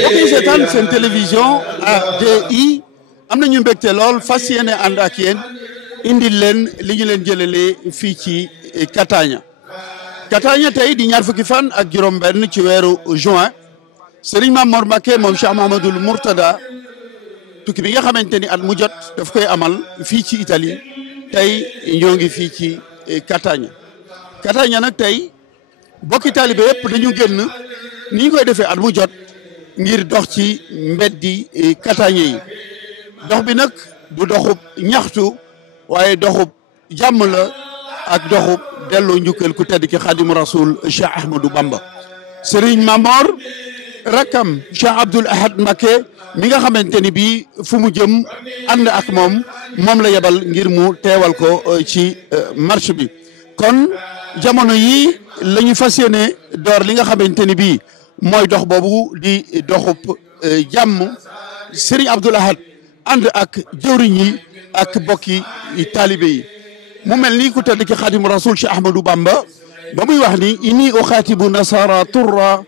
mbokk yi seetaan seen télévision ADI am nañu mbégte lool fas yéene ànd ak yéen indil leen li ñu leen jëlalee fii ci Catania tey di ñaar fukki fan ak juróom-benn ci weeru juin Serigne Mame Mor Mbacké moom Cheikh Mouhamadoul Mourtada tukki bi nga xamante ni at mu jot daf koy amal fii ci Italie tey ñoo ngi fii ci Catania nag tey bokki taalibe yëpp dañu génn ni ñu koy defee at mu jot ngir dox ci mbeddi Catania yi dox bi nag du doxub ñaxtu waaye doxub jàmm la ak doxub delloo njukkal ku tedd ki Xaadimu Rasuul Cheikh Ahmadou Bamba Serigne Mame Mor rakkam Cheikh Abdoul Ahad Mbacké mi nga xamante ni bii fu mu jëm ànd ak moom la yebal ngir mu teewal ko ci marche bi kon jamono yi la ñu fas yéene door li nga xamante ni bii mooy dox boobu di doxub jàmm Serigne Abdoul Ahad ànd ak jëwriñ yi ak bokki taalibe yi mu mel ni ku tedd ki Xaadimu Rasuul Cheikh Ahmadou Bamba ba muy wax ni inni uxaatibu nasara turra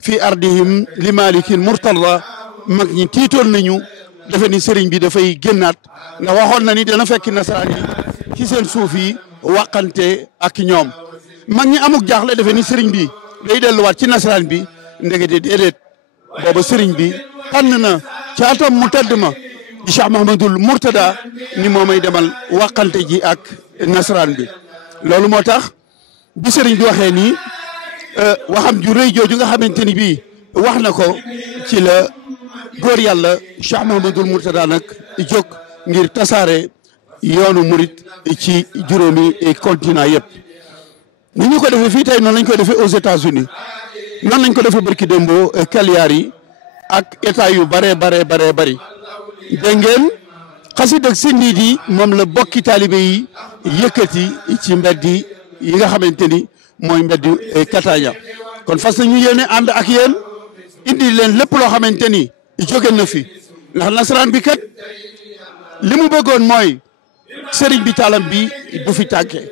fi ardihim li malikin murtada mag ñi tiitoon nañu defe ni sëriñ bi dafay génnaat ndax waxoon na ni dana fekk nasaraan yi ci seen suuf yi wàqante ak ñoom mag ñi amuk jaaxle defe ni sëriñ bi day delluwaat ci nasaraan bi ndegete déedéet booba sëriñ bi tànn na ci atam mu tedd ma di Cheikh Mouhamadoul Mourtada ni moomay demal wàqante ji ak nasaraan bi loolu moo tax bi sëriñ bi waxee nii waxam ju rëy jooju nga xamante ni bii wax na ko ci la góor yàlla Cheikh Mouhamadoul Mourtada nag jóg ngir tasaare yoonu murit ci juróomi continent yëpp ni ñu ko defee fii tey noonu lañ ko defee aux États-Unis noonu lañ ko defee barki démbo Cagliari ak état yu bare bari dégg ngeen xasid ak sindiit yi moom la bokki taalibe yi yëkkati ci mbeddi yi nga xamante ni mooy mbeddi Catania kon fas nañu yéene ànd ak yéen indi leen lépp loo xamante ni jóge na fi ndax nasaraan bi kat li mu bëggoon mooy sëriñ bi taalam bi du fi tàggee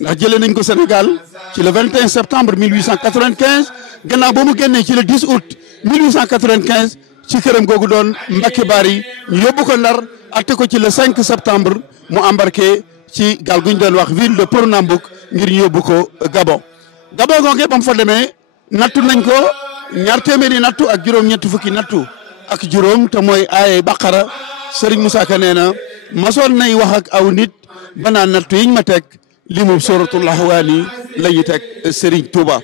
ndax jëlee nañ ko Sénégal ci le 21 septembre 1895 gannaaw ba mu génnee ci le 10 août 1895 ci këram googu doon Mbacké Bari ñu yóbbu ko Ndar atte ko ci le 5 septembre mu embarqué ci gaal gu ñu doon wax ville de Pernambouc ngir ñu yóbbu ko Gabon googee ba mu fa demee nattu nañ ko ñaar téeméeri nattu ak juróom-ñetti fukki nattu ak juróom te mooy aaye Baqara Serigne Moussa Ka nee na masoon nay wax ak aw nit ba naan nattu yiñ ma teg li mu suratul Ahwaani la ñu teg Serigne Touba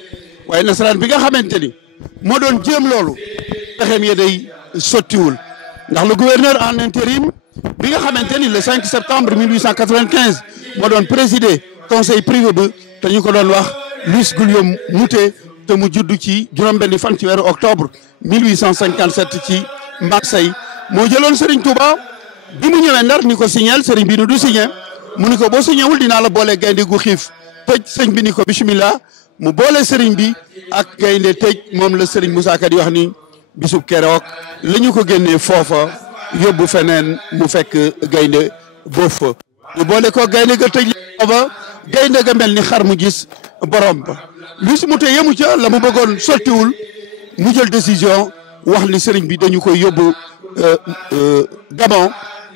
waaye nasaraan bi nga xamante ni moo doon jéem loolu pexeem ya day sottiwul ndax le gouverneur en intérim bi nga xamante ni le 5 septembre 1895 moo doon présider conseil privé bi te ñu ko doon wax Louis Guillaume Moutet te mu judd ci juróom-benni fan ci weeru octobre 1857 ci Marseille moo jëloon Serigne Touba bi mu ñëwee Ndar ni ko signal Serigne bi nu du signé mu ni ko boo signé wul dinaa la boole gaynde gu xiif tëj sëñ bi ni ko bismillah mu boole Serigne bi ak gaynde tëj moom la Serigne Moussa Ka di wax ni bisub keroog la ñu ko génnee foofa yóbbu feneen mu fekk gaynde boof fa ñu boole ko gaynde ga tëj ba gaynde ga mel ni xar mu gis borom ba Louis Moutet yemu ca la mu bëggoon sottiwul mu jël décision wax ni sëriñ bi dañu koy yóbbu Gabon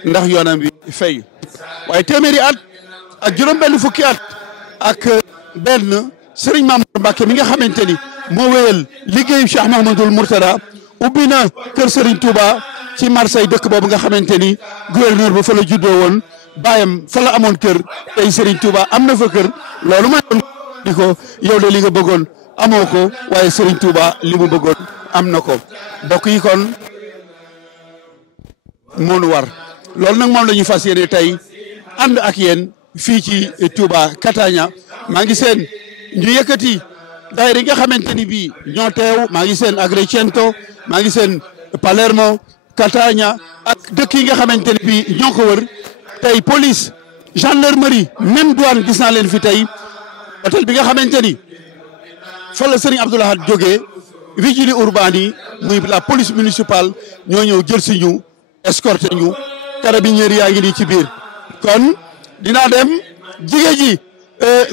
ndax yoonam bi fay waaye téeméeri at ak juróom-benn fukki at ak benn sëriñ Mame Mor Mbacké mi nga xamante ni moo wéyal liggéeyu Cheikh Mouhamadoul Mourtada ubbi na kër Serigne Touba ci Marseille dëkk boobu nga xamante ni gouverneur ba fa la juddoo woon baayam fa la amoon kër tey Serigne Touba am na fa kër loolu mooy di ko yow de li nga bëggoon amoo ko waaye Serigne Touba li mu bëggoon am na ko mbokk yi kon moonu war loolu nag moom la ñu fas yéene tey ànd ak yéen fii ci Touba Catania maa ngi seen ñu yëkkati daayira yi nga xamante ni bii ñoo teew maa ngi seen Agrigento maa ngi seen Palermo Catania ak dëkk yi nga xamante ni bii ñoo ko wër tey police gendarmerie même douane gis naa leen fi tey hôtel bi nga xamante ni fa la Serigne Abdoul Ahad jógee vigile urbani muy la police municipale ñoo ñëw jël si ñu escorté ñu carabinieri yaa ngi nii ci biir kon dinaa dem jigéen ji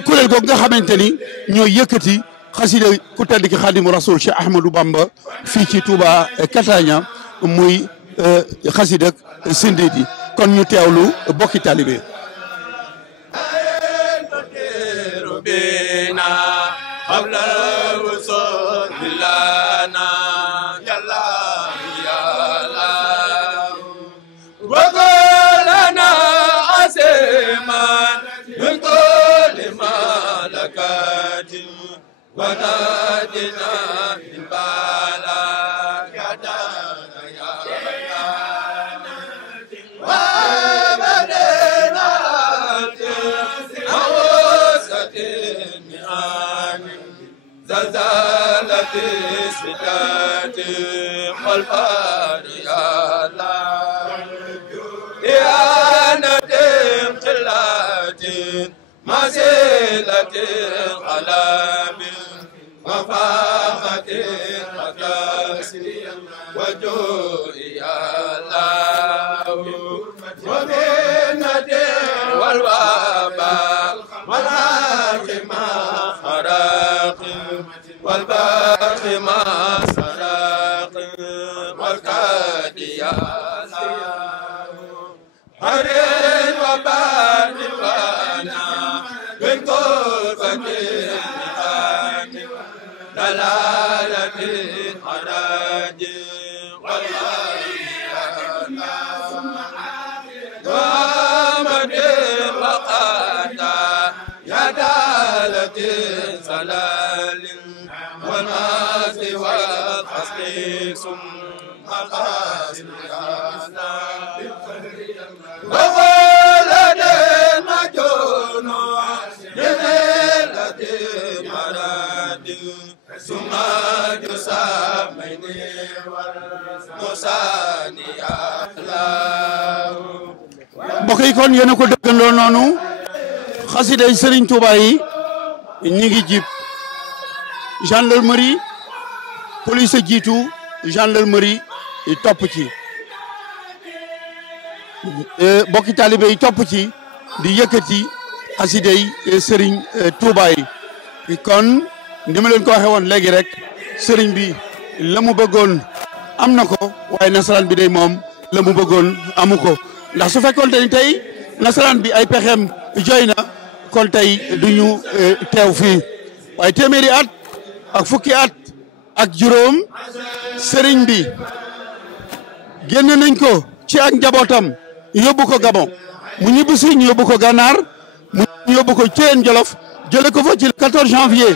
kuréel googu nga xamante ni ñooy yëkkati xasida ku tedd ki Xaadimu Rasul Cheikh Ahmadou Bamba fii ci Touba Catania muy xasida Sindidi kon ñu teewlu bokki taalibe ونادنا من بالا كدانا يا وابدنا نوسة النعام زلزلة السدات والبار يا الله يا ندم خلات ما زلت القلم وفاقت القداسي وجوهي الله ومنة والوباء والحق ما خراق والباق ما سراق والكادي يا الله حرين وبان وانا من قربة دلالة الحراج ومد وقاتا يا دالة سلال والناس والقصد ثم قاسم وولد مجون ليلة مراد ثم جسامين والمساني الله mbokk yi kon yéen a ko dëggandoo noonu xasiday Serigne Touba yi ñi ngi jib gendarmerie police jiitu gendarmerie topp ci bokki taalibe yi topp ci di yëkkati xasiday Serigne Touba yi kon ni ma leen ko waxee woon léegi rek Serigne bi la mu bëggoon am na ko waaye nasaraan bi day moom la mu bëggoon amu ko ndax su fekkoon te ni tey nasaraan bi ay pexeem jooy na kon tey duñu teew fii waaye téeméeri at ak fukki at ak juróom sëriñ bi génn nañ ko ci ak njabootam yóbbu ko Gabon mu ñibbisi ñu yóbbu ko Gànnaar mu yóbbu ko Thiène Jolof jële ko fa ci le 14 janvier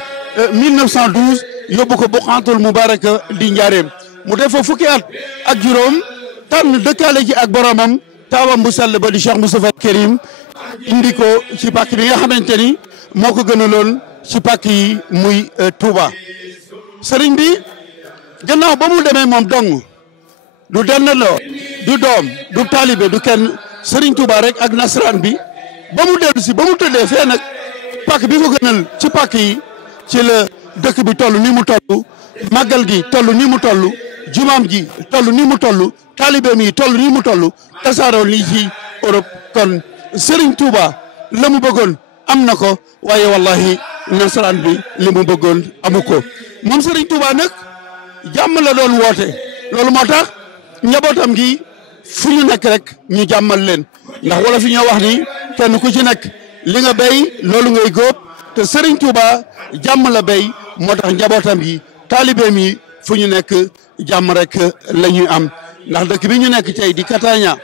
1912 yóbbu ko Buqaatul Mubaaraka di Njaareem mu def fa fukki at ak juróom tànn dëkkaale ci ak boromam taawam bu sell ba di Cheikh Moustapha Karim indi ko ci pàkk bi nga xamante ni moo ko gënaloon ci pàkk yi muy Touba. sëriñ bi gannaaw ba mu demee moom dong du dennaloo du doom du taalibe du kenn sëriñ Touba rek ak nasaraan bi ba mu dellu si ba mu tëddee fee nag pàkk bi ko gënal ci pàkk yi ci la dëkk bi toll ni mu toll màggal gi toll ni mu toll jumaam ji toll ni mu toll taalibeem yi toll ni mu toll tasaaroo lii ci Europe kon Serigne Touba la mu bëggoon am na ko waaye wallahi nasaraan bi li mu bëggoon amu ko moom Serigne Touba nag jàmm la doon woote loolu moo tax njabootam gi fu ñu nekk rek ñu jàmmal leen ndax wala fi ñoo wax ni kenn ku ci nekk li nga béy loolu ngay góob te Serigne Touba jàmm la béy moo tax njabootam gi taalibeem yi fu ñu nekk jàmm rek la ñuy am ndax dëkk bi ñu nekk tey di Catania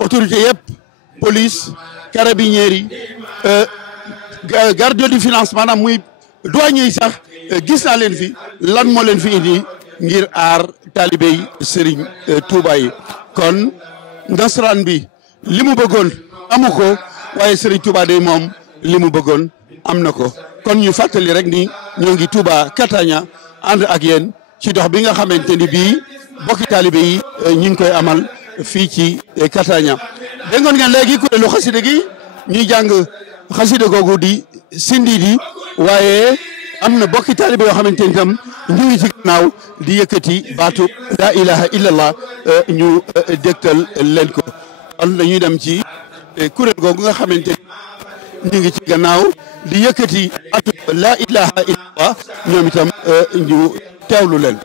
autorité yëpp police carabinieri garde du finance maanaam muy douanier yi sax gis naa leen fi lan moo leen fi indi ngir aar taalibe yi Serigne Touba yi kon nasaraan bi li mu bëggoon amu ko waaye Serigne Touba de moom li mu bëggoon am na ko kon ñu fàttali rek ni ñoo ngi Touba Catania ànd ak yéen ci dox bi nga xamante ni bii bokki taalibe yi ñu ngi koy amal fii ci Catania déggoon ngeen léegi kuréelu xasida gi ñuy jàng xasida googu di Sindidi waaye am na bokki taalibe yoo xamante ni tam ñu ngi ci gannaaw di yëkkati baatu la ilaha illallah ñu dégtal leen ko kon dañuy dem ci kuréel googu nga xamante ñu ngi ci gannaaw di yëkkati atu la ilaha illallah ñoom itam ñu teewlu leen.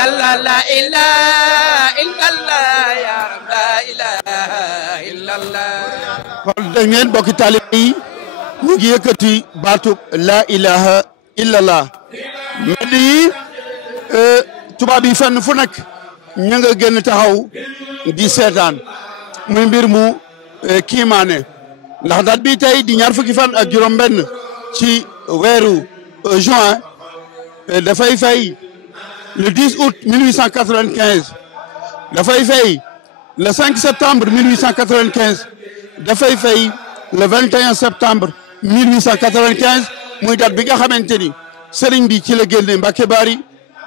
Yàlla la ilaha illallah ya rab la ilaha illallah. kon da ngeen bokki taalibe yi ñu ngi yëkkati baatu la ilaha illallah. mbedd yi tubaab yi fenn fu nekk ña nga génn taxaw di seetaan muy mbir mu kiimaane ndax date bi tey di ñaar fukki fan ak juróom-benn ci weeru juin dafay fay. Le 10 août 1895 dafay fay le 5 septembre 1895 dafay fay le 21 septembre 1895 muy date bi nga xamante ni sëriñ bi ci la génne Mbàkke Bari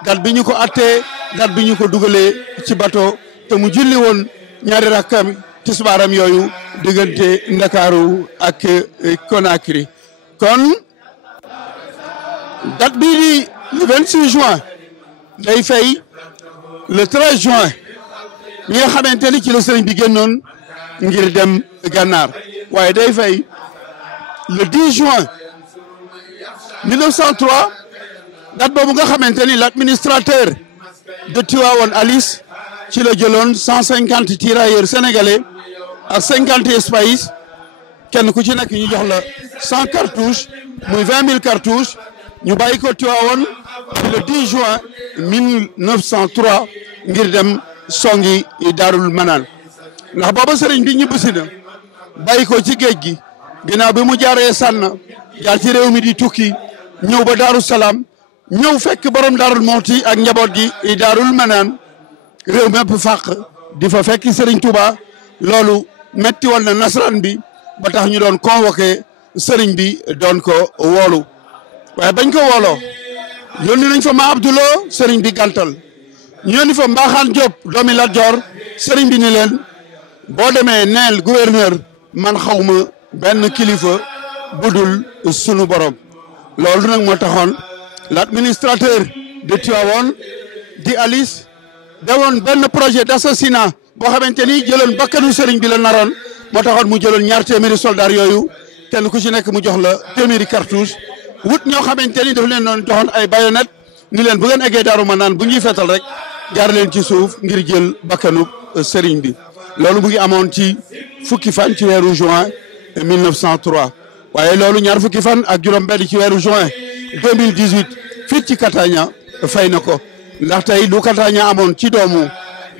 date bi ñu ko attee date bi ñu ko dugalee ci bateau te mu julli woon ñaari rakkam tisbaaram yooyu diggante Ndakaaru ak Conakry kon date bii di le 26 juin day fay le 13 juin ñi nga xamante ni ci la sëriñ bi génnoon ngir dem gànnaar waaye day fay le 10 juin 1903 date boobu nga xamante ni l'administrateur de Tivaouane Alice ci la jëloon 150 tirailleurs sénégalais ak 50 espace kenn ku ci nekk ñu jox la 100 cartouches muy 20 000 cartouches ñu bàyyi ko Tivaouane le 10 juin 1903 ngir dem songi Daarul Manaan ndax booba sëriñ bi ñibbisi na bàyyi ko ci géej gi ginnaaw bi mu jaaree sànn jaar ci réew mi di tukki ñëw ba Daaru Salaam ñëw fekk borom Daarul Muxti ak njaboot gi Daarul Manaan réew mépp fàq di fa fekk sëriñ Touba loolu metti woon na nasaraan bi ba tax ñu doon convoqué sëriñ bi doon ko woolu waaye bañ ko wooloo yónni nañ fa ma Abdouloo sëriñ bi gàntal ñu yónni fa Mbaaxaan Diop doomi Lat Joor sëriñ bi ni leen boo demee neel gouverneur man xawma benn kilifa budul sunu borom loolu nag moo taxoon l'administrateur de Tivaouane di Alice dawoon benn projet d'assassinat boo xamante ni jëloon bakkanu sëriñ bi la naroon moo taxoon mu jëloon ñaar téeméeri soldats yooyu kenn ku ci nekk mu jox la téeméeri cartouche wut ñoo xamante ni daf leen doon joxoon ay bayonet ni leen bu ngeen eggee Daaru Manaan bu ñuy feetal rek jaar leen ci suuf ngir jël bakkanu sëriñ bi loolu mu ngi amoon ci fukki fan ci weeru juin 1903 waaye loolu ñaar fukki fan ak juróom-benn ci weeru juin 2018 fii ci Catania fay na ko ndax tey lu Catania amoon ci doomu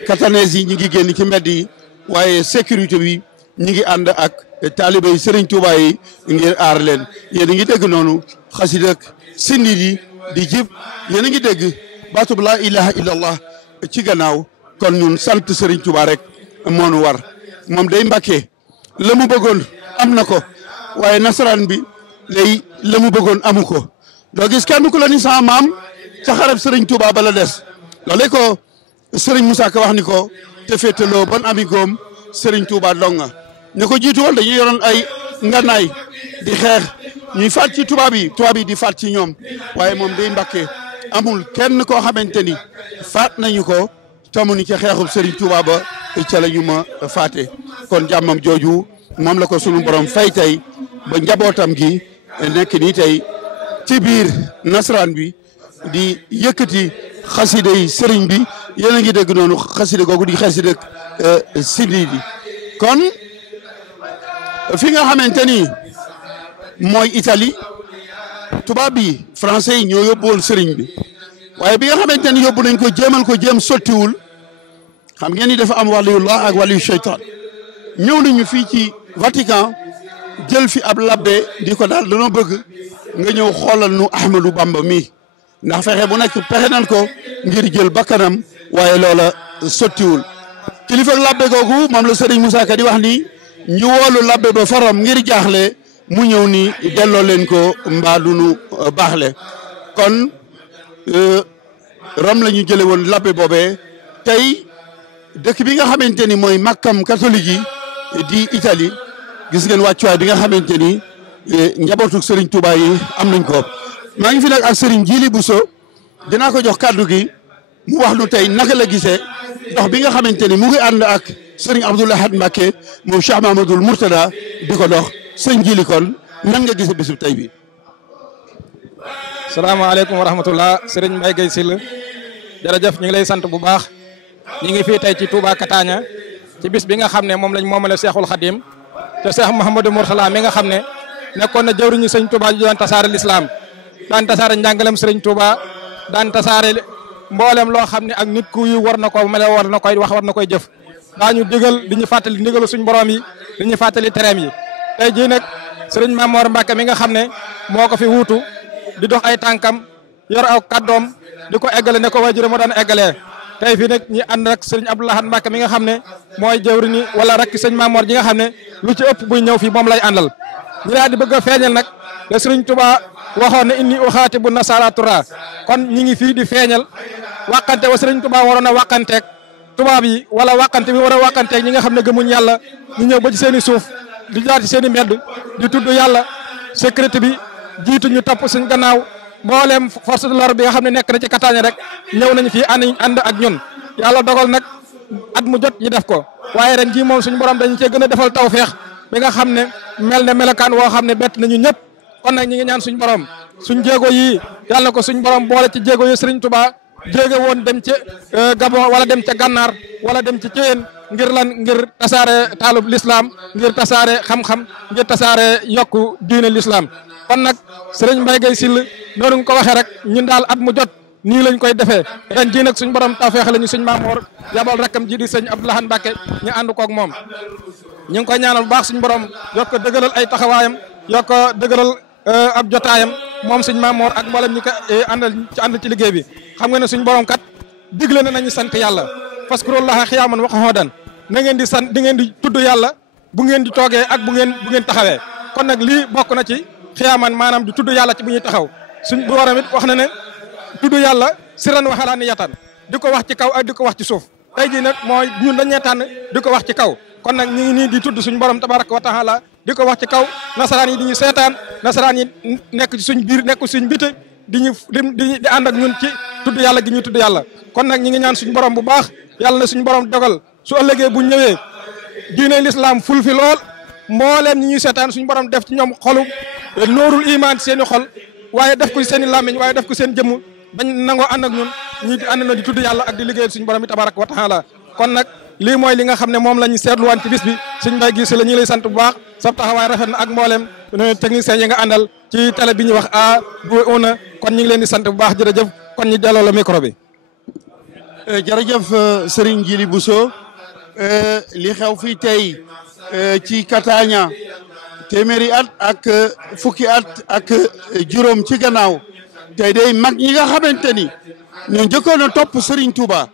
catanais yi ñi ngi génn ci mbedd yi waaye sécurité bi ñi ngi ànd ak taalibe yi Serigne Touba yi ngir aar leen yéen a ngi dégg noonu xasida ak sindi yi di jib yéen a ngi dégg baatub laa ilaha illallah ci gannaaw kon ñun sant Serigne Touba rek moonu war moom day Mbàkke la mu bëggoon am na ko waaye nasaraan bi lay la mu bëggoon amu ko doo gis kenn ku la ni sama maam ca xarab Serigne Touba bala des loolee ko Serigne Moussa Ka wax ni ko te féetaloo ban amigoom Serigne Touba donga ñu ko jiitu woon dañuy yoroon ay nganaay di xeex ñuy faat ci tubaab yi di faat ci ñoom waaye moom day Mbàkke amul kenn koo xamante ni faat nañu ko tamu ni ca xeexub Serigne Touba ba ca la ñu ma faate kon jàmmam jooju moom la ko sunu borom fay tey ba njabootam gi nekk nii tey ci biir nasaraan bi di yëkkati xasida yi sëriñ bi yéen a ngi dégg noonu xasida googu di xasida sindi bi kon fi nga xamante ni mooy Italie tubaab bi français yi ñoo yóbbu woon sëriñ bi waaye bi nga xamante ni yóbbu nañ ko jéemal ko jéem sottiwul xam ngeen ni dafa am waliyullah ak waliyu shaytaan ñëw nañu fii ci Vatican jël fi ab labbe di ko daal dañoo bëgg nga ñëw xoolal nu Ahmadou Bamba mi ndax fexe bu nekk pexe nan ko ngir jël bakkanam waaye loola sottiwul kilifa labbe googu moom la Serigne Moussa Ka di wax ni ñu woolu labbe ba faram ngir jaaxle mu ñëw ni delloo leen ko mbaa du nu baaxle kon Rome la ñu jële woon labbe boobee tey dëkk bi nga xamante ni mooy makkam catholique yi di Italie gis ngeen wàccuwaay bi nga xamante ni njabootu Serigne Touba yi am nañ ko maa ngi fi nag ak Serigne Djili Bousso dinaa ko jox kàddu gi mu wax nu tey naka la gisee dox bi nga xamante ni mu ngi ànd ak Serigne Abdoul Ahad Mbacké moom Cheikh Mahamadul Mourtada di ko dox sëñ Djili kon nan nga gisee bisub tey bi. salaamaaleykum wa rahmatullah Serigne Mbaye Guèye Syll jërëjëf ñu ngi lay sant bu baax ñu ngi fii tey ci Touba Catania ci bis bi nga xam ne moom lañ moomale Cheikhul Khadim te Cheikh Mouhamadou Mourtala mi nga xam ne nekkoon na jëwriñu sëñ Touba ji daan tasaare l'islam daan tasaare njàngalem Serigne Touba daan tasaare mboolem loo xam ne ak nit ku yu war na ko mel war na koy wax war na koy jëf daañu digal di ñu fàttali ndigalu suñ borom yi di ñu fàttali tereem yi tey jii nag Serigne Mamor Mbacké mi nga xam ne moo ko fi wuutu di dox ay tànkam yor aw kàddoom di ko eggale ne ko waajur moo daan eggalee tey fii nag ñi ànd ak Serigne Abdoul Ahad Mbacké mi nga xam ne mooy jëwriñu wala rek sëñ Mamor ji nga xam ne lu ci ëpp buy ñëw fii moom lay àndal ñu daal di bëgg a feeñal nag le Serigne Touba waxoon ne inni uxaatibu nasara tura kon ñi ngi fii di feeñal wàqante wa Serigne Touba waroon a wàqanteeg tubaab yi wala wàqante bi war a wàqanteeg ñi nga xam ne gëmuñ yàlla ñu ñëw ba ci seen i suuf di jaar ci seen i mbedd di tudd yàlla sécurité bi jiitu ñu topp suñ gannaaw mboolem force de l'ordre bi nga xam ne nekk na ci Catania rek ñëw nañu fii ànd ak ñun yàlla dogal nag at mu jot ñu def ko waaye ren jii moom suñu borom dañu cee gën a defal tawfeex bi nga xam ne mel na melokaan woo xam ne bett nañu ñëpp kon nag ñi ngi ñaan suñu borom suñ jéego yi yàlla na ko suñu borom boole ci jéego yi Serigne Touba jéego woon dem ca Gabon wala dem ca Gànnaar wala dem ci Thièyène ngir lan ngir tasaare taalub l'islam ngir tasaare xam-xam ngir tasaare yokku diine l'islam kon nag Serigne Mbaye Guèye Syll noonu nga ko waxee rek ñun daal at mu jot nii lañ koy defee ren jii nag suñ borom tawfeex la ñu suñ Mamor yabal rakkam ji di sëñ Abdoul Ahad Mbacké ñu ànd koog moom ñu ngi koy ñaanal bu baax suñ borom yokk ko dëgëral ay taxawaayam yokk ko dëgëral ab jotaayam moom suñ Mamor ak mboolem ñi ko ànd ci liggéey bi xam nga ne suñ borom kat digle na nañu sant yàlla faskurullaha xiyaaman wa qu'uudan na ngeen di sant di ngeen di tudd yàlla bu ngeen di toogee ak bu ngeen taxawee kon nag lii bokk na ci xiyaaman maanaam di tudd yàlla ci bu ñuy taxaw suñ bu waram it wax na ne tudd yàlla siran wa alaaniyatan di ko wax ci kaw ak di ko wax ci suuf tey jii nag mooy ñun dañee tànn di ko wax ci kaw kon nag ñu ngi nii di tudd suñ borom tabaraka wa taala di ko wax ci kaw nasaraan yi di ñu seetaan nasaraan yi nekk ci suñ biir nekk suñ biti di ànd ak ñun ci tudd yàlla gi ñuy tudd yàlla kon nag ñi ngi ñaan suñ borom bu baax yàlla na suñ borom dogal su ëllëgee bu ñëwee diine l'islam ful fi lool mbooleem ñi ñuy seetaan suñ borom def ci ñoom xolu noorul iman seen i xol waaye def ko seen i làmmiñ waaye def ko seen jëmm bañ nangoo ànd ak ñun ñi di ànd na di tudd yàlla ak di liggéeyal suñu borom bi tabaraka wa taala kon nag lii mooy li nga xam ne moom la ñu seetluwaan ci bis bi suñ Mbaye Guèye Syll la ñu lay sant bu baax sab taxawaay rafet na ak mboolem techniciens yi nga àndal ci télé bi ñuy wax A2 kon ñu ngi leen di sant bu baax jërëjëf kon ñu delloo la micro bi. jërëjëf Serigne Djili Bousso li xew fii tey ci Catania téeméeri at ak fukki at ak juróom ci gannaaw tey day mag ñi nga xamante ni ñoo njëkkoon a topp Serigne Touba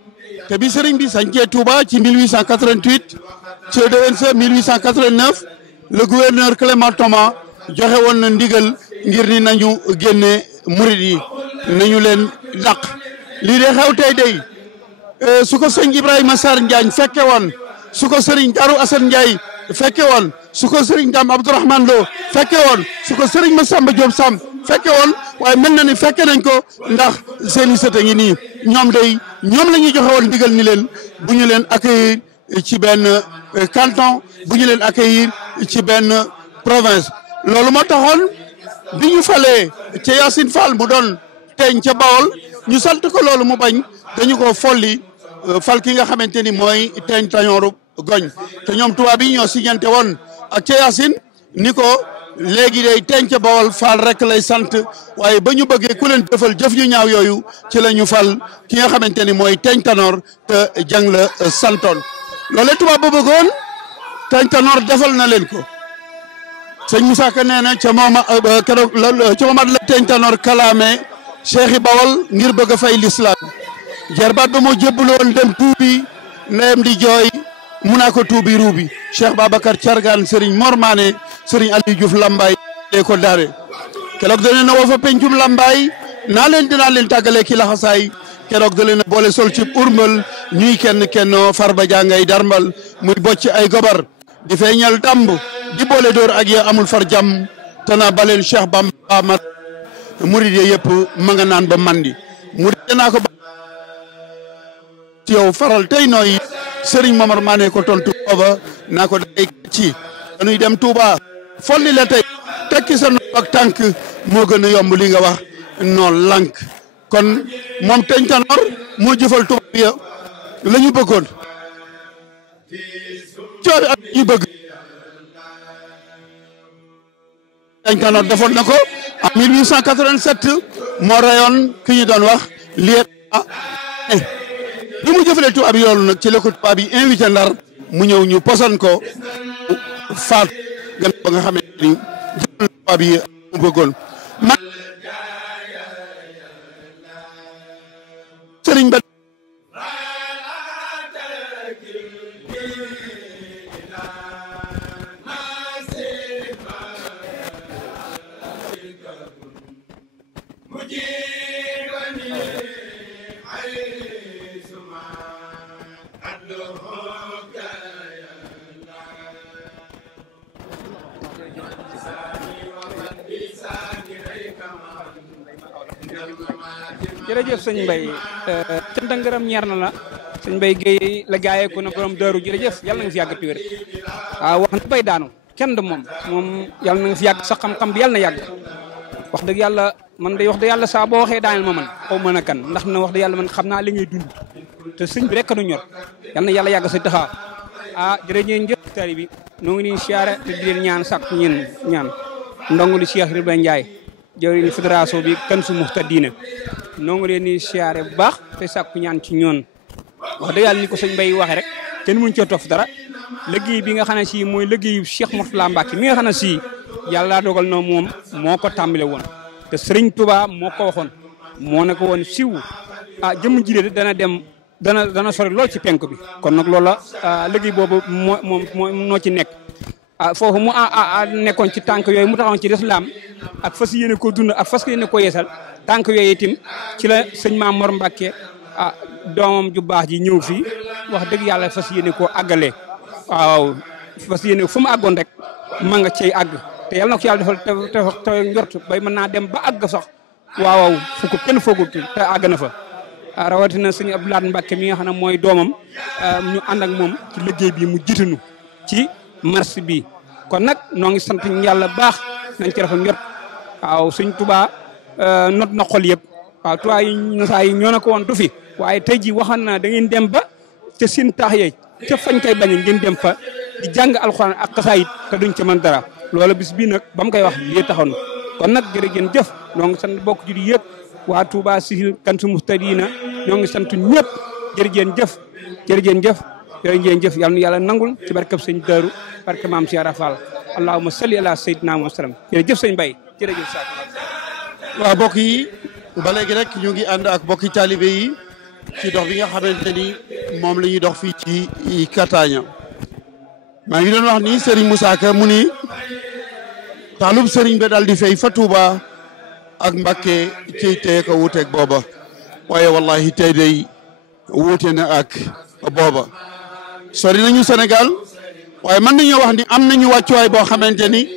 te bi Serigne bi sañcee Touba ci 1888 ci déwén 1889 le gouverneur Clément Thomas joxe woon na ndigal ngir ni nañu génne murid yi nañu leen dàq lii de xew tey day su ko sëñ Ibrahima Sarr Njaañ fekke woon su ko Serigne Darou Assane Ndiaye fekke woon su ko Serigne Dame Abdourahmane Lo fekke woon su ko Serigne Massamba Diop Sam fekke woon waaye mel na ni fekke nañ ko ndax seen i sët a ngi nii ñoom la ñuy joxe woon ndigal ni leen bu ñu leen accueillir ci benn canton bu ñu leen accueillir ci benn province loolu moo taxoon bi ñu falee ca Yacine Fall mu doon teeñ ca Bawol ñu sant ko loolu mu bañ dañu ko folli fal ki nga xamante ni mooy teeñ Tañooru Goñ te ñoom tubaab yi ñoo signante woon ak ca Yacine ni ko léegi day teeñ ca Bawol Fall rek lay sant waaye ba ñu bëggee ku leen defal jëf yu ñaaw yooyu ci la ñu fal ki nga xamante ni mooy teeñ Tanoor te jàng la santoon loolee tubaab ba bëggoon teeñ Tanoor defal na leen ko sëñ Moussa Ka nee na ca mooma keroog ca moomat la teeñ Tanoor kalaame cheikh Bawol ngir bëgg a fay l'islam jarbaat ba moo jébbalu woon dem tuubi ndeyam di jooy mu naa ko tuubi ruubi Cheikh Babacar Thiargane Serigne Mor Mané Serigne Aliou Diouf Lambaye dee ko daare keroog da leen a woo fa pencum lambaay naa leen dinaa leen tàggalee ki laxasaay keroog da leen a boole sol ci urmbal ñuy kenn kennoo farba jàngay darmbal muy bocc ay gobar di feeñal damb di boole door ak ya amul far jàmm te naa baleen Cheikh Bamba ma murid yi yëpp ma nga naan ba mandi murid naa ko ci yow faral tey nooy Serigne Momar Mané ko tontu booba naa ko day ci dañuy dem Touba folli la tey tekki sa nopp ak tànk moo gën a yomb li nga wax noon lànk kon moom Teeñ Tanoor moo jëfal tubaab ya la ñu bëggoon coobi ak ñu bëgg Teeñ Tanoor defoon na ko en 1887 moo rayoon ki ñu doon wax liet bi mu jëfalee tubaab yi loolu nag ci la ko tubaab yi invité Ndar mu ñëw ñu posan ko faat gan ba nga xamante ni jëfal tubaab yi mu bëggoon man sëriñ ba jërëjëf sëñ Mbaye cant ak ngërëm ñeer na la sëñ Mbaye Guèye la gaayee ko na borom daaru jërëjëf yàlla na nga fi yàgg tuwér waaw wax na bay daanu kenn du moom yàlla na nga fi yàgg sa xam-xam bi yàlla na yàgg wax dëgg yàlla man day wax dëgg yàlla saa boo waxee daaneel ma man xaw mën a kan ndax na wax dëgg yàlla man xam naa li ngay dund te sëñ bi rek nu ñor yàlla na yàlla yàgg sa taxaw jërëjëf tari bi noo ngi nii siyaare te di leen ñaan sàkku ñaan ndongo li Cheikh Ibrahima Ndiaye jëwriñ fédération bi Kanzu Muhtadina noo ngi leen di siyaare bu baax te sàkku ñaan ci ñoon wax dëgg yàlla ni ko sëñ Mbaye waxee rek kenn mënu cee tof dara liggéey bi nga xam ne si mooy liggéeyu Cheikh Mourtala Mbacke mi nga xam ne si yàlla dogal na moom moo ko tàmbale woon te Serigne Touba moo ko waxoon moo ne ko woon siw jëmm jile dana dem dana sori lool ci penk bi kon nag loola liggéey boobu moo ci nekk foofu mu nekkoon ci tànk yooyu mu taxawoon ci lislaam ak fas yéene koo dund ak fas yéene koo yeesal tànk yooyu itam ci la sëñ Maam Mor Mbacke doomam ju baax ji ñëw fii wax dëgg yàlla fas yéene koo àggale waaw fas yéene fu mu àggoon rek ma nga cay àgg te yàlla na ko yàlla defal te njort bay mën naa dem ba àgg sax waaw fu ko kenn foogul te àgg na fa rawatina sëñ Abdoulaye Mbacke mi nga xam ne mooy doomam ñu ànd ak moom ci liggéey bi mu jiitanu ci marché bi kon nag noo ngi sant yàlla baax nañ ci rafet njort waaw sëñ Touba not na xol yëpp waaw Touba yi nasaa yi ñoo na ko woon du fi waaye tey jii waxoon na da ngeen dem ba ca seen taax yee ca fañ koy bañ ngeen dem fa di jàng alxuraan ak xasaayit te duñ ca mën dara loolu bis bii nag ba mu koy wax lii taxoon kon nag jërëjëf jëf noo ngi sant bokk ji di yëpp waa Touba si Kanzu Muhtadina ñoo ngi sant ñëpp jërëjëf yal na yàlla nangul ci barkab sëñ Daaru barke maam Cheikh Rafal allahumma salli ala sayyidina Muhammad sallam jërëjëf sëñ Mbaye jërëjëf sa waaw mbokk yi ba léegi rek ñu ngi ànd ak mbokki taalibe yi ci dox bi nga xamante ni moom la ñuy dox fii ci Catania maa ngi doon wax ni Serigne Moussa Ka mu ni taalub Serigne ba daal di fay fa Touba ak Mbacke ciy teye ko wuuteeg booba waaye wallahi tey day wuute na ak booba sori nañu Sénégal waaye mën nañoo wax ni am nañu wàccuwaay boo xamante ni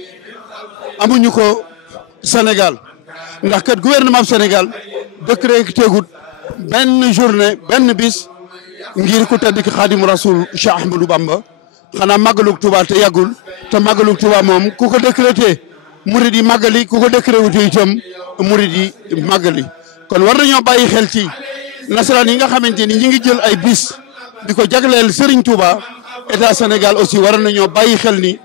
amuñu ko Sénégal ndax kat gouvernement Sénégal décret tegut benn journée benn bis ngir ku tedd ki Xaadimu Rasul Cheikh Ahmadou Bamba xanaa màggalug Touba te yàggul te màggalug Touba moom ku ko décrété murid yi màggali ku ko décrété itam murid yi màggali kon war nañoo bàyyi xel ci nasaraan yi nga xamante ni ñi ngi jël ay bis di ko jagleel Serigne Touba état Sénégal aussi war nañoo bàyyi xel ni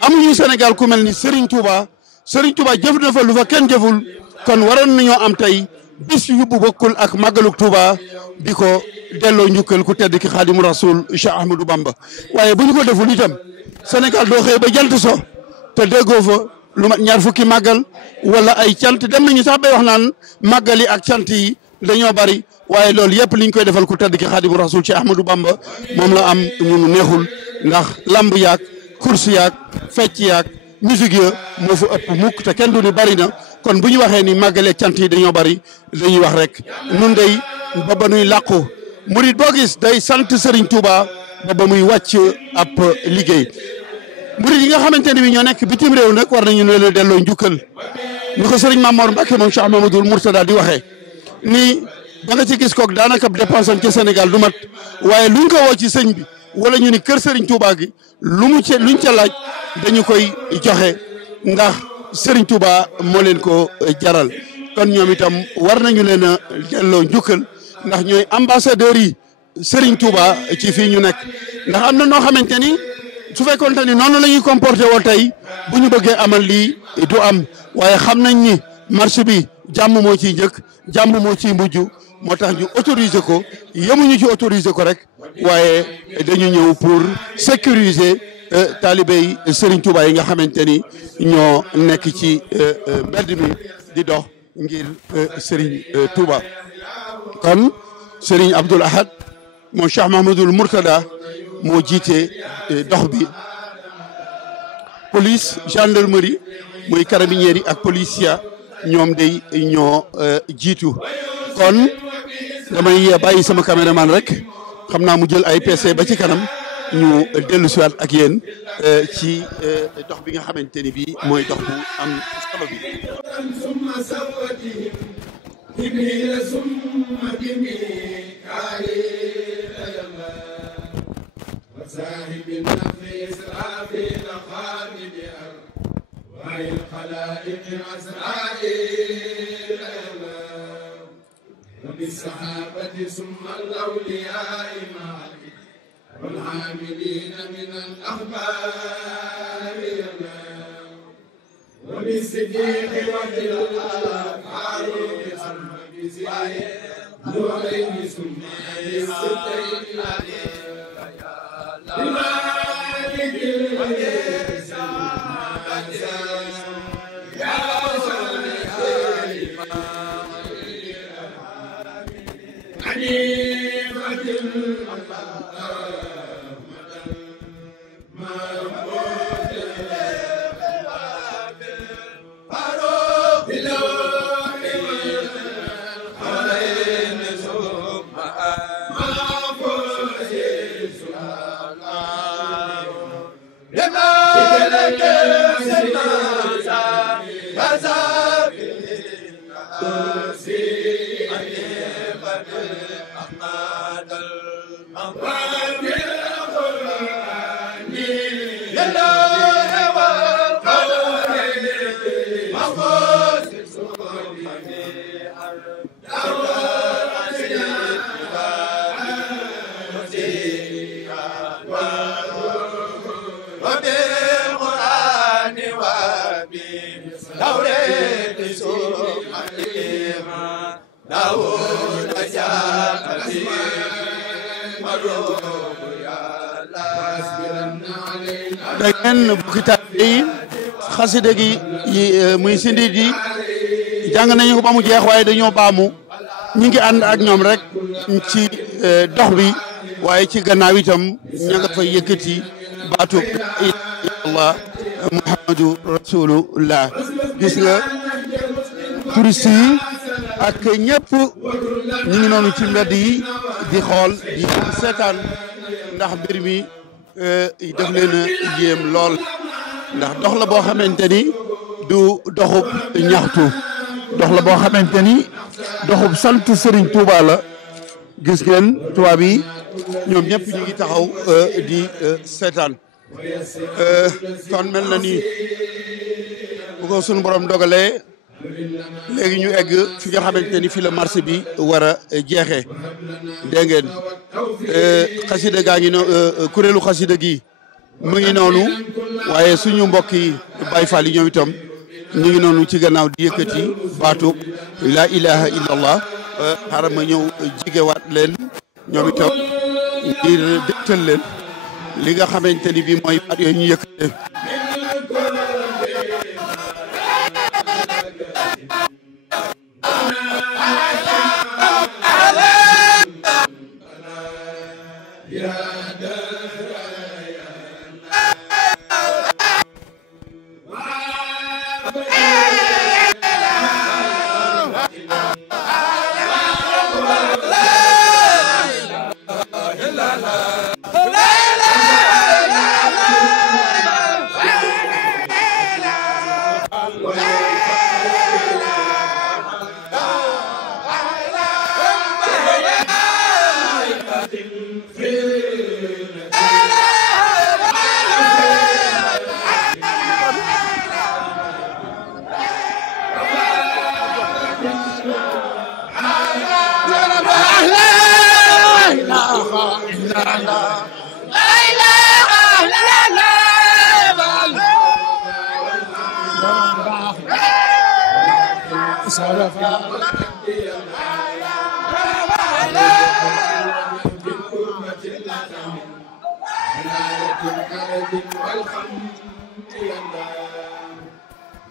amuñu Sénégal ku mel ni Serigne Touba jëf na fa lu fa kenn jëful kon waroon nañoo am tey bis yu bu bokkul ak màggalug Touba di ko delloo njukkal ku tedd ki Xaadimu Rasul Cheikh Ahmadou Bamba waaye bu ñu ko deful itam Sénégal doo xëy ba jant so te déggoo fa lu mat ñaar fukki màggal wala ay cant dem nañu sax bay wax naan màggali ak cant yi dañoo bari waaye loolu yëpp liñ koy defal ku tedd ki Xaadimu Rasul Cheikh Ahmadou Bamba moom la am ñu neexul ndax lamb yaag course yaag fecc yaag musique ya moo fa ëpp mukk te kenn du ni bari na kon bu ñu waxee ni màggaleeg cant yi dañoo bari dañuy wax rek nun day ba nuy làqu murit boo gis day sant Serigne Touba ba muy wàcc ab liggéey murit yi nga xamante ne bi ñoo nekk bitim réew nag war nañu leen a delloo njukkal ni ko Serigne Mamor Mbacke moom Cheikh Mamadou Mourtada di waxee ni da nga ci gis kook daanaka dépense ci Sénégal du mat waaye luñ ko woo ci sëñ bi wala ñu ni kër Serigne Touba gi luñ ca laaj dañu koy joxe ndax Serigne Touba moo leen ko jaral kon ñoom itam war nañu leen a delloo njukkal ndax ñooy ambassadeurs yi Serigne Touba ci fii ñu nekk ndax am na noo xamante ni su fekkoonte ni noonu la ñuy comporté woo tey bu ñu bëggee amal lii du am waaye xam nañ ni marché bi jàmm moo ciy njëkk jàmm moo ciy mujj moo tax ñu autoriser ko yemuñu ci autoriser ko rek waaye dañu ñëw pour sécuriser taalibe yi Serigne Touba yi nga xamante ni ñoo nekk ci mbedd mi di dox ngir Serigne Touba kon Serigne Abdoul Ahad moo Cheikh Mahamadoul Mourtada moo jiite dox bi police gendarmerie muy carabinieri yi ak policia ñoom day ñoo jiitu kon damay bàyyi sama caméraman rek xam naa mu jël ay PC ba ci kanam ñu dellu siwaat ak yéen ci dox bi nga xamante ni bii mooy dox bu am solo bi صاحب النفس إسرافيل خالد أرواح الخلائق عزرائيل وبالصحابة ثم الأولياء معا والعاملين من الأخبار وبالصديق وبالفاروق ثم بزيد نورين ثم بالستين da ngeen bokki taalibe yi xasida gi muy sindit yi jàng nañu ko ba mu jeex waaye dañoo baamu ñu ngi ànd ak ñoom rek ci dox bi waaye ci gannaaw itam ña nga fay yëkkati baatu Allah Muhammadu Rasulullah gis nga touriste yi ak ñëpp ñu ngi noonu ci mbedd yi di xool di seetaan ndax mbir mi def leen a yéem lool ndax dox la boo xamante ni du doxub ñaxtu dox la boo xamante ni doxub sant Serigne Touba la gis ngeen tubaab yi ñoom ñëpp ñu ngi taxaw di seetaan kon mel na ni bu ko sunu borom dogalee léegi ñu egg fi nga xamante ni fi la marché bi war a jeexee dégg ngeen xasida gaa ngi kuréelu xasida gi mu ngi noonu waaye suñu mbokk yi Baay Faal yi ñoom itam ñu ngi noonu ci gannaaw di yëkkati baatu la ilaha illallah xaaral ma ñëw jigewaat leen ñoom itam ngir dégtal leen li nga xamante ni bi mooy baat yooyu ñu yëkkate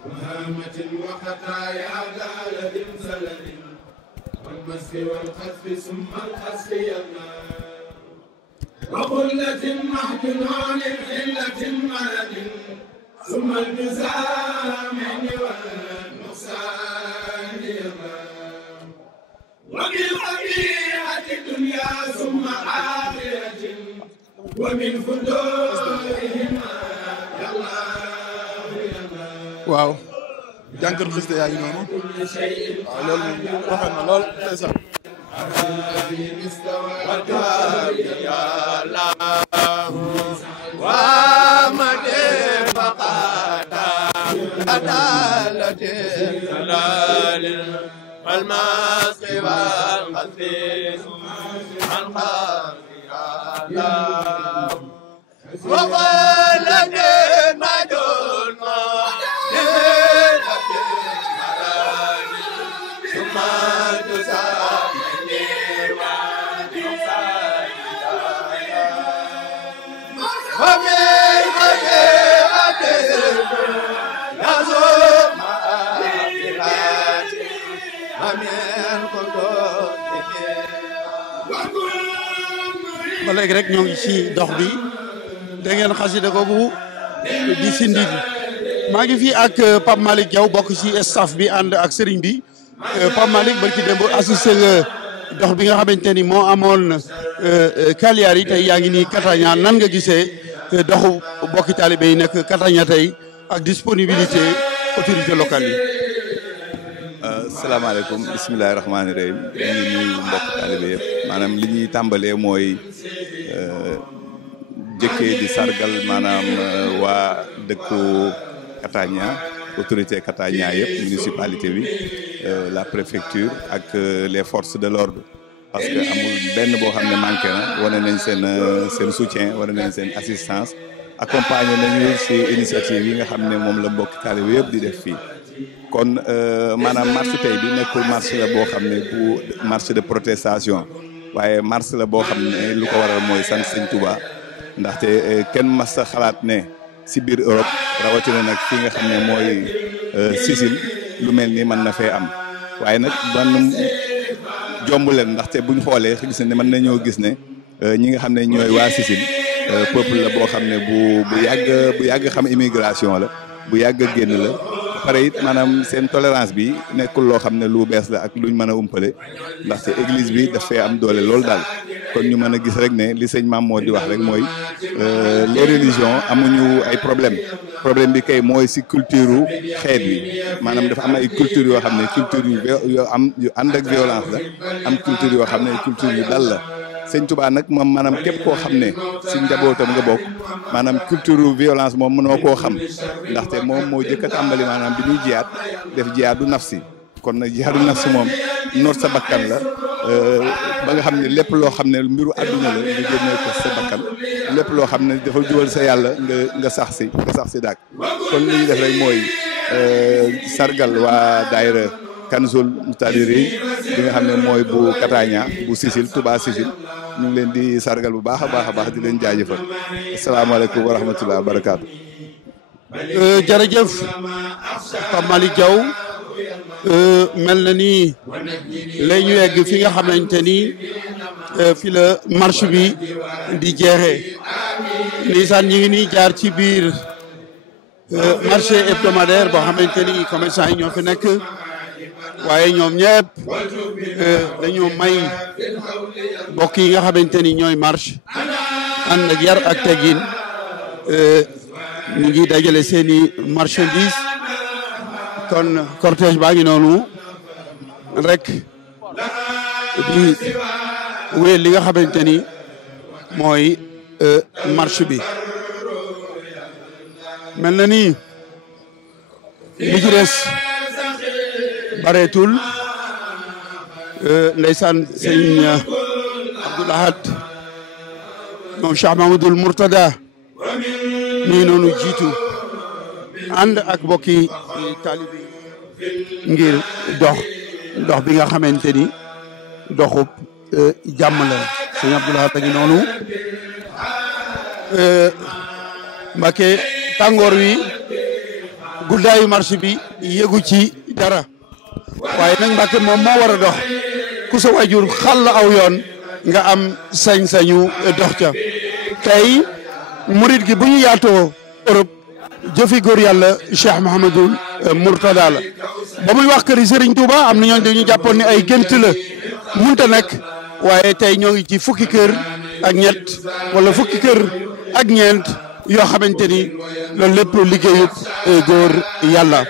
وهامة وخطايا دالة سلل والمسك والخسف ثم الخسف يمنى وقلة محجنون قلة مرض ثم الجزام والنقصان يمنى وبالقبيحة الدنيا ثم آخرة ومن فجورهما يلا waaw jànkatu xiste yaa ngi noonu waaw loolu moom rafet na lool tey sax ba léegi rek ñoo ngi ci dox bi da ngeen xasida ko bu di sindi bi maa ngi fii ak Pape Malick Diaw bokk ci staff bi ànd ak sëriñ bi Pape Malick barki démb assisté nga dox bi nga xamante ni moo amoon Cagliari tey yaa ngi nii Catania nan nga gisee doxu bokki taalibe yi nekk Catania tey ak disponibilité autorité locale yi. salaamaaleykum bisimilahi rahmaani rahim ñu ngi nuyu mbokk taalibe yëpp maanaam li ñuy tàmbalee mooy jëkkee di sargal maanaam waa dëkku Catania autorité Catania yëpp municipalité bi la préfecture ak les forces de l'ordre parce que amul benn boo xam ne manqué na wane nañ seen soutien wane nañ seen assistance accompagné nañu ci initiative yi nga xam ne moom la mbokk taalibe yëpp di def fii kon maanaam marche tey bi nekkul marche la boo xam ne bu marche de protestation waaye marche la boo xam ne lu ko waral mooy sant Sëñ Touba ndaxte kenn mas a xalaat ne si biir Europe rawatina nag fii nga xam ne mooy Sicile lu mel ni mën na fee am waaye nag man jomb leen ndaxte buñ xoolee gis ne mën nañoo gis ne ñi nga xam ne ñooy waa Sicile peuple la boo xam ne bu yàgg xam immigration la bu yàgg génn la pare it maanaam seen tolérance bi nekkul loo xam ne lu bees la ak luñ mën a umpale ndaxte église bi daf fee am doole loolu daal kon ñu mën a gis rek ne li sëñ Maam moo di wax rek mooy les religions amuñu ay problème bi kay mooy si culture xeet bi maanaam dafa am ay culture yoo xam ne culture yu ànd ak violence la am culture yoo xam ne culture yu dal la sëñ Touba nag moom maanaam képp koo xam ne si njabootam nga bokk maanaam culture violence moom mënoo koo xam ndaxte moom moo jëkk a tàmbali maanaam bi ñuy jiyaat def jiyaadu nafsi kon nag jiyaadu nafsi moom noot sa bakkan la ba nga xam ne lépp loo xam ne mbiru àdduna la nga génnee ko sa bakkan lépp loo xam ne dafa jubal sa yàlla nga sax si daak kon li ñu def rek mooy sargal waa daayira Kanzul Muhtadirin bi nga xam ne mooy bu Catania bu Sicile Touba Sicile ñu ngi leen di sargal bu baax a baax di leen jaajëfal asalaamaaleykum wa rahmatulah wa barakaatu. jërëjëf Pape Malick Diaw mel na ni lay ñu egg fi nga xamante ni fi la marche bi di jeexee ndeysaan ñi ngi nii jaar ci biir marché hebdomadaire boo xamante ni commerçant yi ñoo fi nekk. waaye ñoom ñëpp dañoo may mbokk yi nga xamante ni ñooy marche ànd ak yar ak teggin ñu ngi dajale seeni marchandise kon cortège baa ngi noonu rek di wéyal li nga xamante ni mooy marche bi mel na ni li ci des bareetul ndeysaan sëñ Abdoul Ahad moom Cheikh Mahamadoul Mourtada nii noonu jiitu ànd ak bokki taalibe ngir dox bi nga xamante ni doxub jàmm la sëñ Abdoul Ahad a ngi noonu Mbàkke tàngoor wi guddaayu marché bi yëgu ci dara waaye nag Mbàkke moom moo war a dox ku sa wajur xàll aw yoon nga am sañ-sañu dox ca tey murit gi bu ñu yaatoo Europe jëfi góor yàlla Cheikh Mouhamadoul Mourtada la ba muy wax kër yi Serigne Touba am na ñooñu dañu jàppoon ne ay gént la munta nekk waaye tey ñoo ngi ci fukki kër ak ñett wala fukki kër ak ñeent yoo xamante ni loolu lépp liggéeyub góor yàlla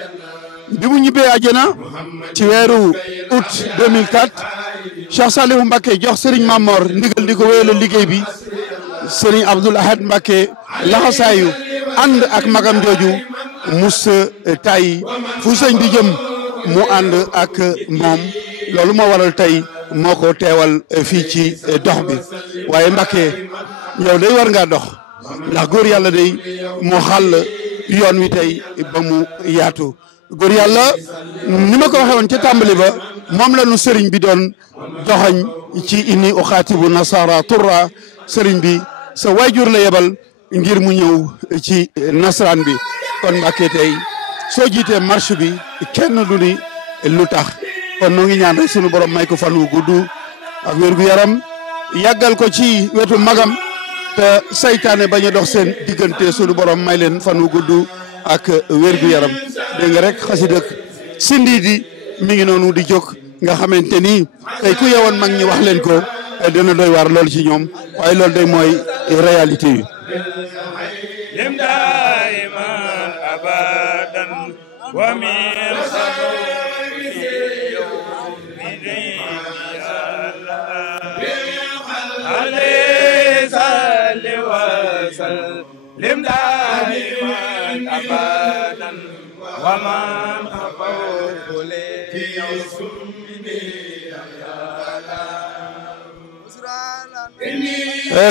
bi mu ñibbee àjjana ci weeru août 2004 Cheikh Saliou Mbacké jox Serigne Mamor ndigal di ko wéyal liggéey bi Serigne Abdoul Ahad Mbacké laxasaayu ànd ak magam jooju mus tay fu sëñ bi jëm mu ànd ak moom loolu moo waral tey moo ko teewal fii ci dox bi waaye Mbacké yow day war ngaa dox ndax góor yàlla day moo xàll yoon wi tey ba mu yaatu góor yàlla ni ma ko waxee woon ca tàmbali ba moom la nu sëriñ bi doon joxañ ci inni uxaatibu nasara turra sëriñ bi sa waajur la yebal ngir mu ñëw ci nasaraan bi kon Mbacké tey soo jiitee marche bi kenn du ni lu tax kon noo ngi ñaan rek sunu borom may ko fan wu gudd ak wér gu yaram yàggal ko ci wetu magam te saytaane bañ a dox seen diggante sunu borom may leen fan wu gudd ak wér gu yaram dégg nga rek xasida sindi di mi ngi noonu di jóg nga xamante ni tey ku yewoon mag ñi wax leen ko dina doy waar loolu ci ñoom waaye loolu day mooy réalité yi lim daiman abadan wa min lim daiman abadan wa man khafawle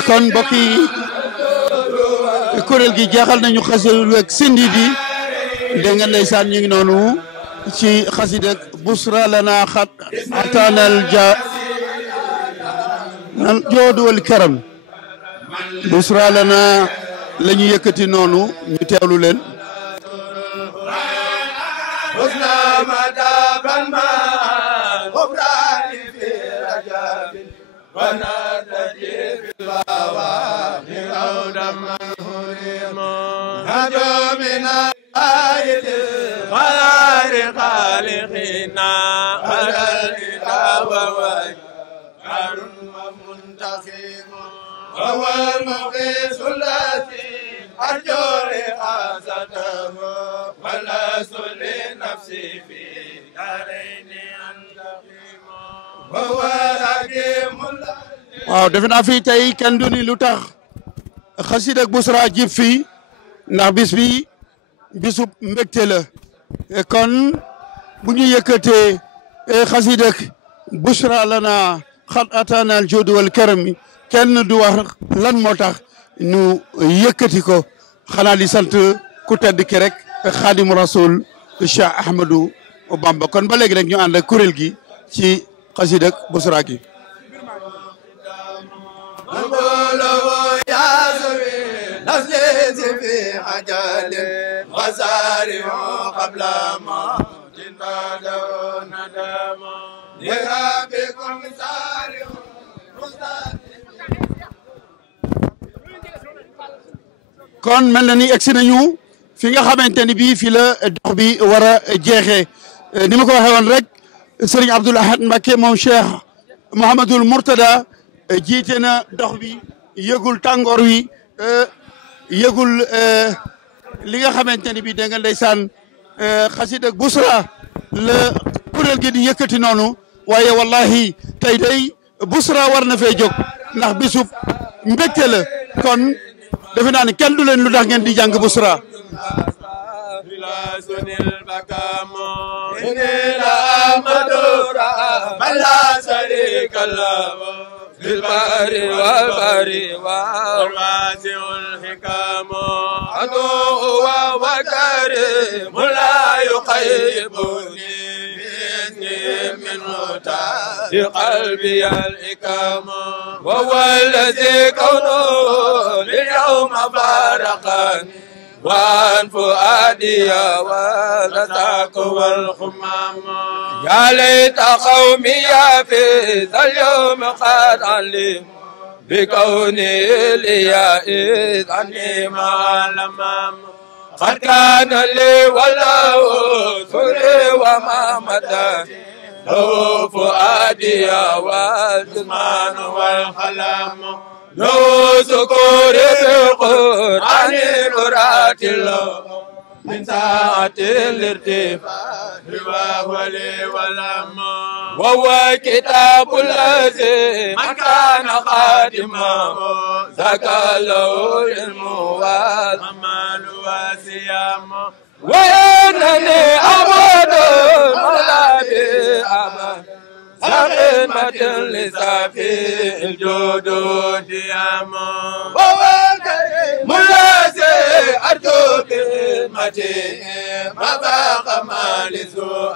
kon mbokk yi kuréel gi jeexal nañu xasida ak sindi di dégg nga ndeysaan ñu ngi noonu ci xasida ak busra lana xat atanal joodu wal karam busra lana la ñu yëkkati noonu ñu teewlu leen وهو المقيس الذي أرجو رئاسته ولست لنفسي في دارين أنتقم وهو حكيم waaw defe naa fii tey kenn du ni lu tax xasida ak Busra jib fii ndax bis bi bisub mbégte la kon bu ñu yëkkatee xasida ak Busra lana xat atana al juud wal karam kenn du wax lan moo tax ñu yëkkati ko xanaa di sant ku tedd ki rek Xaadimu Rasul Cheikh Ahmadou Bamba kon ba léegi rek ñu ànd ak kuréel gi ci xasida ak Busra gi في حجال وزارع قبل ما جنبادو ندم لربكم سارع kon mel na ni egsi nañu fi nga xamante ni bii fi la dox bi war a jeexee ni ma ko waxee woon rek Serigne Abdoul Ahad Mbacké moom Cheikh Mouhamadoul Mourtada jiite na dox bi yëgul tàngoor wi yëgul li nga xamante ni bii da nga ndeysaan xasida ak Busra la kuréel gi di yëkkati noonu waaye wallahi tey day Busra war na fee jóg ndax bisub mbégte la kon defe naa ne kenn du leen lu tax ngeen di jàng Busra la كلام في البحر والبحر والواسع الحكام عدو وكريم لا يخيبني منه لقلبي الإكام وهو الذي كونه لليوم فارقني وعن فؤادي والرزاق والخمام يا ليت قومي في ذا اليوم قد علم بكوني لي إذ عني مع الأمام قد كان لي والله سري وما مدى له فؤادي والجسمان والخلام له سكور بالقرآن نورات الله من ساعة الارتفاع وهو لي والأمان وهو كتاب الذي من كان خادما زكى له العلم والعمل والصيام وإنني أعبد المولى بأمان سخيمة لسافي الجود دياما وهو الكريم الذي أرجو بخدمته ما باق ما لسوء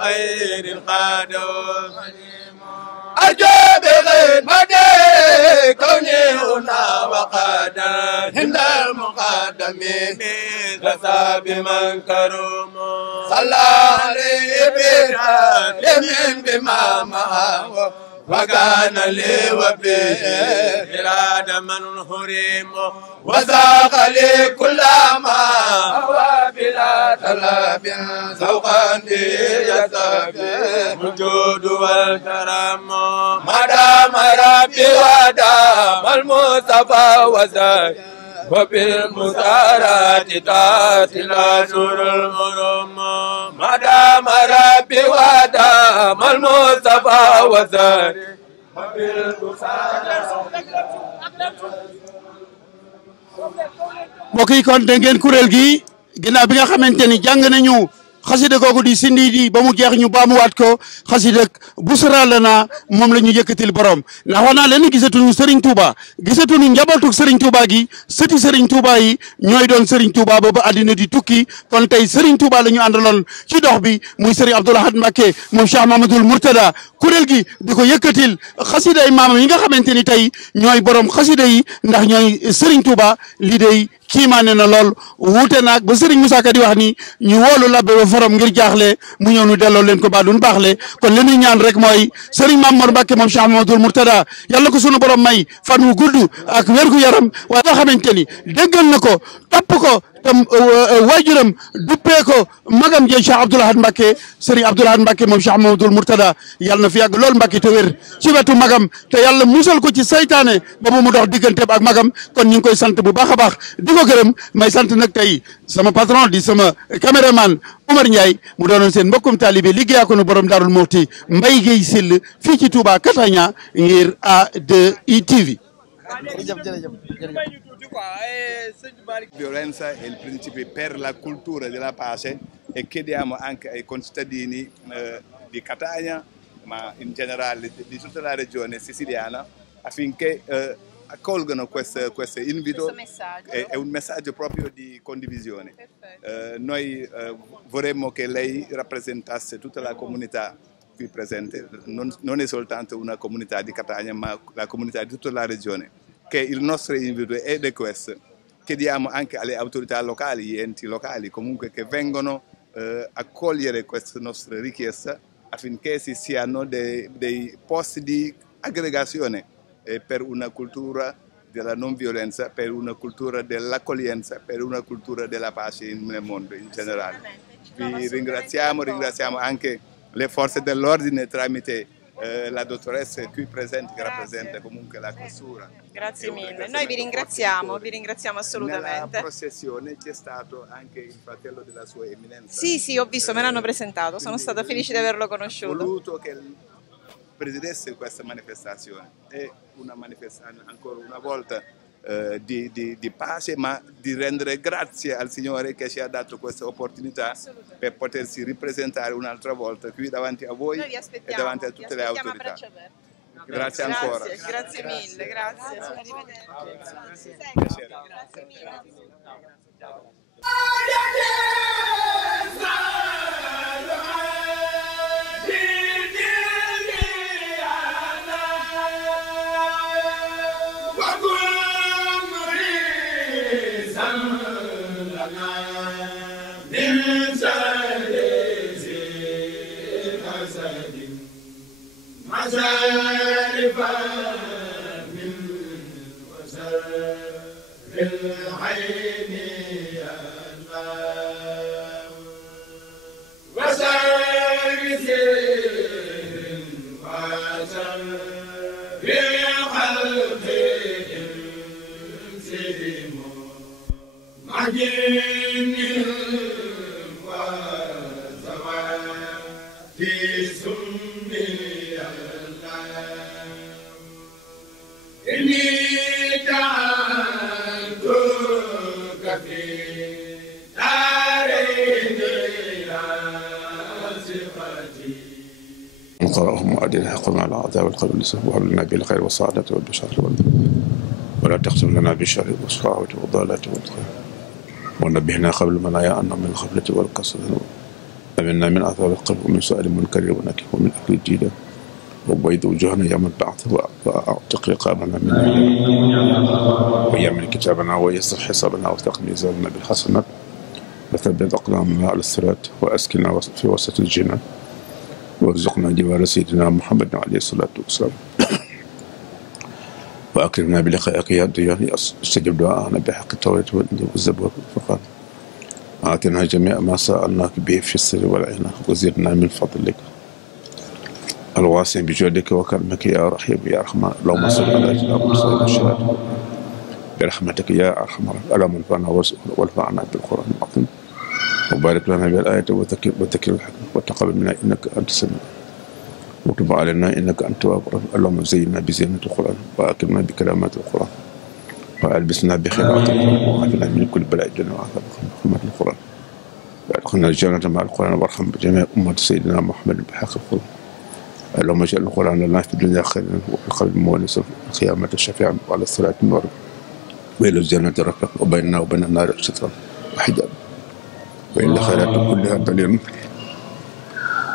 قادم أرجو بخدمته كوني هنا وقادا هند المقدم غصاب من كرم صلى عليه برحمة بما معه وكان لي وبه إرادة من هريم وساق لي كل ما هو بلا طلب سوقا يستبي الجود والكرم ما دام ربي ودام المصطفى وزاك وبالمسارات تاتي نور المرم ما دام ربي ودام المصطفى وزاك mbokk yi kon dégg ngeen kuréel gi ginnaaw bi nga xamante ni jàng nañu xasida googu di sindi di ba mu jeex ñu baamuwaat ko xasida busra lana moom la ñu yëkkatil borom ndax wax naa leen gisatuñu Serigne Touba gisatuñu njabootu Serigne Touba gi sëti Serigne Touba yi ñooy doon Serigne Touba ba àddina di tukki kon tey Serigne Touba la ñu àndaloon ci dox bi muy Serigne Abdoul Ahad Mbacké moom Cheikh Mamadou Mourtada kuréel gi di ko yëkkatil xasida yi maamam yi nga xamante ni tey ñooy borom xasida yi ndax ñooy Serigne Touba lii dey kiimaane na lool wuute naag ba Serigne Moussa Ka di wax ni ñu woolu labbe ba forom ngir jaaxle mu ñëw nu delloo leen ko ba duñ baaxle kon li ñuy ñaan rek mooy Serigne Mamor Mbacké moom Cheikh Mamadou Mourtada yàlla ko sunu borom may fan wu gudd ak wérgu yaram waaye nga xamante ni déggal na ko topp ko tam waajuram duppee ko magam je Cheikh Abdoul Ahad Mbacké Serigne Abdoul Ahad Mbacké moom Cheikh Mamadou Mourtada yàlla na fi yàgg lool Mbacké te wér ci wetu magam te yàlla musal ko ci saytaane ba mu dox diggante ak magam kon ñu ngi koy sant bu baax a baax di ko gërëm may sant nag tey sama patron di sama caméraman Oumar Ndiaye mu doonoon seen mbokkum taalibe liggéeyaa ko nu borom Darou Mouhty Mbaye Guèye Sill fii ci Touba Catania ngir A2I TV. Violenza è il principio per la cultura della pace e chiediamo anche ai concittadini di Catania, ma in generale di tutta la regione siciliana, affinché accolgano questo invito. È un messaggio proprio di condivisione. Noi vorremmo che lei rappresentasse tutta la comunità qui presente, non è soltanto una comunità di Catania, ma la comunità di tutta la regione, che il nostro invito è di questo. Chiediamo anche alle autorità locali, gli enti locali comunque, che vengono a cogliere questa nostra richiesta affinché ci siano dei posti di aggregazione per una cultura della non violenza, per una cultura dell'accoglienza, per una cultura della pace nel mondo in generale. Vi ringraziamo anche le forze dell'ordine tramite la dottoressa qui presente che rappresenta comunque la questura. Grazie mille, noi vi ringraziamo assolutamente. Nella processione c'è stato anche il fratello della sua eminenza. Sì, ho visto, me l'hanno presentato, sono stata felice di averlo conosciuto. Ho voluto che presidesse questa manifestazione, è una manifestazione ancora una volta di pace, ma di rendere grazie al Signore che ci ha dato questa opportunità per potersi ripresentare un'altra volta qui davanti a voi e davanti a tutte le autorità. Grazie ancora. Grazie mille, grazie. Arrivederci. Grazie mille. اللهم أدنا حقنا على عذاب القبر وهب لنا بالخير والسعادة والبشارة ولا تختم لنا بالشر والشقاوة والضلالة والخير ونبهنا قبل المنايا عنا من الغفلة والكسل أمنا من عذاب القبر ومن سؤال المنكر ونكر ومن أكل الجيل وبيض وجوهنا يوم البعث وأعتق رقابنا من ويمن كتابنا ويسر حسابنا وثق ميزاننا بالحسنات وثبت أقدامنا على الصراط وأسكننا في وسط الجنة وارزقنا جوار سيدنا محمد عليه الصلاة والسلام وأكرمنا بلقائك يا ديان استجب دعاءنا بحق التوراة والإنجيل والزبور والفرقان آتنا جميع ما سألناك به في السر والعلن وزدنا من فضلك الواسع بجودك وكرمك يا رحيم يا رحمن اللهم صل على سيدنا محمد الشهادة برحمتك يا أرحم اللهم انفعنا وارفعنا بالقرآن العظيم وبارك لنا بالآية وذكر الحكمة وتقبل منا إنك أنت السميع وتب علينا إنك أنت التواب الرحيم اللهم زينا بزينة القرآن وأكرمنا بكرامات القرآن وألبسنا بخيرات القرآن وعافنا من كل بلاء الدنيا وعذاب حرمات القرآن وأدخلنا الجنة مع القرآن وارحم بجميع أمة سيدنا محمد بحق القرآن اللهم اجعل القرآن لنا في الدنيا خيرا وفي القلب مونسا وفي القيامة شفيعا وعلى الصراط نورا وإلى الجنة رفقا وبيننا وبين النار سترا وحجابا وإن الخيرات كلها دليل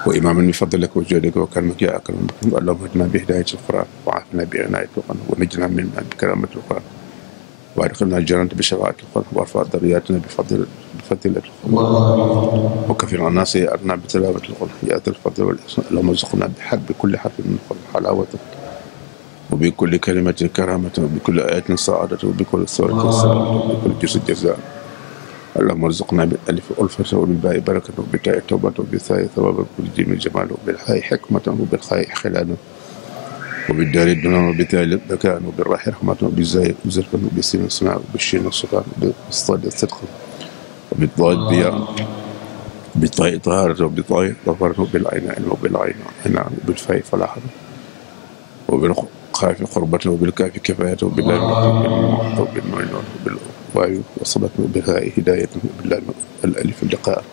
وإماما من فضلك وجودك وكرمك يا أكرم اللهم اهدنا بهداية القرآن وعافنا بعناية القرآن ونجنا منا بكرامة القرآن وأدخلنا الجنة بشفاعة القرآن وارفع ذرياتنا بفضيلة القرآن وكفر عنا سيئاتنا بتلاوة القرآن يا ذا الفضل والإحسان اللهم ارزقنا بحب كل حرف من القرآن حلاوة وبكل كلمة كرامة وبكل آية سعادة وبكل سورة سلامة وبكل جزء جزاء اللهم ارزقنا بالألف ألفة وبالباء بركة وبالتاء توبة وبالثاء ثوابا وبالجيم جمال وبالحاء حكمة وبالخاء خلالا وبالدال الدنيا وبالتاء ذكاء وبالراء رحمة وبالزاي زلفا وبالسين صناعة وبالشين صفاء وبالصاد صدقا وبالضاد ضياء وبالطاء طهارة وبالطاء ظفرا وبالعين علم وبالعين عنان وبالفاء فلاحا وبالقاف قربة وبالكاف كفاية وباللام وبالنون وبالواو وصلت وبالهاء هداية وباللام الألف اللقاء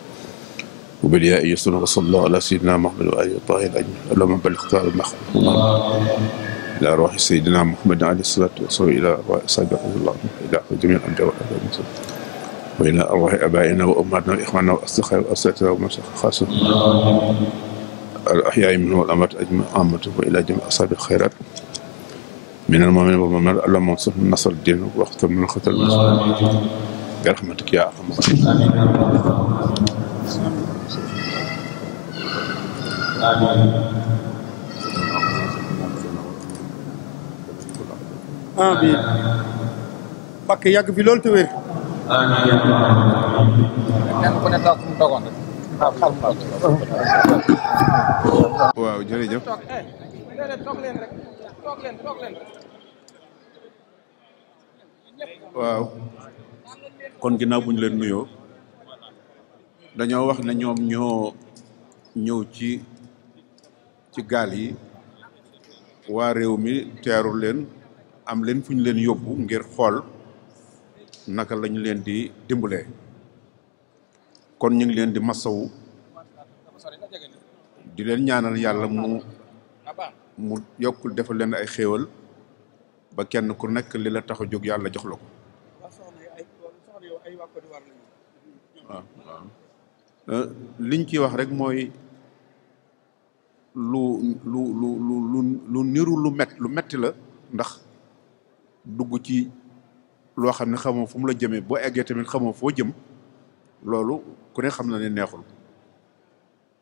وبالياء يسر وصلى الله على سيدنا محمد وآله الطاهر الأجمل اللهم بلغ طار المخلوق إلى روح سيدنا محمد عليه الصلاة والسلام إلى أرواح أصحابه رضي الله عنهم إلى جميع الأنبياء والأولياء وإلى أرواح آبائنا وأمهاتنا وإخواننا وأصدقائنا وأساتذتنا ومشايخنا خاصة الأحياء منهم والأموات أجمع عامة وإلى جميع أصحاب الخيرات من المؤمنين والمؤمنات اللهم انصرنا من نصر الدين واختم من خطر المسلمين برحمتك يا أرحم الراحمين. amiin Mbakke yàgg fi loolu te wér. waaw jërëjëf. waaw kon ginnaaw bu ñu leen nuyoo dañoo wax ne ñoom ñoo ñëw ci gaal yi waa réew mi teeru leen am leen fu ñu leen yóbbu ngir xool naka lañu leen di dimbalee kon ñu ngi leen di masawu di leen ñaanal yàlla mu mu yokkul defal leen ay xéewal ba kenn ku nekk li la tax a jóg yàlla jox la ko waaw liñ ciy wax rek mooy lu niru lu metti la ndax dugg ci loo xam ne xamoo fu mu la jëmee boo eggee tamit xamoo foo jëm loolu ku ne xam na ne neexul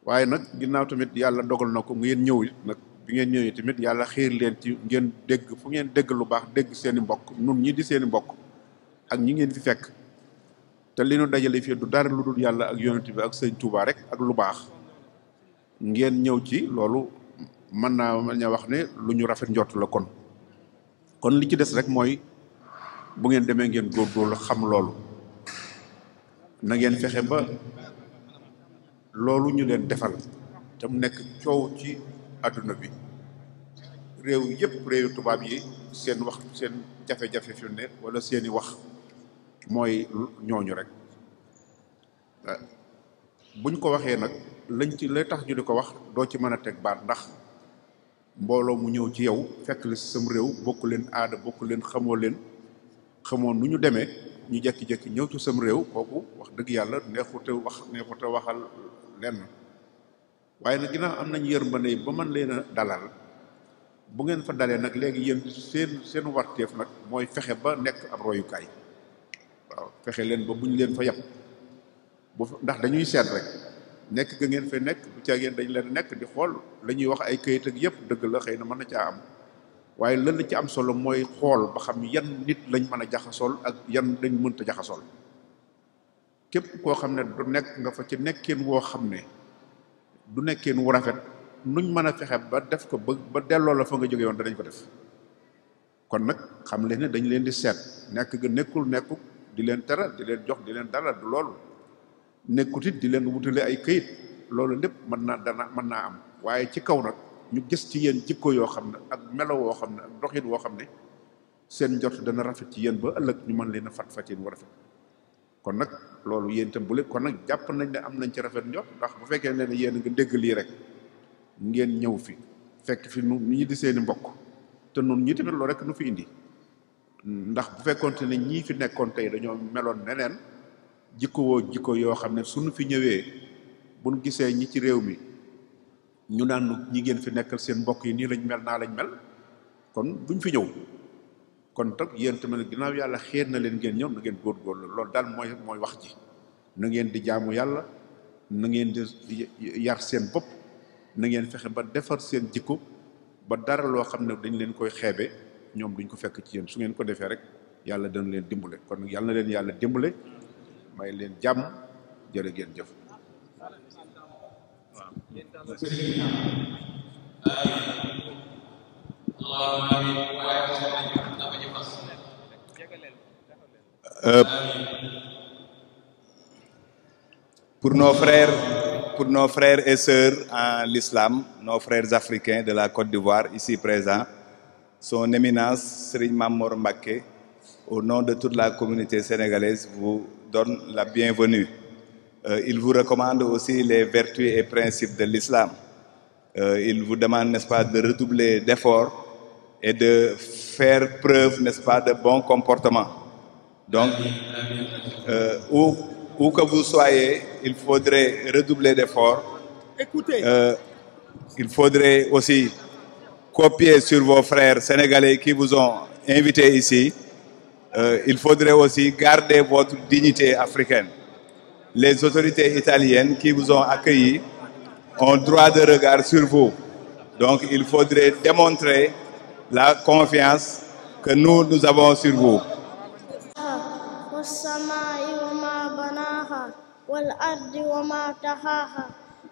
waaye nag ginnaaw tamit yàlla dogal na ko ngeen ñëw nag bi ngeen ñëwee tamit yàlla xiir leen ci ngeen dégg fu ngeen dégg lu baax dégg seeni mbokk nun ñi di seeni mbokk ak ñi ngeen fi fekk te li nu dajale fii du dara lu dul yàlla ak yonent bi ak sëñ Touba rek ak lu baax ngeen ñëw ci loolu mën naa wax ne lu ñu rafet njort la kon li ci des rek mooy bu ngeen demee ngeen góorgóorlu xam loolu na ngeen fexe ba loolu ñu leen defal te mu nekk coow ci adduna bi réew yëpp réew tubaab yi seen wax seen jafe-jafe fi ne wala seeni wax mooy ñooñu rek buñ ko waxee nag lañ ci lay tax ñu di ko wax doo ci mën a teg baat ndax mbooloo mu ñëw ci yow fekk la si sam réew bokku leen aada bokku leen xamoo nu ñu demee ñu jekki-jekki ñëw ci sam réew kooku wax dëgg yàlla neexute waxal lenn waaye nag ginnaaw am nañ yërmande ba mën leen a dalal bu ngeen fa dalee nag léegi yéen seen warteef nag mooy fexe ba nekk ab royukaay waaw fexe leen ba buñ leen fa yab ndax dañuy seet rek nekk ga ngeen fa nekk bu ca ngeen dañ leen nekk di xool la ñuy wax ay këyit ak yëpp dëgg la xëy na mën na caa am waaye lan la ci am solo mooy xool ba xam yan nit lañ mën a jaxasool ak yan lañ mënta jaxasool képp koo xam ne du nekk nga fa ci nekkeen woo xam ne du nekkeen wu rafet nuñ mën a fexe ba def ko ba delloo la fa nga jóge woon danañ ko def kon nag xam leen ne dañ leen di seet nekk ga nekkul di leen teral di leen jox di leen dalal du loolu nekkut it di leen wutale ay këyit loolu lépp mën naa am waaye ci kaw nag ñu gis ci yéen jikko yoo xam ne ak melo woo xam ne ak doxin woo xam ne seen njort dana rafet ci yéen ba ëllëg ñu mën leen a fatin wu rafet kon nag loolu yéen itam bu leen kon nag jàpp nañ ne am nañ ci rafet njort ndax bu fekkee ne yéen nga dégg lii rek ngeen ñëw fi fekk fi nu ñi di seeni mbokk te nun ñi tamit loolu rek nu fi indi ndax bu fekkoonte ne ñii fi nekkoon tey dañoo meloon neneen jikko yoo xam ne suñu fi ñëwee buñ gisee ñi ci réew mi ñu naan ñi ngeen fi nekkal seen mbokk yi nii lañ mel naa lañ mel kon duñ fi ñëw kon tak yéen tamit ginnaaw yàlla xeer na leen ngeen ñëw na ngeen góorgóorlu loolu daal mooy wax ji na ngeen di jaamu yàlla na ngeen di yar seen bopp na ngeen fexe ba defar seen jikko ba dara loo xam ne dañ leen koy xeebe ñoom duñ ko fekk ci yéen su ngeen ko defee rek yàlla dana leen dimbale kon nag yàlla na leen yàlla dimbale may leen jàmm jërë ngeen jëf Pour nos frères et sœurs en l'islam, nos frères africains de la Côte d'Ivoire ici présents, son éminence Serigne Mame Mor Mbacké, au nom de toute la communauté sénégalaise, vous donne la bienvenue. Il vous recommande aussi les vertus et principes de l'islam. Il vous demande, n'est-ce pas, de redoubler d'efforts et de faire preuve, n'est-ce pas, de bon comportement. Donc, où que vous soyez, il faudrait redoubler d'efforts. Écoutez. Il faudrait aussi copier sur vos frères sénégalais qui vous ont invités ici. Il faudrait aussi garder votre dignité africaine. Les autorités italiennes qui vous ont accueillis ont droit de regard sur vous. Donc, il faudrait démontrer la confiance que nous avons sur vous. والأرض وما طحاها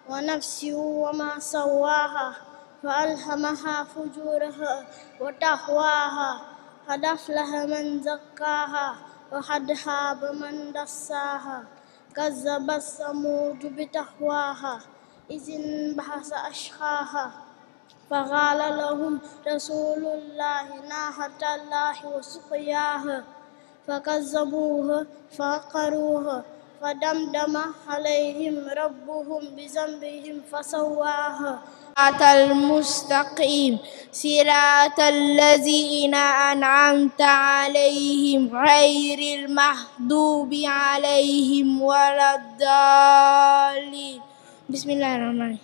ونفس وما سواها فألهمها فجورها وتقواها قد أفلح من زكاها وقد خاب من دساها كذبت ثمود بتقواها إذ انبعث أشقاها فقال لهم رسول الله ناقة الله وسقياها فكذبوها فعقروها فدمدم عليهم ربهم بذنبهم فسواها المستقيم صراط الذين أنعمت عليهم غير المغضوب عليهم ولا الضالين بسم الله الرحمن الرحيم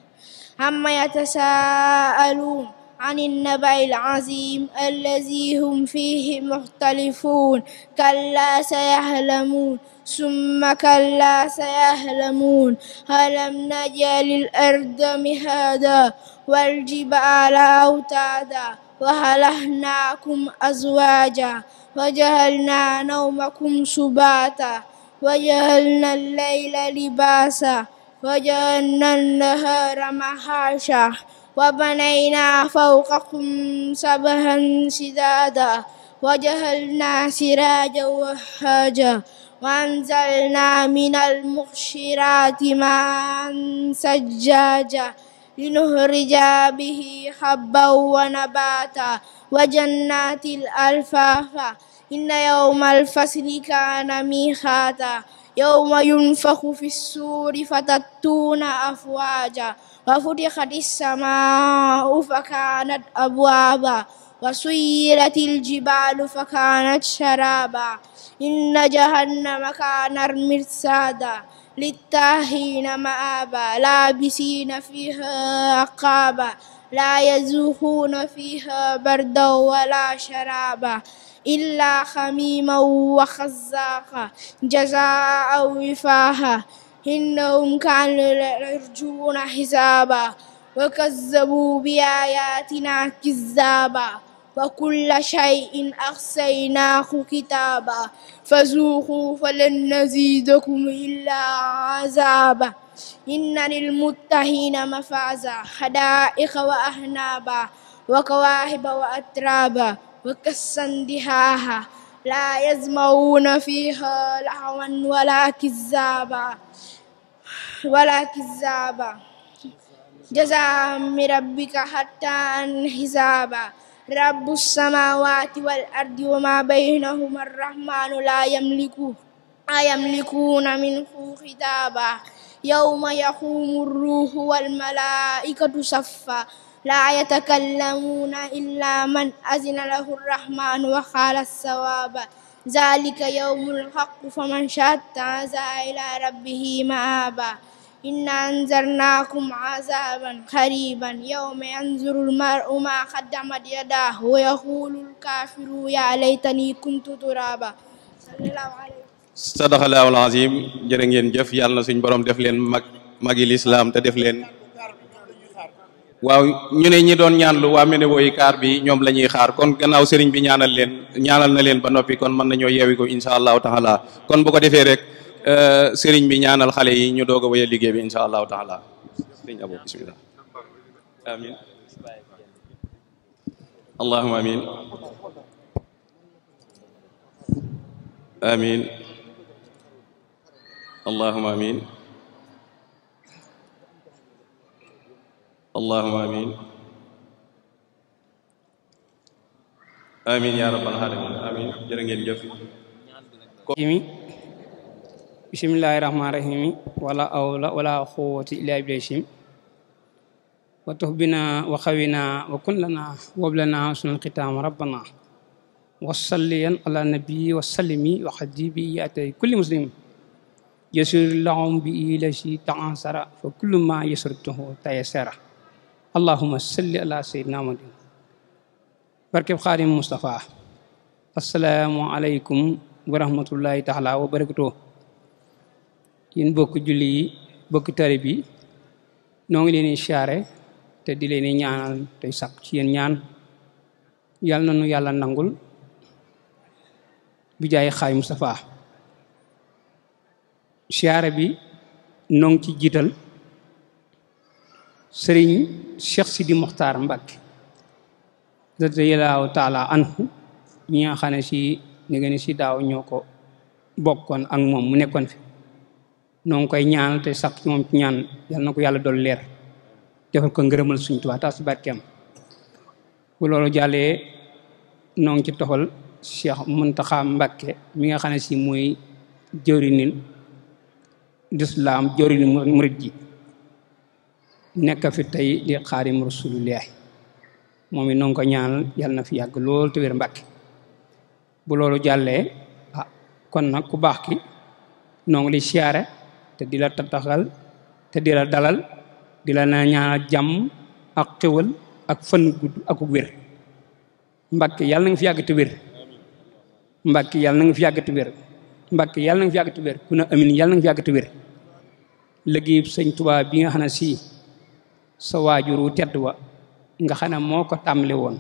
عما يتساءلون عن النبأ العظيم الذي هم فيه مختلفون كلا سيعلمون ثم كلا سيعلمون ألم نجعل الأرض مهادا والجبال أوتادا وخلقناكم أزواجا وجعلنا نومكم سباتا وجعلنا الليل لباسا وجعلنا النهار معاشا وبنينا فوقكم سبعا شدادا وجعلنا سراجا وهاجا وأنزلنا من المعصرات ماء ثجاجا لنخرج به حبا ونباتا وجنات الألفافا إن يوم الفصل كان ميقاتا يوم ينفخ في الصور فتأتون أفواجا وفتحت السماء فكانت أبوابا وسيرت الجبال فكانت سرابا إن جهنم كانت مرصادا للطاغين مآبا لابسين فيها أحقابا لا يذوقون فيها بردا ولا شرابا إلا حميما وغساقا جزاء وفاقا إنهم كانوا يرجون حسابا وكذبوا بآياتنا كذابا وكل شيء أحصيناه كتابا فذوقوا فلن نزيدكم إلا عذابا إن للمتقين مفازا حدائق وأعنابا وكواعب وأترابا وكأسا دهاقا لا يسمعون فيها لغوا ولا كذابا جزاء من ربك حتى حسابا رب السماوات والأرض وما بينهما الرحمن لا يملكون منه خطابا يوم يقوم الروح والملائكة صفا لا يتكلمون إلا من أذن له الرحمن وقال الصواب ذلك يوم الحق فمن شاء اتخذ إلى ربه مآبا إنا أنذرناكم عذابا قريبا يوم ينظر المرء ما قدمت يداه ويقول الكافر يا ليتني كنت ترابا صلى الله عليه sadaqallahul azim. jërë ngeen jëf yàlla na suñ borom def leen magi lislaam te def leen waaw ñu ne ñi doon ñaanlu waa Ménéo yi kaar bi ñoom la ñuy xaar kon gannaaw sëriñ bi ñaanal na leen ba noppi kon mën nañoo yeewi ko insha allahu taala kon bu ko defee rek sëriñ bi ñaanal xale yi ñu doog a wéyal liggéey bi insha allahu taala sëriñ Abo bismillah amin allahumma amin amin allahumma amin allahumma amin amin ya rabbal alamin amin jërë ngeen jëf bismillahirrahmanirrahim wala awla wala quwwata illa billah wa tuhbina wa khawina wa kun lana wablana sunul qitam rabbana wa salliyan ala nabi wa sallimi wa khadibi yatay kulli muslim yasir lahum bi ilahi ta'asara fa kullu ma yasrutuhu tayassara allahumma salli ala sayyidina muhammad barke Xaadim Mustafa assalamu alaykum wa rahmatullahi ta'ala wa barakatuh yéen bokk julli yi bokk tari bi noo ngi leen di siyaare te di leen ñaanal tey sàkk ci yéen ñaan yàlla na nu yàlla nangul bi jaay xaay Mustafa siyaare bi noo ngi ci jiital sëriñ Cheikh Sidi Mokhtar Mbacké radiyallahu taala anhu ñi nga xam ne si ni nga ni si daaw ñoo ko bokkoon ak moom mu nekkoon fi noo ngi koy ñaanal te sax ci moom ci ñaan yal na ko yàlla dool leer defal ko ngërëmal suñu Tuubaa taas barkeem bu loolu jàllee noo ngi ci toxal Cheikh Muntaxa Mbacké mi nga xam ne si mooy jëwriñu lislaam jëwriñu murit ji nekk fi tey di xaadim rasulullah moom it noo ngi ko ñaanal yàlla na fi yàgg lool te wér Mbàkke bu loolu jàllee kon nag ku baax ki noo ngi li siyaare te di la tataxal te di la dalal di la na ñaanal jàmm ak xéwal ak fan gudd ak wér Mbàkke yàlla na nga fi yàgg te wér Mbàkke yàlla na nga fi yàgg te wér Mbàkke yàlla na nga fi yàgg te wér ku ne amin yàlla na nga fi yàgg te wér liggéey sëñ Tuubaa bi nga xam ne si sa waajuru tedd wa nga xam ne moo ko tàmbali woon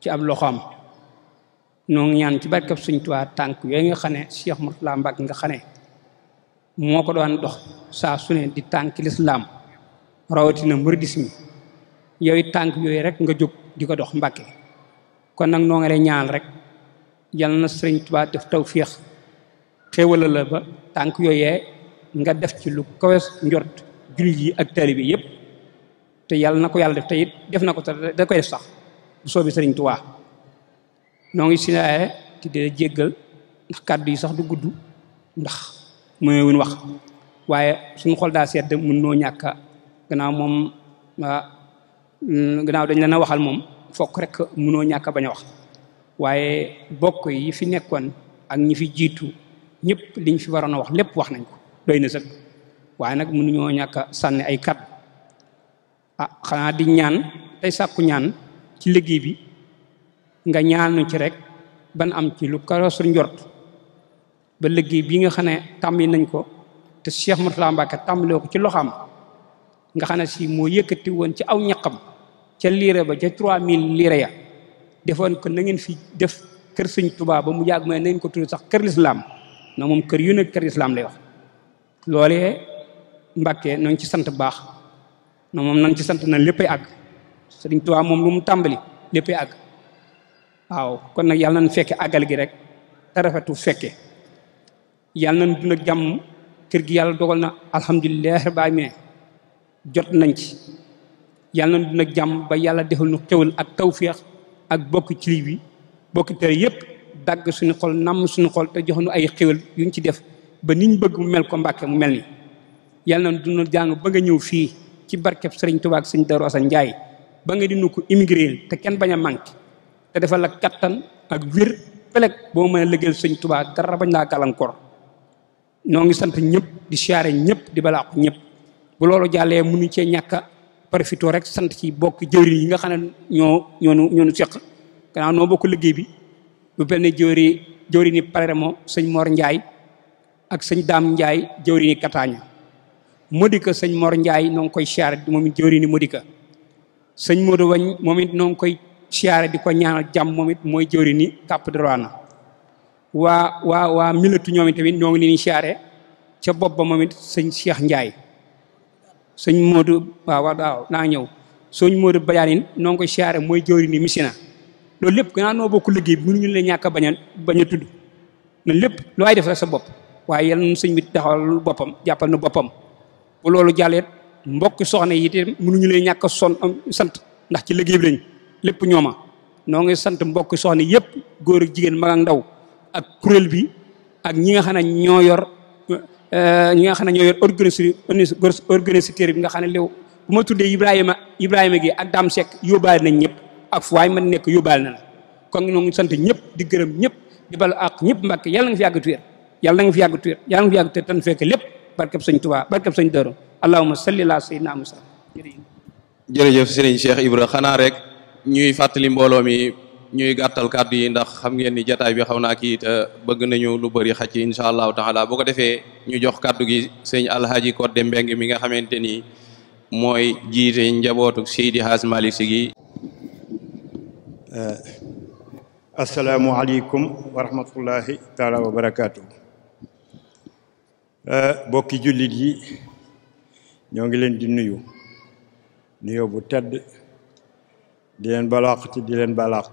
ci ab loxoom noo ngi ñaan ci barkeb sëñ Tuubaa tànk yooyu nga xam ne Cheikh Mourtala Mbàkke nga xam ne moo ko doon dox saa su ne di tànk lislaam rawatina muridisme yooyu tànk yooyu rek nga jóg di ko dox Mbàkke kon nag noo ngi lay ñaan rek yal na sëñ Tuubaa def tawféex xéewala la ba tànk yooyee nga def ci lu kawe njort jullit yi ak taalibe yépp te yàlla na ko yàlla def te it def na ko te da koy def sax bu soobi sëriñ Tuubaa noo ngi sinaaye te di la jéggal ndax kàddu yi sax du gudd ndax mënewuñ wax waaye suñu xol daa sedd mën noo ñàkka gannaaw moom gannaaw dañ leen a waxal moom fokk rek mënoo ñàkka bañ a wax waaye bokk yi fi nekkoon ak ñi fi jiitu ñëpp liñ fi waroon a wax lépp wax nañ ko doy na sëkk waaye nag mënuñoo ñàkk a sànni ay kat xanaa di ñaan tey sàkku ñaan ci liggéey bi nga ñaanu ci rek ban am ci lu kawe suñu njort ba liggéey bi nga xam ne tàmbali nañ ko te Cheikh Mourtala Mbacke tàmbalee ko ci loxaam nga xam ne si moo yëkkati woon ci aw ñaqam ca liire ba ca 3000 liire ya defoon ko na ngeen fi def kër sëñ Tuubaa ba mu yàgg mooy na ngeen ko tudd sax kër lislaam na moom kër yu ne kër lislaam lay wax loolee Mbàkke nañ ci sant baax na moom nañ ci sant na léppay àgg sëriñ Tuubaa moom lu mu tàmbali léppay àgg waaw kon nag yàlla nañ fekke àggal gi rek te rafetu fekke yàlla nañ dund ak jàmm kër gi yàlla dogal na alhamdulilah rabbil aalamiin jot nañ ci yàlla nañ dund ak jàmm ba yàlla defal nu xewal ak tawféex ak bokk ci lii bi bokk tere yépp dagg suñu xol namm suñu xol te jox nu ay xewal yuñ ci def ba niñ bëgg mu mel ko Mbàkke mu mel ni yàlla na dund jàng ba nga ñëw fii ci barkeb sëriñ Tuubaa ak sëñ Daaru Asan Njaay ba nga dinu ko immigré te kenn bañ a manqué te defal la kattan ak wér peleg boo mën a liggéeyal sëñ Tuubaa dara bañ laa gàllankoor noo ngi sant ñëpp di siyaare ñëpp di balaaku ñëpp bu loolu jàllee mënuñ cee ñàkk a profité rek sant ci bokk jëwriñ yi nga xam ne ñoonu seq gannaaw noo bokk liggéey bi lu mel ne jëwriñ ni parere moo sëñ Mor Njaay ak sëñ Daam Njaay jëwriñ ni Kataaña Modika sëñ Mor Njaay noo ngi koy siyaare moom it jëwriñ ni Modika sëñ Modou Wañ moom it noo ngi koy siyaare di ko ñaanal jàmm moom it mooy jëwriñ ni Cap de Rwanda waa milatu ñoom it tamit ñoo ngi leen di siyaare ca bopp ba moom it sëñ Cheikh Njaay sëñ Modou waaw naa ñëw sëñ Modou Badiane noo ngi koy siyaare mooy jëwriñ ni Missina loolu lépp gannaaw noo bokk liggéey bi mënuñu leen ñàkk a bañ a tudd na lépp lu waay def rek sa bopp waaye yal na sëñ bi taxawal boppam jàppal na boppam bu loolu jàlleet mbokk soxna yi itam mënuñu leen ñàkk a sant ndax ci liggéey bi lañ lépp ñooma noo ngi sant mbokk soxna yëpp góor ak jigéen mag ak ndaw ak kuréel bi ak ñi nga xam ne ñoo yor organisateur bi nga xam ne léew bu ma tuddee Ibrahima gi ak Dame Seck yóbbaale nañ ñëpp ak fu waay mën nekk yóbbaale na la kon noo ngi sant ñëpp di gërëm ñëpp di bal ak ñëpp Mbàkke yàlla nga fi yàgg tuwér yàlla nga fi yàgg tuwér yàlla nga fi yàgg tuwér tan fekk lépp barkeb sëñ Tuubaa barkeb sëñ Daaru allahumma salli ala sayyidina Muhammad jërëjëf sëriñ Cheikh Ibra xanaa rek ñuy fàttali mbooloo mi ñuy gàttal kàddu yi ndax xam ngeen ni jataay bi xaw naa kii te bëgg nañu lu bëri xaj ci incha allahu taala bu ko defee ñu jox kàddu gi sëñ Alhaji Codé Mbeng mi nga xamante ni mooy jiite njabootu Seydi Hadj Malick Sy gi asalaamualeykum wa rahmatullahi taala wa barakaatu. Bokki jullit yi ñoo ngi leen di nuyu nuyoo bu tedd di leen balaax ci di leen balaax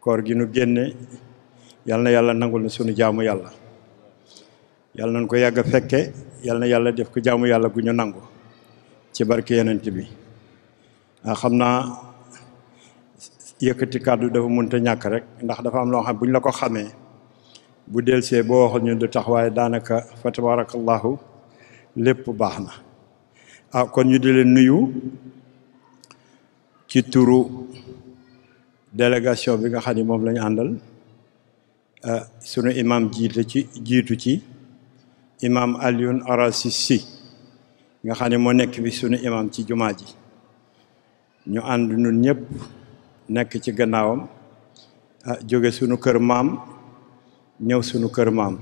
koor gi nu génne yal na yàlla nangul na sunu jaamu yàlla yal nañ ko yàgg a fekke yal na yàlla def ko jaamu yàlla gu ñu nangu ci barke yenent bi xam naa yëkkati kàddu dafa mënta ñàkk rek ndax dafa am loo xam buñ la ko xamee bu delsee boo waxul ñu du tax waaye daanaka fa tabarakallahu lépp baax na kon ñu di leen nuyu ci turu délégation bi nga xam ne moom la ñu àndal sunu imam jiitu ci imam Alioune Arassi Sy nga xam ne moo nekk bi sunu imam ci jumaa ji ñu ànd ñun ñëpp nekk ci gannaawam jóge sunu kër maam ñëw sunu kër maam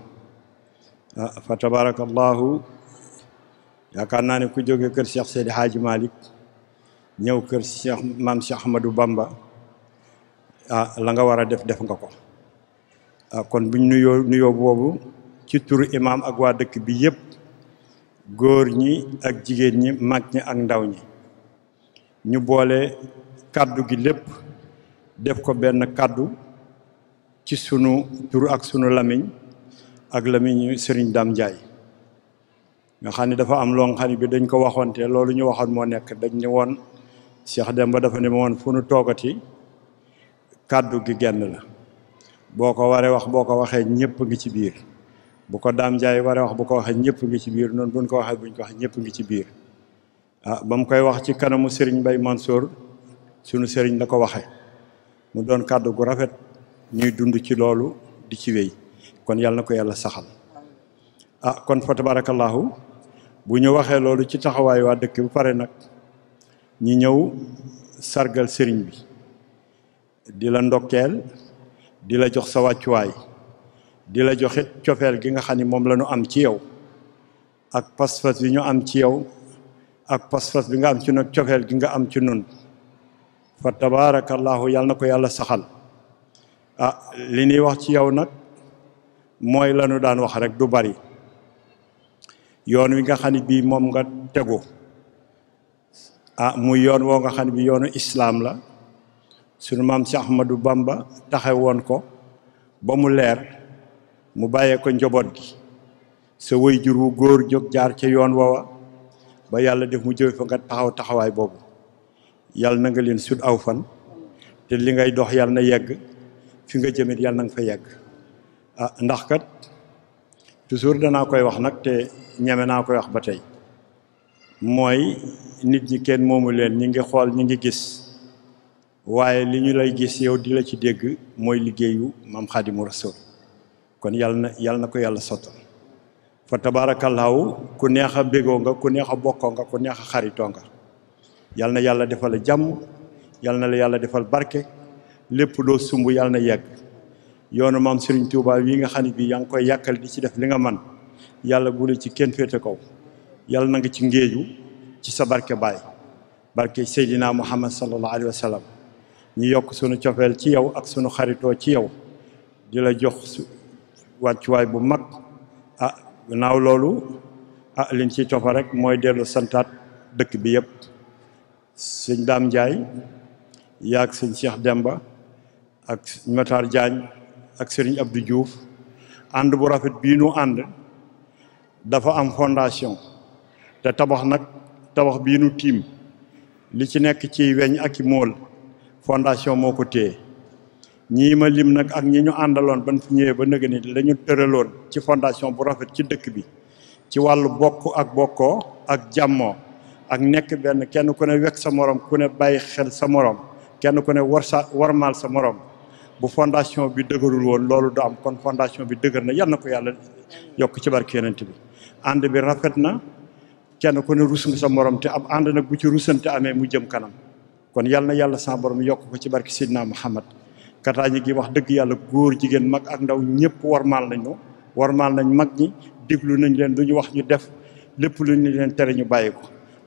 fa tabarakallahu yaakaar naa ne ku jóge kër Cheikh Seydi Hadji Malick ñëw kër maam Cheikh Ahmadou Bamba la nga war a def nga ko kon buñ nuyoo boobu ci turu imam ak waa dëkk bi yëpp góor ñi ak jigéen ñi mag ñi ak ndaw ñi ñu boole kaddu gi lépp def ko benn kaddu ci sunu turu ak sunu lamiñ ak lamiñu Serigne Dame Ndiaye nga xam ne dafa am loo nga xam ne bi dañ ko waxoonte loolu ñu waxoon moo nekk dañ ne woon Cheikh Demba dafa ne ma woon fu nu toogati kaddu gi genn la boo ko waree wax boo ko waxee ñëpp ngi ci biir bu ko Dame Ndiaye waree wax bu ko waxee ñëpp ngi ci biir noonu buñ ko waxee buñ ko waxee ñëpp ngi ci biir ba mu koy wax ci kanamu Serigne Mbaye Mansour sunu Serigne la ko waxee mu doon kàddu gu rafet ñuy dund ci loolu di ci wéy kon yàlla na ko yàlla saxal kon fa tabarakallahu bu ñu waxee loolu ci taxawaay waa dëkk bu pare nag ñi ñëw sargal Serigne bi di la ndokkeel di la jox sa wàccuwaay di la joxe cofeel gi nga xam ne moom la ñu am ci yow ak pas-pas bi ñu am ci yow ak pas-pas bi nga am ci nag cofeel gi nga am ci nun fa tabarakallahu yàlla na ko yàlla saxal li ñuy wax ci yow nag mooy la ñu daan wax rek du bari yoon wi nga xam ne bii moom nga tegu muy yoon woo nga xam ne bi yoonu islaam la sunu maam Cheikh Ahmadou Bamba taxe woon ko ba mu leer mu bàyyee ko njaboot gi sa waajur wu góor jóg jaar ca yoon woowa ba yàlla def mu jëw fa nga taxawaay boobu yàlla na nga leen sut aw fan te li ngay dox yàlla na yegg fi nga jëmit yàlla na nga fa yegg ndax kat toujours danaa koy wax nag te ñeme naa koy wax ba tey mooy nit ñi kenn moomu leen ñi ngi xool ñi ngi gis waaye li ñu lay gis yow di la ci dégg mooy liggéeyu maam Xaadimu Rasuul kon yàlla na ko yàlla sottal fa tabaarakallaahu ku neex a bégoo nga ku neex a bokkoo nga ku neex a xaritoo nga yàlla na yàlla defal la jàmm yàlla na la yàlla defal barke lépp loo sumb yàlla na yegg yoonu maam Serigne Touba wi nga xam ne bii yaa ngi koy yàkkal di ci def li nga man yàlla bu la ci kenn féete kaw yàlla na nga ci ngéeju ci sa barke baay barke Seydina Muhammad sallallahu alayhi wa sallam ñu yokk sunu cofeel ci yow ak sunu xaritoo ci yow di la jox wàccuwaay bu mag gannaaw loolu liñ ciy tofa rek mooy dellu santaat dëkk bi yëpp sëñ Dame Ndiaye yaag sëñ Cheikh Demba ak Matar Diagne ak Serigne Abdou Diouf ànd bu rafet bii nu ànd dafa am fondation te tabax bii nu tiim li ci nekk ci weñ ak i mool fondation moo ko téye ñii ma lim nag ak ñi ñu àndaloon ban fi ñëwee ba nëg ni lañu tëraloon ci fondation bu rafet ci dëkk bi ci wàllu bokk ak bokkoo ak jàmmoo ak nekk benn kenn ku ne wekk sa morom ku ne bàyyi xel sa morom kenn ku ne warmaal sa morom bu fondation bi dëgërul woon loolu du am kon fondation bi dëgër na yal na ko yàlla yokk ci barke yonent bi ànd bi rafet na kenn ku ne rus nga sa morom te am ànd nag bu ci rusante amee mu jëm kanam kon yal na yàlla sa borom yokk ko ci barke Sidna Muhammad Kataañi gi wax dëgg yàlla góor jigéen mag ak ndaw ñëpp warmaal nañ mag ñi déglu nañ leen du ñu wax ñu def lépp lu ñu leen tere ñu bàyyi ko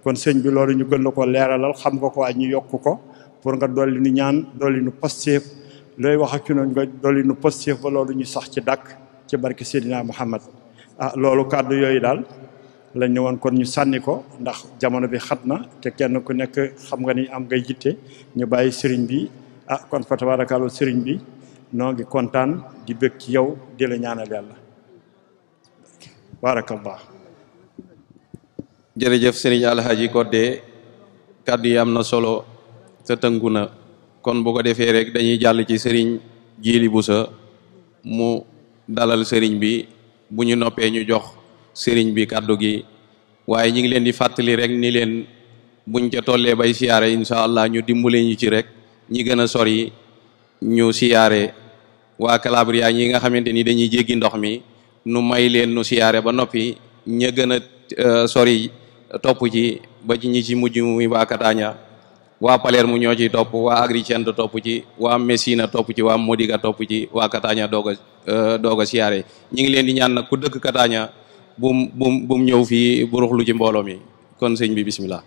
kon sëñ bi loolu ñu gën la ko leeralal xam nga ko waaye ñu yokk ko pour nga dolli nu ñaan dolli nu pasteef looy wax ak ci noonu nga dolli nu pasteef ba loolu ñu sax ci dàkk ci barke Seydina Muhammad loolu kàddu yooyu daal lañ ne woon kon ñu sànni ko ndax jamono bi xat na te kenn ku nekk xam nga ni am ngay jitte ñu bàyyi sëriñ bi kon fa tabaarakallaahu sëriñ bi noo ngi kontaan di bëgg ci yow di la ñaanal yàlla baarakallah jërëjëf sëriñ Alhaji Codé kàddu yi am na solo te tënku na kon bu ko defee rek dañuy jàll ci sëriñ Jili Busa mu dalal sëriñ bi bu ñu noppee ñu jox sëriñ bi kàddu gi waaye ñi ngi leen di fàttali rek ni leen buñ ca tollee bay siyaare incha allah ñu dimbale ñu ci rek ñi gën a sori ñu siyaare waa Calabria ñi nga xamante ni dañuy jéggi ndox mi nu may leen nu siyaare ba noppi ña gën a sori topp ci ba ci ñi ci mujj muy waa Catania waa Palermo ñoo ciy topp waa Agrigento topp ci waa Messina topp ci waa Modica topp ci waa Catania doog a siyaare ñi ngi leen di ñaan nag ku dëkk Catania bum ñëw fii buruxlu ci mbooloo mi kon sëñ bi bismillah.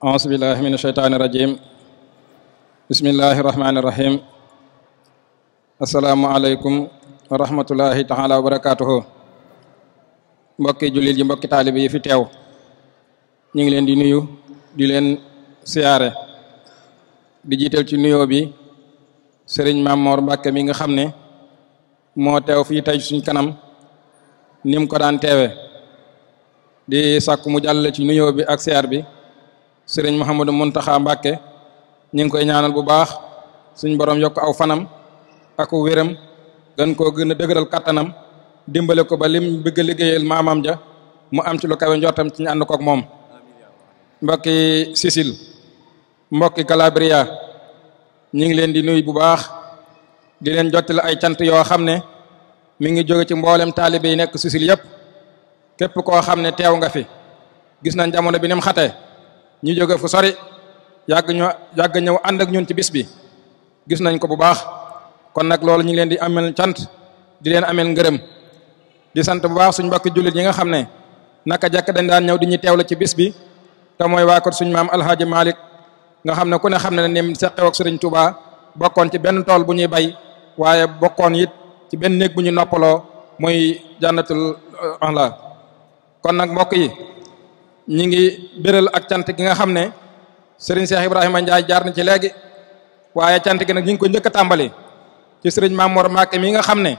auzu billahi min asheytaani rajim bismillahi rahmaani rahim asalaamu aleykum wa rahmatullahi taala wa barakatuhu mbokki jullit yi mbokki taalibe yi fi teew ñu ngi leen di nuyu di leen siyaare di jiital ci nuyoo bi sëriñ Mamor Mbàkke mi nga xam ne moo teew fii tey suñ kanam nim ko daan teewe di sàkku mu jàll ci nuyoo bi ak siyaar bi sëriñ Mouhamadou Mountakha Mbàkke ñu ngi koy ñaanal bu baax suñ borom yokk aw fanam ak wéram gën koo gën a dëgëral kattanam dimbale ko ba lim bëgg a liggéeyal maamam ja mu am ci lu kawe njortam ci ñu ànd kook moom mbokki Sicile mbokki Calabria ñu ngi leen di nuyu bu baax di leen jottali ay cant yoo xam ne mi ngi jóge ci mboolem taalibe yi nekk Sicile yépp képp koo xam ne teew nga fi gis nañ jamono bi ni mu xatee ñu jóge fu sori yàgg ñëw ànd ak ñun ci bis bi gis nañ ko bu baax kon nag loolu ñu ngi leen di amel cant di leen amel ngërëm di sant bu baax suñ mbokki jullit yi nga xam ne naka jekk dañ daan ñëw di ñu teewlu ci bis bi te mooy waa kër suñ maam Alhaaji Malick nga xam ne ku ne xam ne nim seqew ak Sëriñ Tuubaa bokkoon ci benn tool bu ñuy bay waaye bokkoon it ci benn néeg bu ñu noppaloo muy Jannatul Ahla kon nag mbokk yi ñi ngi béral ak cant gi nga xam ne Sëriñ Cheikh Ibrahima Ndiaye jaar na ci léegi waaye cant gi nag ñu ngi ko njëkk a tàmbali ci Sëriñ Mamor Mbàkke mi nga xam ne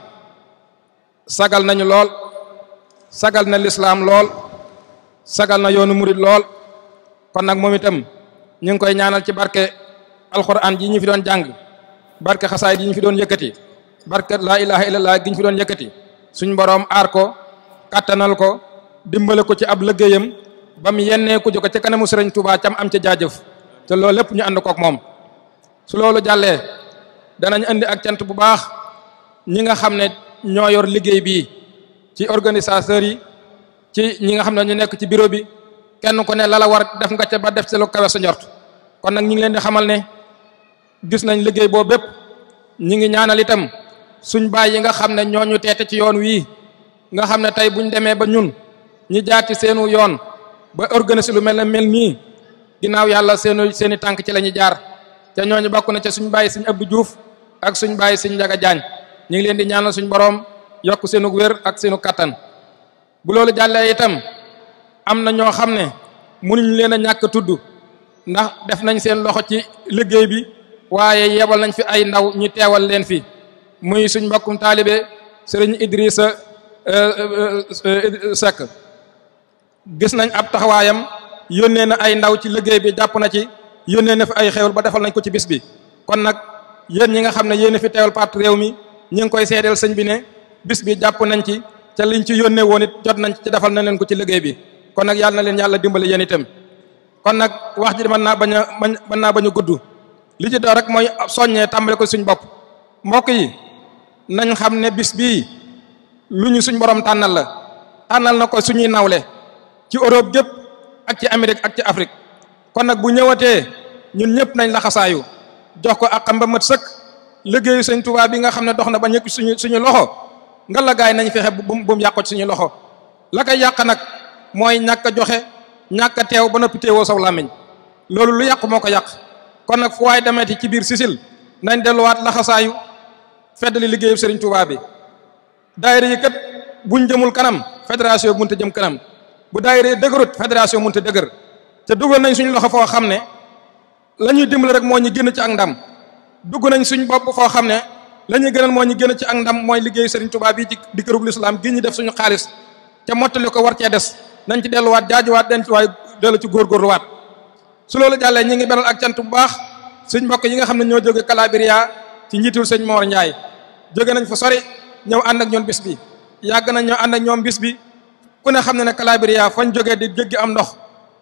sagal nañu lool sagal na lislaam lool sagal na yoonu murid lool kon nag moom itam ñu ngi koy ñaanal ci barke alquran ji ñu fi doon jàng barke xasaay yi ñu fi doon yëkkati barke laa ilaha illallah gi ñu fi doon yëkkati suñ boroom aar ko kattanal ko dimbale ko ci ab liggéeyam ba mu yennee ku jóge ca kanamu Sëriñ Tuubaa cam am ca jaajëf te loolu lépp ñu ànd kook moom su loolu jàllee danañ indi ak cant bu baax ñi nga xam ne ñoo yor liggéey bii ci organisateurs yi ci ñi nga xam ne ñu nekk ci bureau bi kenn ku ne la war def nga ca ba def ci lu kawe sa njort kon nag ñi ngi leen di xamal ne gis nañ liggéey boobu bépp ñi ngi ñaanal itam suñ baay yi nga xam ne ñoo ñu teete ci yoon wii nga xam ne tey buñ demee ba ñun ñi jaar ci seenu yoon ba organiser lu mel nii ginnaaw yàlla seeni tànk ci la ñuy jaar te ñooñu bokk na ca suñ baay suñ Abdou Diouf ak suñ baay suñ Njaga Jaañ ñu ngi leen di ñaanal suñ boroom yokk seenu wér ak seenu kattan bu loolu jàllee itam am na ñoo xam ne mënuñ leen a ñàkk tudd ndax def nañ seen loxo ci liggéey bi waaye yebal nañ fi ay ndaw ñu teewal leen fi muy suñ mbokkum taalibe sëriñ Idrissa Seck gis nañ ab taxawaayam yónnee na ay ndaw ci liggéey bi jàpp na ci yónnee na fi ay xewal ba defal nañ ko ci bis bi kon nag yéen ñi nga xam ne yéen a fi teewal parti réew mi ñi ngi koy seedeel sëñ bi ne bis bi jàpp nañ ci ca liñ ci yónnee woon it jot nañ ci defal na leen ko ci liggéey bi kon nag yàlla na leen yàlla dimbali yéen itam kon nag wax ji mën naa bañ a gudd li ci doo rek mooy soññee tàmbale ko suñ bopp mbokk yi nañ xam ne bis bii lu ñu suñ borom tànnal la tànnal na ko suñuy nawle ci Europe gépp ak ci Amérique ak ci Afrique kon nag bu ñëwatee ñun ñëpp nañ la xasaayu jox ko ak xam ba mat sëkk liggéeyu sëñ Tuubaa bi nga xam ne dox na ba ñëkk suñu loxo nga la gaay nañ fexe bu mu yàqu ci suñu loxo la koy yàq nag mooy ñàkk a joxe ñàkk a teew ba noppi teewoo saw làmmiñ loolu lu yàqu moo ko yàq kon nag fu waay demeeti ci biir Sicile nañ delluwaat laxasaayu feddali liggéeyu Sëriñ Tuubaa bi daayira yi kat buñ jëmul kanam fédération mënut a jëm kanam bu daayira yi dëgërut fédération mënut a dëgër te dugal nañ suñu loxo foo xam ne la ñuy dimbali rek moo ñu génn ci ak ndam dugg nañ suñ bopp foo xam ne la ñuy gënal moo ñu génn ci ak ndam mooy liggéeyu Sëriñ Tuubaa bi ci di kërug lislaam gi ñu def suñu xaalis te mottali ko war cee des nañ ci delluwaat jaajuwaat den ci waaye dellu ci góorgóorluwaat su loolu jàllee ñi ngi beral ak cant bu baax suñ mbokk yi nga xam ne ñoo jóge Calabria ci njiitul sëñ Mor Ndiaye jóge nañ fa sori ñëw ànd ak ñoom bis bi yàgg nañ ñoo ànd ak ñoom bis bi ku ne xam ne ne Calabria fañ jógee di jéggi am ndox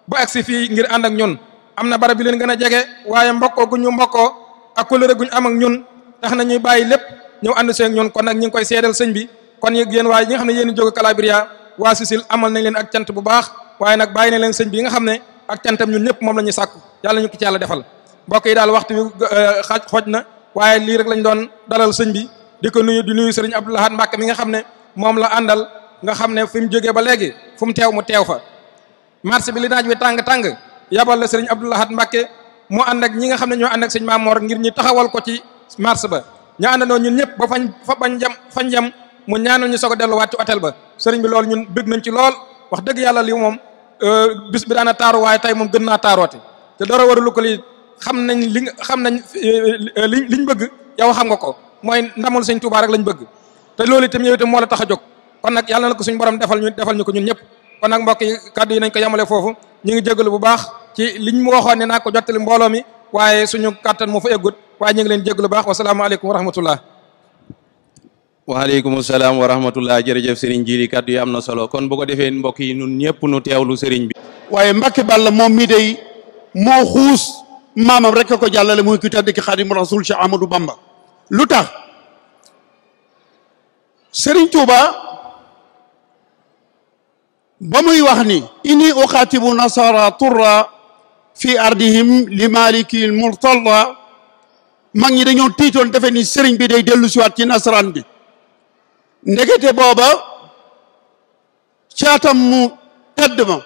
ba agsi fii ngir ànd ak ñun am na barab bi leen gën a jege waaye mbokkoo gu ñu mbokkoo ak kóllëre gu ñu am ak ñun tax na ñuy bàyyi lépp ñëw ànd see ak ñun kon nag ñu ngi koy seedal sëñ bi kon yéen waaye ñi nga xam ne yéen a jóge Calabria waa Sicile amal nañ leen ak cant bu baax waaye nag bàyyi na leen sëñ bi nga xam ne ak cantam ñun ñëpp moom la ñu sàkku yàlla ñu ko ci yàlla defal mbokk yi daal waxtu bi xoj na waaye lii rek lañ doon dalal sëñ bi di ko nuyu di nuyu sëriñ Abdou Lahad Mbacké mi nga xam ne moom la àndal nga xam ne fi mu jógee ba léegi fu mu teew fa marché bi li naaj wi tàng yabal la sëriñ Abdou Lahad Mbacké mu ànd ak ñi nga xam ne ñoo ànd ak sëñ Mamor ngir ñu taxawal ko ci marché ba ñu àndandoo ñun ñëpp ba fañ jam mu ñaanal ñu soog a delluwaat ci hôtel ba sëriñ bi loolu ñun bëgg nañ ci lool wax dëgg yàlla lii moom bis bi daana taaru waaye tey moom gën naa taaroote te dara warulu ko lii xam nañ liñ bëgg yow xam nga ko mooy ndamul sëñ Touba rek lañ bëgg te loolu itam yow itam moo la tax a jóg kon nag yàlla na ko suñu borom defal ñu ko ñun ñëpp kon nag mbokk yi kàddu yi nañ ko yemale foofu ñu ngi jégalu bu baax ci liñ mu waxoon ne naa ko jottali mbooloo mi waaye suñu kàttan moo fa eggut waaye ñu ngi leen jégalu bu baax wasalaamaaleykum wa rahmatullah waaleykum salaam wa rahmatullah jërëjëf sëriñ Jili kàddu yi am na solo kon bu ko defee mbokk yi nun ñëpp nu teewlu sëriñ bi waaye Mbacké Balla moom mi day moo xuus maamam rek ko jàllale muy ki tedd ki Xaadimu Rasuul Cheikh Ahmadou Bamba lu tax Serigne Touba ba muy wax ni inni uxaatibu nasara turra fi ardihim li maliki murtalla mag ñi dañoo tiitoon defe ni Serigne bi day dellu siwaat ci nasaraan bi ndekete booba caatam mu tedd ma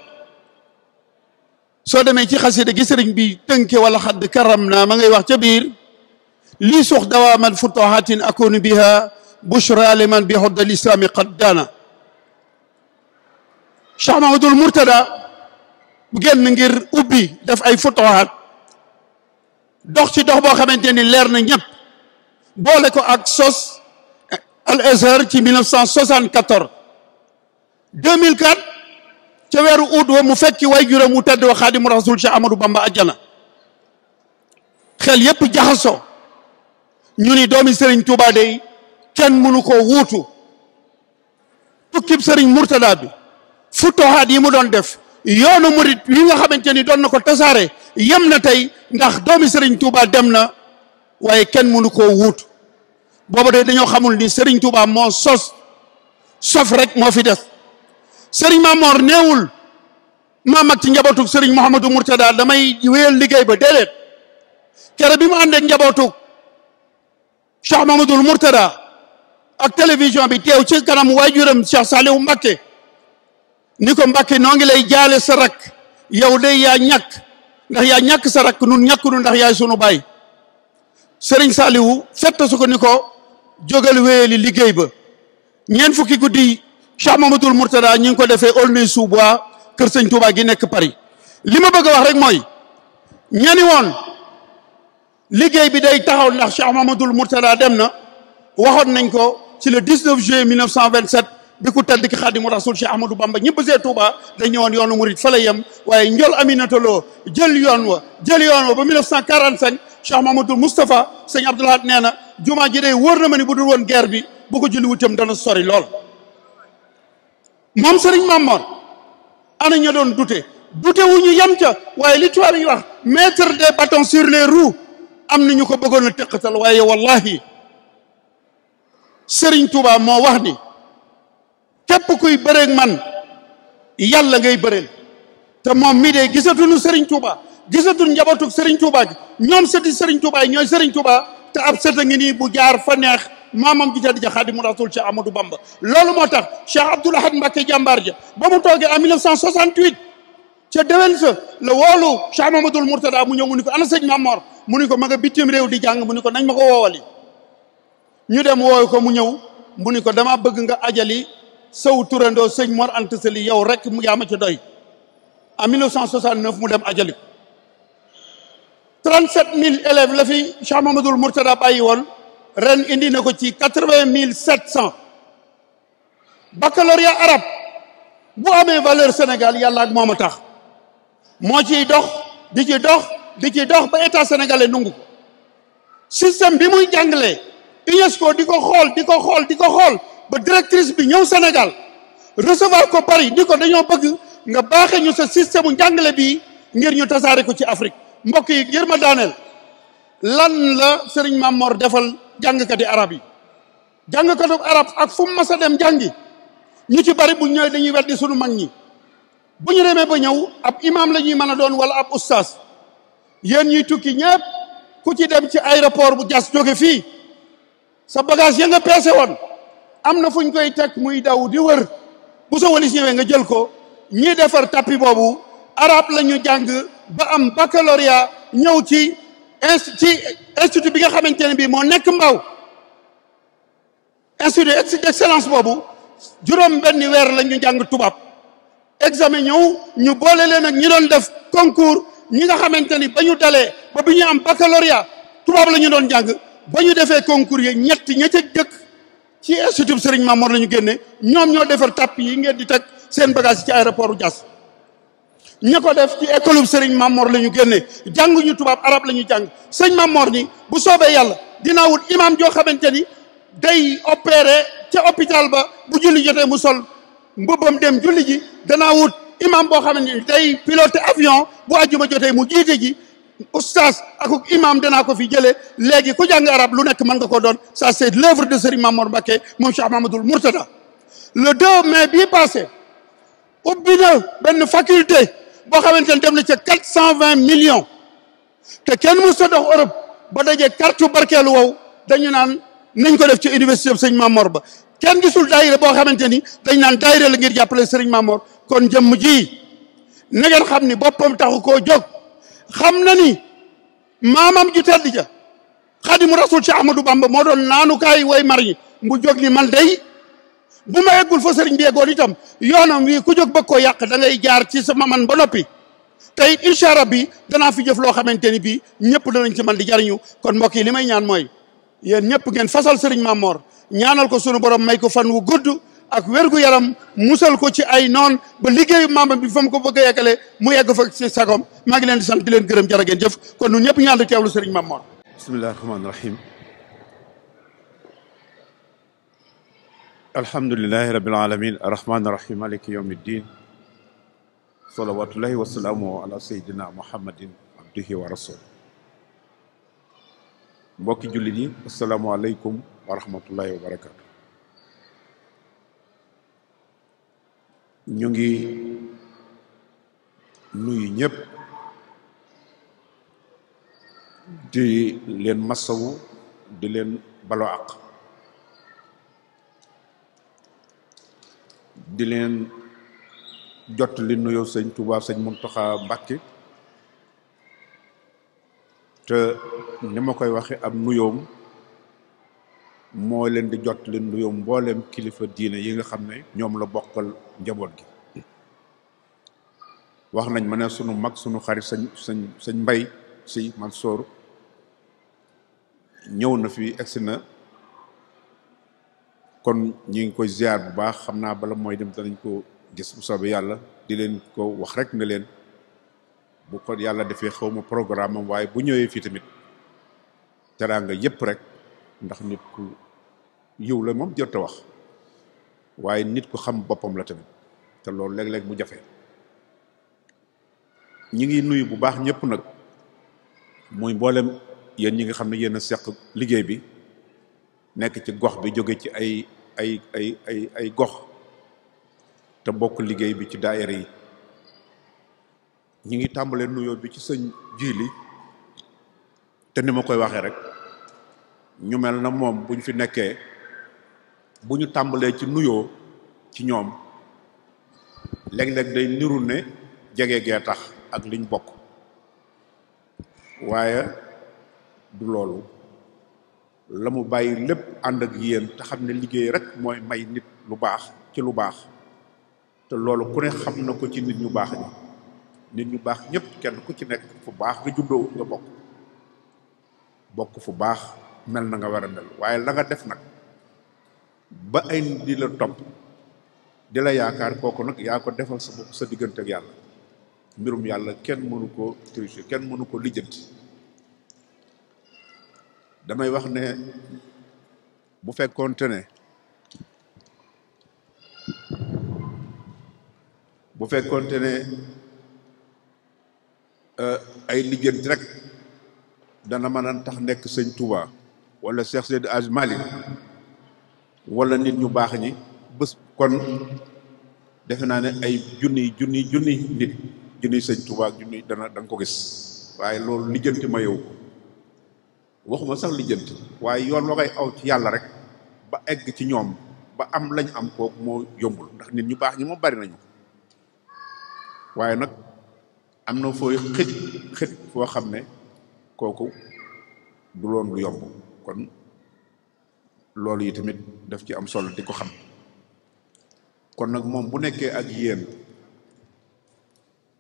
soo demee ci xasida gi Serigne bi tënke wala xadd karam na ma ngay wax ca biir lii suux dawaaman futuhatin akunu biha bushra liman bi hudd al islami qad daana Cheikh Mahamadul Murtada bu génn ngir ubbi def ay futuhat dox ci dox boo xamante ni leer na ñëpp boole ko ak sos al Azhar ci 1974 2004 ca weeru ut wa mu fekki way juróom mu tedd wa Xaadimu Rasuul Cheikh Ahmadou Bamba ajjana xel yépp jaxasoo ñu ni doomi Serigne Touba day kenn mënu ko wuutu tukkib Serigne Murtada bi futuhaat yi mu doon def yoonu murit yi nga xamante ni doon na ko tasaare yem na tey ndax doomi Serigne Touba dem na waaye kenn mënu koo wuutu booba de dañoo xamul ni Serigne Touba moo sof rek moo fi des Serigne Mamor neewul maa mag ci njabootuk Serigne Mouhamadou Mourtada damay wéyal liggéey ba déedéet kere bi mu àndeek njabootuk Cheikh Mouhamadoul Mourtada ak télévision bi teew ci kanam waajuram Cheikh Saliou Mbacké ni ko Mbacké noo ngi lay jaale sa rak yow de yaa ñàkk ndax yaa ñàkk sa rak nun ñàkkunu ndax yaay sunu baay Serigne Saliou fett su ko ni ko jógal wéyali liggéey ba ñeent fukki guddi Cheikh Mouhamadoul Mourtada ñu ngi ko defee Aulnay-sous-Bois kër Sëñ Touba gi nekk Paris li ma bëgg a wax rek mooy ñani woon liggéey bi day taxaw ndax Cheikh Mouhamadoul Mourtada dem na waxoon nañ ko ci le 19 juillet 1927 bi ku tedd ki Xaadimu Rasuul Cheikh Ahmadou Bamba ñëpp see Touba dañ ñëwoon yoonu murit fa la yem waaye njol Aminata Lo jël yoon wa ba 1945 Cheikh Mouhamadoul Moustapha sëñ Abdou Lahad nee na jumaa ji day wóor na ma ni bu dul woon guerre bi bu ko julli wutam dana sori lool moom Serigne Mamor ana ña doon dute wu ñu yem ca waaye li tubaab yi wax mettre des bâtons sur les roues am na ñu ko bëggoon a teqatal waaye wallahi Serigne Touba moo wax ni képp kuy bëreeg man yàlla ngay bëreel te moom mi de gisatuñu Serigne Touba gisatul njabootuk Serigne Touba gi ñoom sëti Serigne Touba yi ñooy Serigne Touba te ab sëta ngi nii bu jaar fa neex maamam ji tedd ja Xaadimu Rasuul Cheikh Ahmadou Bamba loolu moo tax Cheikh Abdou Lahad Mbacké jàmbaar ja ba mu toogee en 1968 ca déwén sa la woolu Cheikh Mouhamadoul Mourtada mu ñëw mu ni ko ana sëñ Mamor mu ni ko ma nga bitim réew di jàng mu ni ko nañ ma ko woowali ñu dem wooyu ko mu ñëw mu ni ko dama bëgg nga ajali saw turandoo sëñ Mor Anta Sali yow rek mu yaa ma ci doy en 1969 mu dem ajali 37000 élèves la fi Cheikh Mouhamadoul Mourtada bàyyi woon ren indi na ko ci 80700 baccalauréat arabe bu amee valeur Sénégal yàlla ak moom a tax moo ciy dox di ci dox ba état sénégalais nungu ko système bi muy jàngalee UNESCO di ko xool ba directrice bi ñëw Sénégal recevoir ko Paris di ko dañoo bëgg nga baaxe ñu sa système u njàngale bi ngir ñu tasaare ko ci Afrique. mbokk yi ngir ma daaneel lan la Serigne Mamor defal jàngkati arab yi jàngkatu arab ak fu mu mas a dem jàngi ñu ci bari bu ñëwee dañuy weddi sunu mag ñi bu ñu demee ba ñëw ab imam la ñuy mën a doon wala ab ustaas yéen ñuy tukki ñëpp ku ci dem ci aéroport bu Diass jóge fii sa bagage ya nga peese woon am na fu ñu koy teg muy daw di wër bu sa walis ñëwee nga jël ko ñi defar tapis boobu arab la ñu jàng ba am baccalauréat ñëw ci institut bi nga xamante ne bii moo nekk Mbao institut d'excellence boobu juróom benn weer la ñu jàng tubaab examen ñëw ñu boole leen ak ñi doon def concours ñi nga xamante ni ba ñu dalee ba bi ñu am baccalauréat tubaab la ñu doon jàng ba ñu defee concours yi ñett ña ca jëkk ci institut Serigne Mamor la ñu génne ñoom ñoo defar tapis yi ngeen di teg seen bagage ci aéroport Diass ña ko def ci école Serigne Mamor la ñu génne jànguñu tubaab arab la ñu jàng sëñ Mamor ni bu soobee yàlla dinaa wut imam joo xamante ni day opéré ca hôpital ba bu julli jotee mu sol mbubbam dem julli ji danaa wut imam boo xamante ni day piloté avion bu àjjuma jotee mu jiite ji oustaz ak imam danaa ko fi jëlee léegi ku jàng arab lu nekk mën nga ko doon ça c'est l'œuvre de Serigne Mamor Mbacké moom Cheikh Mahamadoul Mourtada le 2 mai bii passé ubbi na benn faculté boo xamante ne dem na ca 420 millions te kenn mës ta dox Europe ba dajee carte barkeelu wow dañu naan nañ ko def ci université bi Serigne Mamor ba kenn gisul daayira boo xamante ni dañ naan daayira la ngir jàppale Serigne Mamor kon jëmm ji na ngeen xam ni boppam taxu koo jóg xam na ni maamam ju tedd ja Xaadimu Rasul Cheikh Ahmadou Bamba moo doon naanukaay way mar yi mu jóg ni man day bu ma eggul fa Serigne bi eggoon itam yoonam wi ku jóg bëgg koo yàq da ngay jaar ci sama man ba noppi tey incha allah bi danaa fi jëf loo xamante ni bii ñëpp danañ ci man di jariñu kon mbokk yi li may ñaan mooy yéen ñëpp ngeen fasal Serigne Mamor ñaanal ko sunu borom may ko fan wu gudd ak wérgu yaram musal ko ci ay noon ba liggéeyu maamam bi fa mu ko bëgg a yeggale mu yegg fa ci sagom maa ngi leen di sant di leen gërëm jërë ngeen jëf kon ñun ñëpp ñu ànd teewlu Serigne Mamor. bismillahi rahmaani rahim alhamdulilahi rabbil alamin arrahmani rahim maliki yawmi ddin salawatullahi wasalaamu ala sayyidina muhammadin abdihi wa rasul mbokki jullit yi asalaamualeykum wa rahmatullahi wa barakatu ñu ngi nuyu ñëpp di leen masawu di leen balo àq di leen jot li nuyoo sëñ Touba sëñ Mountakha Mbacké te ni ma koy waxe ab nuyoom moo leen di jot li nuyoom mbooleem kilifa diine yi nga xam ne ñoom la bokkal njaboot gi wax nañ ma ne sunu mag sunu xarit sëñ Mbay si Mansour ñëw na fi egsi na kon ñi ngi koy ziar bu baax xam naa bala mooy dem danañ ko gis bu soobee yàlla di leen ko wax rek ne leen bu ko yàlla defee xawma programme am waaye bu ñëwee fii tamit teraanga yépp rek ndax nit ku yiw la moom jot a wax waaye nit ku xam boppam la tamit te loolu léeg-léeg mu jafe ñi ngi nuyu bu baax ñëpp nag muy mboolem yéen ñi nga xam ne yéen a seq liggéey bi nekk ci gox bi jóge ci ay gox te bokk liggéey bi ci daayira yi ñi ngi tàmbalee nuyoo bi ci sëñ Jili te ni ma koy waxee rek ñu mel na moom buñ fi nekkee bu ñu tàmbalee ci nuyoo ci ñoom léeg-léeg day niru ne jege gee tax ak liñ bokk waaye du loolu la mu bàyyi lépp ànd ak yéen te xam ne liggéey rek mooy may nit lu baax ci lu baax te loolu ku ne xam na ko ci nit ñu baax ñi nit ñu baax ñëpp kenn ku ci nekk fu baax nga juddoo nga bokk fu baax mel na nga war a mel waaye la nga def nag ba ay nit di la topp di la yaakaar kooku nag yaa ko defal sa bopp sa diggante ak yàlla mbirum yàlla kenn mënu ko tricher kenn mënu ko lijjanti damay wax ne bu fekkoonte ne ay lijjanti rek dana mën a tax nekk sëñ Touba wala Cheikh Seydi Hadji Malick wala nit ñu baax ñi bés kon defe naa ne ay junni nit junniy sëñ Touba ak junni da nga ko gis waaye loolu lijjanti ma yow waxuma sax lijjanti waaye yoon wa ngay aw ci yàlla rek ba egg ci ñoom ba am lañ am kooku moo yombul ndax nit ñu baax ñi moom bari nañu waaye nag am na fooy xit foo xam ne kooku du loon lu yomb kon loolu yi tamit daf ci am solo di ko xam kon nag moom bu nekkee ak yéen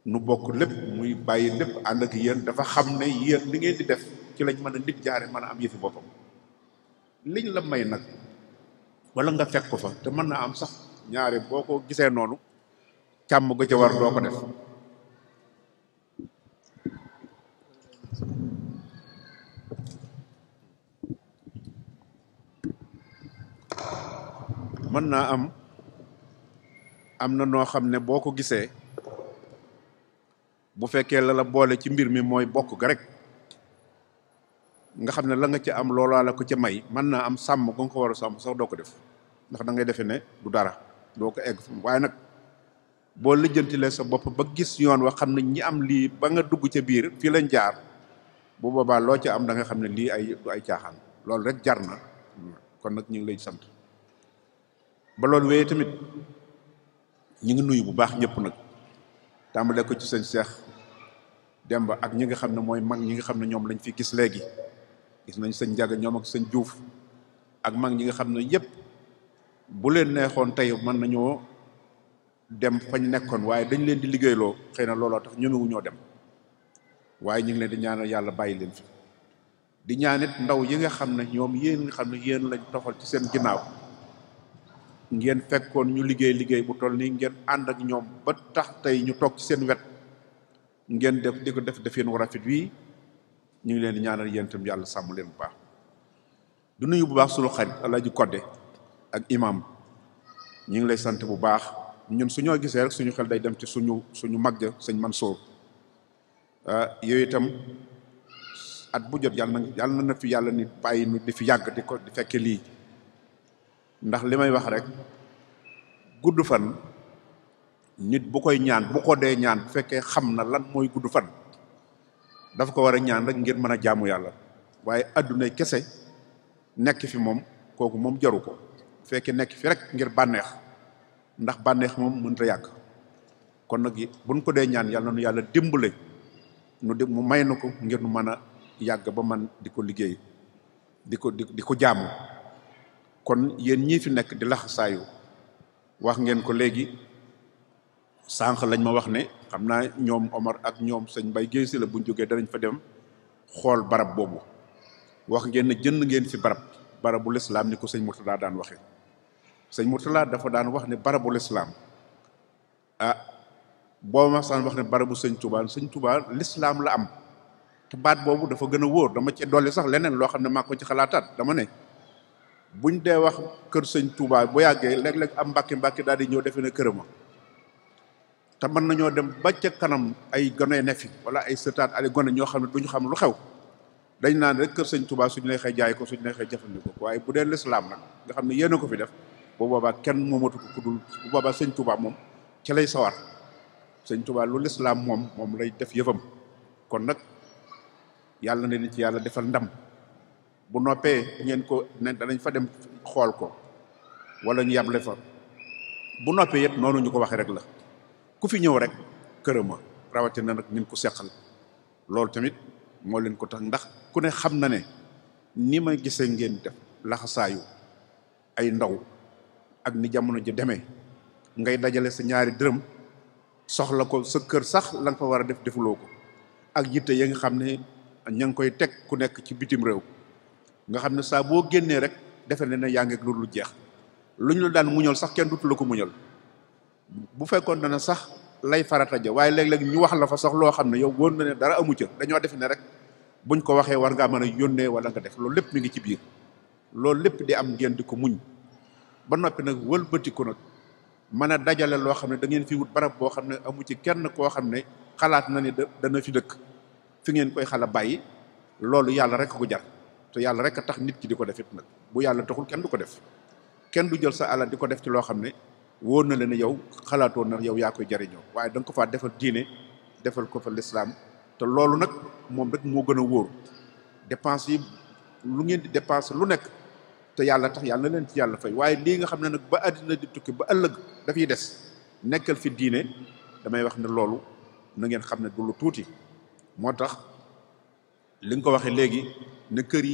nu bokk lépp muy bàyyi lépp ànd ak yéen dafa xam ne yéen li ngeen di def ci lañ mën a nit jaare mën a am yëfi boppam liñ la may nag wala nga fekk ko fa te mën naa am sax ñaare boo ko gisee noonu càmm ga ca war doo ko def mën naa am na noo xam ne boo ko gisee bu fekkee la boole ci mbir mi mooy bokk ga rek nga xam ne la nga ca am loolaa la ko ca may mën naa am sàmm ga nga ko war a sàmm sax doo ko def ndax da ngay defee ne du dara doo ko egg waaye nag boo lijjantilee sa bopp ba gis yoon wa xam ne ñi am lii ba nga dugg ca biir fii lañ jaar bu boobaa loo ca am da nga xam ne lii du ay caaxaan loolu rek jar na kon nag ñu ngi lay sant ba loolu wéyee tamit ñu ngi nuyu bu baax ñëpp nag tàmbalee ko ci sëñ Cheikh Demba ak ñi nga xam ne mooy mag ñi nga xam ne ñoom lañ fi gis léegi gis nañ sëñ Njaga ñoom ak sëñ Diouf ak mag ñi nga xam ne yëpp bu leen neexoon tey mën nañoo dem fañ nekkoon waaye dañ leen di liggéeyloo xëy na looloo tax ñemewu ñoo dem waaye ñu ngi leen di ñaanal yàlla bàyyi leen fi di ñaanit ndaw yi nga xam ne ñoom yéen nga xam ne yéen lañ toxal ci seen ginnaaw ngeen fekkoon ñu liggéey bu toll nii ngeen ànd ak ñoom ba tax tey ñu toog ci seen wet ngeen def di ko def defeen wu rafet bii ñu ngi leen di ñaanal yéen itam yàlla sàmm leen bu baax du nuyu bu baax sunu xarit Alaaji Kodde ak imam ñu ngi lay sant bu baax ñun suñoo gisee rek suñu xel day dem ci suñu mag ja sëñ Mansour yooyu itam at bu jot yàlla na fi yàlla nit bàyyi nu di fi yàgg di ko di fekke lii ndax li may wax rek gudd fan nit bu koy ñaan bu ko dee ñaan bu fekkee xam na lan mooy gudd fan dafa ko war a ñaan rek ngir mën a jaamu yàlla waaye adduna kese nekk fi moom kooku moom jaru ko bu fekkee nekk fi rek ngir bànneex ndax bànneex moom mënut a yàgg kon nag buñ ko dee ñaan yàlla nu yàlla dimbale mu may na ko ngir nu mën a yàgg ba man di ko liggéey di ko jaamu kon yéen ñii fi nekk di laxasaayu wax ngeen ko léegi sànq lañ ma wax ne xam naa ñoom Omar ak ñoom sëñ Mbaye Guèye si la buñ jógee danañ fa dem xool barab boobu wax ngeen ne jënd ngeen fi barabu lislaam ni ko sëñ Mourtada daan waxee sëñ Mourtada dafa daan wax ne barabu lislaam boo ma saan wax ne barabu sëñ Touba lislaam la am te baat boobu dafa gën a wóor dama ci dolli sax leneen loo xam ne maa ko ci xalaataat dama ne buñ dee wax kër sëñ Touba bu yàggee léeg-léeg am mbàkki daal di ñëw defe ne kërama te mën nañoo dem ba ca kanam ay gone ne fi wala ay sëtaat ay gone ñoo xam ne duñu xam lu xew dañ naan rek kër sëñ Touba suñu lay xëy jaay ko suñu lay xëy jëfandikoo ko waaye bu dee lislaam nag nga xam ne yéen a ko fi def bu boobaa kenn moomatu ko ku dul bu boobaa sëñ Touba moom ci lay sawar sëñ Touba lu lislaam moom lay def yëfam kon nag yàlla na leen ci yàlla defal ndam bu noppee ngeen ko ne danañ fa dem xool ko wala ñu yable fa bu noppee yëpp noonu ñu ko waxee rek la ku fi ñëw rek kërama rawatina nag ñun ko seqal loolu tamit moo leen ko tax ndax ku ne xam na ne ni ma gisee ngeen def laxasaayu ay ndaw ak ni jamono ji demee ngay dajale sa ñaari dërëm soxla ko sa kër sax la nga fa war a def defuloo ko ak yitte ya nga xam ne ña ngi koy teg ku nekk ci bitim réew nga xam ne saa boo génnee rek defe ne yaa ngi ak lu jeex lu ñu la daan muñal sax kenn dutu la ko muñal bu fekkoon na sax lay farata ja waaye léeg-léeg ñu wax la fa sax loo xam ne yow wóor na ne dara amu ca dañoo defe ne rek buñ ko waxee war ngaa mën a yónnee wala nga def loolu lépp mi ngi ci biir loolu lépp di am ngeen di ko muñ ba noppi nag wëlbatiku nag mën a dajale loo xam ne da ngeen fi wut barab boo xam ne amu ci kenn koo xam ne xalaat na ni dana fi dëkk fi ngeen koy xala bàyyi loolu yàlla rek ko jar te yàlla rek a tax nit ki di ko defit nag bu yàlla taxul kenn du ko def kenn du jël sa alal di ko def ci loo xam ne wóor na la ne yow xalaatoon na yow yaa koy jariñoo waaye da nga ko faa defal diine defal ko fa lislaam te loolu nag moom rek moo gën a wóor dépense yi lu ngeen di dépense lu nekk te yàlla tax yàlla na leen ci yàlla fay waaye lii nga xam ne nag ba àddina di tukki ba ëllëg dafay des nekkal fi diine damay wax ne loolu na ngeen xam ne du lu tuuti moo tax li nga ko waxee léegi ne kër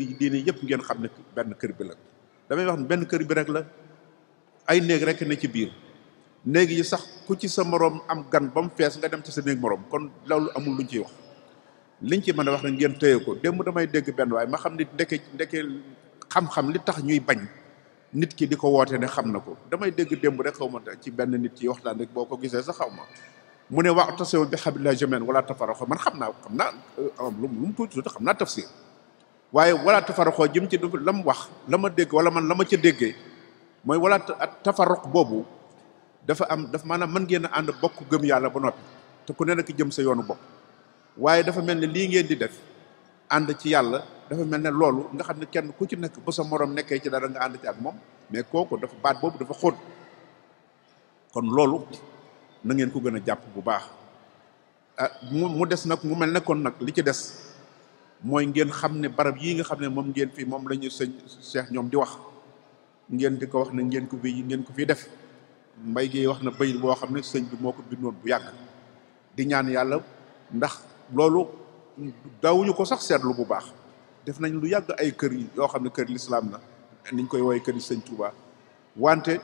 yi diine yëpp ngeen xam ne benn kër bi la damay wax ne benn kër bi rek la ay néeg rek ne ci biir néeg yi sax ku ci sa moroom am gan ba mu fees nga dem ci sa néeg moroom kon loolu amul luñ ciy wax liñ ci mën a wax ne ngeen téye ko démb damay dégg benn waaye ma xam ne ndeke xam-xam li tax ñuy bañ nit ki di ko woote ne xam na ko damay dégg démb rek xaw ma ci benn nit ci waxtaan rek boo ko gisee sax xaw ma mu ne wa'tasimu bi hablillahi jamii'an wala tafarraqu man xam naa lu mu tuuti xam naa tafsir waaye wala tafarraqu jëm ci la mu wax la ma dégg wala man la ma ca déggee mooy wala tafarraq boobu dafa maanaam mën ngeen a ànd bokk gëm yàlla ba noppi te ku ne nag jëm sa yoonu bopp waaye dafa mel ne lii ngeen di def ànd ci yàlla dafa mel ne loolu nga xam ne kenn ku ci nekk ba sa morom nekkee ci dara nga ànd ci ak moom mais kooku dafa baat boobu dafa xóot kon loolu na ngeen ko gën a jàpp bu baax mu des nag mu mel ne kon nag li ci des mooy ngeen xam ne barab yii nga xam ne moom ngeen fi moom la ñu sëñ Cheikh ñoom di wax ngeen di ko wax ne ngeen ko fi def mbay gi wax na bayit boo xam ne sëñ bi moo ko bindoon bu yàgg di ñaan yàlla ndax loolu daawuñu ko sax seetlu bu baax def nañ lu yàgg ay kër yi yoo xam ne kër lislaam la niñ koy woowee kër yi sëñ Touba wante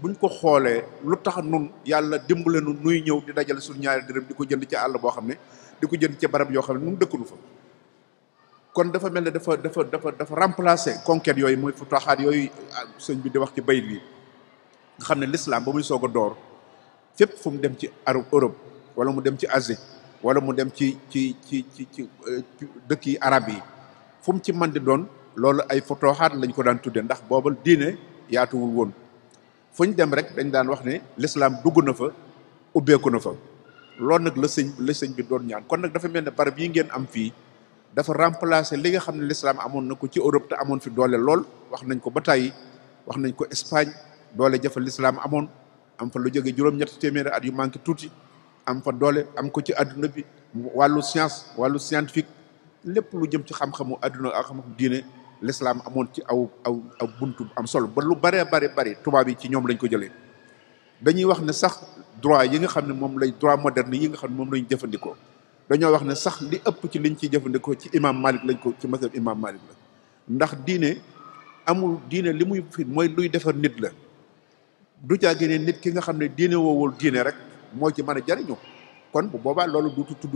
buñ ko xoolee lu tax nun yàlla dimbale nu nuy ñëw di dajale suñu ñaari dërëm di ko jënd ci àll boo xam ne di ko jënd ci barab yoo xam ne nun dëkkunu fa kon dafa mel ne dafa remplacer conquête yooyu mooy futuhaat yooyu sëñ bi di wax ci bayit bi nga xam ne l'islam ba muy soog a door fépp fu mu dem ci Europe wala mu dem ci Asie wala mu dem ci dëkk yi arab yi fu mu ci man di doon loolu ay futuhaat lañ ko daan tudde ndax booba diine yaatuwul woon fu ñu dem rek dañ daan wax ne l'islam dugg na fa ubbeeku na fa loolu nag la sëñ bi doon ñaan kon nag dafa mel ne barab yi ngeen am fii dafa remplacer li nga xam ne l'islam amoon na ko ci Europe te amoon fi doole lool wax nañ ko ba tàyyi wax nañ ko Espagne doole jafa l'islam amoon am fa lu jóge juróom-ñetti téeméeri at yu manqué tuuti am fa doole am ko ci àdduna bi wàllu science wàllu scientifique lépp lu jëm ci xam-xamu àdduna ak xam-xamu diine l'islam amoon ci aw buntu am solo ba lu bëree bari tubaab yi ci ñoom lañ ko jëlee dañuy wax ne sax droit yi nga xam ne moom lay droit moderne yi nga xam ne moom lañ jëfandikoo dañoo wax ne sax li ëpp ci liñ ciy jëfandikoo ci imam Malik lañ ko ci mazhab imam Malik la ndax diine amul diine li muy fi mooy luy defar nit la du caagi ne nit ki nga xam ne diine woowul diine rek moo ci mën a jariñu kon bu boobaa loolu du tudd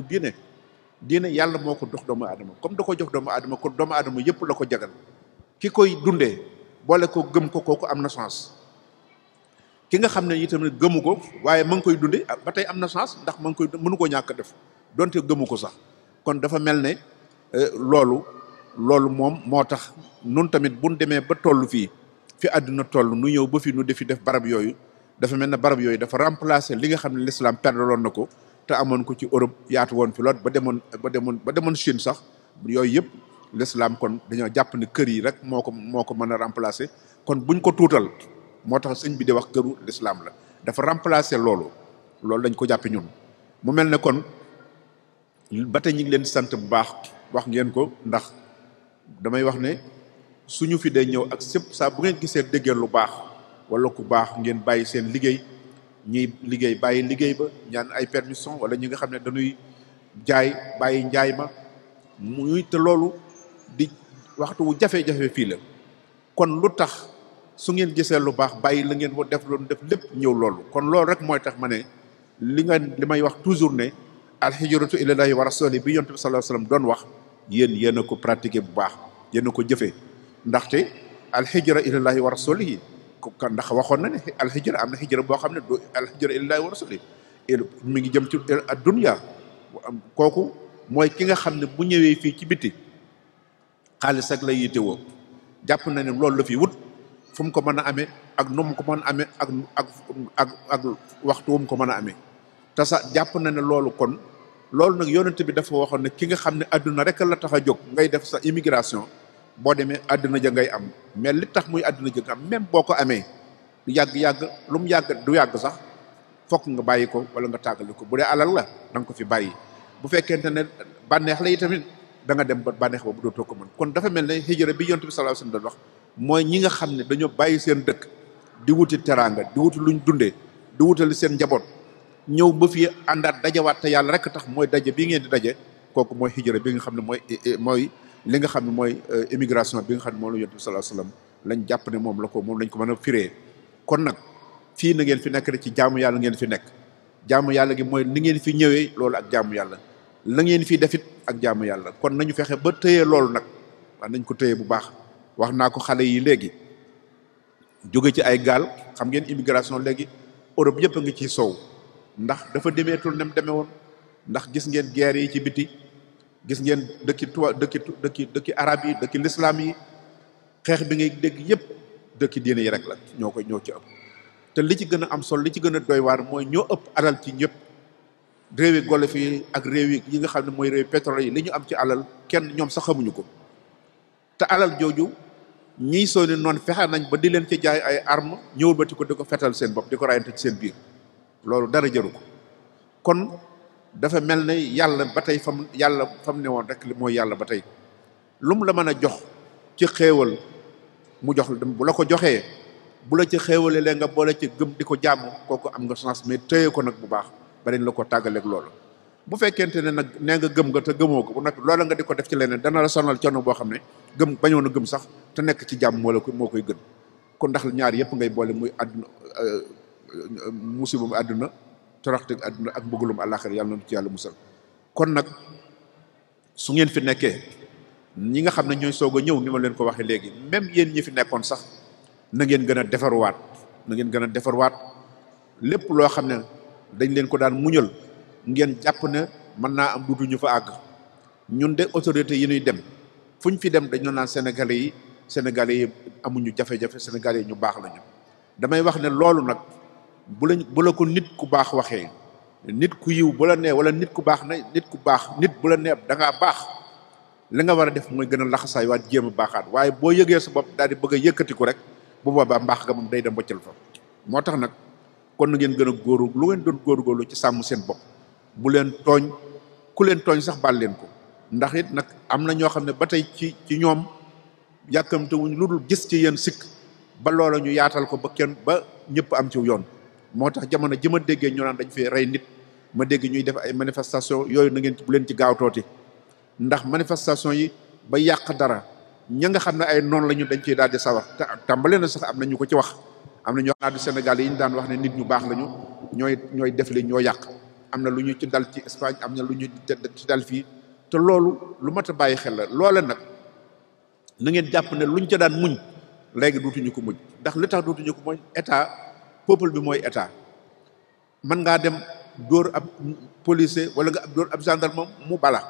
diine yàlla moo ko dox doomu aadama comme da ko jox doomu aadama kon doomu aadama yëpp la ko jagal ki koy dundee boole ko gëm ko kooku am na chance ki nga xam ne itam gëmu ko waaye ma ngi koy dunde ba tey am na chance ndax ma ngi koy mënu koo ñàkk def donte gëmu ko sax kon dafa mel ne loolu moom moo tax nun tamit buñ demee ba toll fii fi àdduna toll nu ñëw ba fi nu defi def barab yooyu dafa mel ne barab yooyu dafa remplacer li nga xam ne l'islam perdaloon na ko te amoon ko ci Europe yaatu woon fi lool ba demoon Chine sax yooyu yëpp l'islam kon dañoo jàpp ne kër yi rek moo ko mën a remplacer kon buñ ko tuutal moo tax sëñ bi di wax këru l'islam la dafa remplacer loolu lañ ko jàppe ñun mu mel ne kon ba tey ñu ngi leen di sant bu baax wax ngeen ko ndax damay wax ne suñu fi day ñëw ak sëpp saa bu ngeen gisee déggeen lu baax wala ku baax ngeen bàyyi seen liggéey ñiy liggéey bàyyi liggéey ba ñaan ay permission wala ñi nga xam ne dañuy jaay bàyyi njaay ma muy te loolu di waxtu wu jafe-jafe fii la kon lu tax su ngeen gisee lu baax bàyyi la ngeen def loolu def lépp ñëw loolu kon loolu rek mooy tax ma ne li may wax toujours ne alhijratu ilallahi wa rasuli bi yonent bi sallallahu alayhi wasallam doon wax yéen a ko pratiquer bu baax yéen a ko jëfee ndaxte alhijra ilallahi wa rasulihi kan ndax waxoon na ne alhijra am na hijra boo xam ne du alhijra ilallahi wa rasulihi mi ngi jëm ci ad-dunya kooku mooy ki nga xam ne bu ñëwee fii ci biti xaalis rek la yittewoo jàpp na ne loolu la fi wut fu mu ko mën a amee ak nu mu ko mën a amee ak waxtu wu mu ko mën a amee te sax jàpp na ne loolu kon loolu nag yonent bi dafa waxoon ne ki nga xam ne àdduna rek la tax a jóg ngay def sa immigration boo demee àdduna ja ngay am mais li tax muy àdduna ja nga am même boo ko amee yàgg-yàgg lu mu yàgg du yàgg sax fokk nga bàyyi ko wala nga tàggali ko bu dee alal la da nga ko fi bàyyi bu fekkente ne bànneex la itamit da nga dem ba bànneex boobu dootoo ko mën kon dafa mel ne hijra bi yonent bi sallallahu alayhi wasallam doon wax mooy ñi nga xam ne dañoo bàyyi seen dëkk di wuti teraanga di wuti luñ dundee di wutali seen njaboot ñëw ba fii àndaat dajawaat te yàlla rek tax mooy daje bi ngeen di daje kooku mooy hijra bi nga xam ne mooy li nga xam ne mooy immigration bi nga xam ne moom la yonent bi sallallahu alayhi wasallam lañ jàpp ne moom lañ ko mën a firee kon nag fii na ngeen fi nekk rek ci jaamu yàlla ngeen fi nekk jaamu yàlla gi mooy ni ngeen fi ñëwee loolu ak jaamu yàlla la ngeen fi defit ak jaamu yàlla kon nañu fexe ba tëyee loolu nag waaw nañ ko tëyee bu baax wax naa ko xale yi léegi jóge ci ay gaal xam ngeen immigration léegi Europe yëpp a ngi ciy soow ndax dafa demeetul nem demee woon ndax gis ngeen guerre yi ci biti gis ngeen dëkki arab yi dëkki l'islam yi xeex bi ngay dégg yëpp dëkki diine yi rek la ñoo ci ëpp te li ci gën a am solo li ci gën a doy waar mooy ñoo ëpp alal ci ñëpp réewi golf yi ak réew yi nga xam ne mooy réew pétrole yi li ñu am ci alal kenn ñoom sax xamuñu ko te alal jooju ñiy sooni noonu fexe nañ ba di leen ci jaay ay arme ñëwul ba di ko fetal seen bopp di ko rayante ci seen biir loolu dara jëru ko kon dafa mel ne yàlla ba tey fam ne woon rek li mooy yàlla ba tey lu mu la mën a jox ci xéewal mu jox la bu la ko joxee bu la ci xéewalee leen nga boole ci gëm di ko jàmm kooku am nga chance mais téye ko nag bu baax ba dañ la ko tàggaleeg loolu bu fekkente ne nag nee nga gëm nga te gëmoo ko bu nag loola nga di ko def ci leneen dana la sonal coono boo xam ne gëm bañoon a gëm sax te nekk ci jàmm moo koy gën kon ndax ñaar yëpp ngay boole muy àdduna musibam àdduna toroxte àdduna ak mbëggalum àllaaxira yàlla na ci yàlla musal kon nag su ngeen fi nekkee ñi nga xam ne ñooy soog a ñëw ni ma leen ko waxee léegi même yéen ñi fi nekkoon sax na ngeen gën a defarwaat lépp loo xam ne dañ leen ko daan muñal ngeen jàpp ne mën naa am duutuñu fa àgg ñun de autorité yi ñuy dem fuñ fi dem dañu naan sénégalais yi amuñu jafe-jafe sénégalais yi ñu baax lañu damay wax ne loolu nag bu la ko nit ku baax waxee nit ku yiw bu la nee wala nit ku baax nit bu la nee da ngaa baax li nga war a def mooy gën a laxasaay waat jéem a baaxaat waaye boo yëgee sa bopp daal di bëgg a yëkkatiku rek bu boobaa mbaax nga moom day dem waccal fa moo tax nag kon na ngeen gën a lu ngeen doon góorgóorlu ci sàmm seen bopp bu leen tooñ ku leen tooñ sax baal leen ko ndax it nag am na ñoo xam ne ba tey ci ñoom yàkkamte wuñ lu dul gis ci yéen sikk ba loola ñu yaatal ko ba ñëpp am ci yoon moo tax jamono ji ma déggee ñu naan dañ fi rey nit ma dégg ñuy def ay manifestation yooyu na ngeen bu leen ci gaaw tooti ndax manifestation yi ba yàq dara ña nga xam ne ay noonu la ñu dañ ciy daal di sawar te tàmbale na sax am na ñu ko ci wax am na ñoo xam ne Sénégal yi ñu daan wax ne nit ñu baax lañu ñooy def li ñoo yàq am na lu ñu ci dal ci Espagne am na lu ñu ci dal fii te loolu lu mat a bàyyi xel la loola nag na ngeen jàpp ne luñ ca daan muñ léegi dootuñu ko muñ ndax li tax dootuñu ko muñ état peuple bi mooy état mën ngaa dem dóor ab policier wala nga dóor ab gendarme mu bala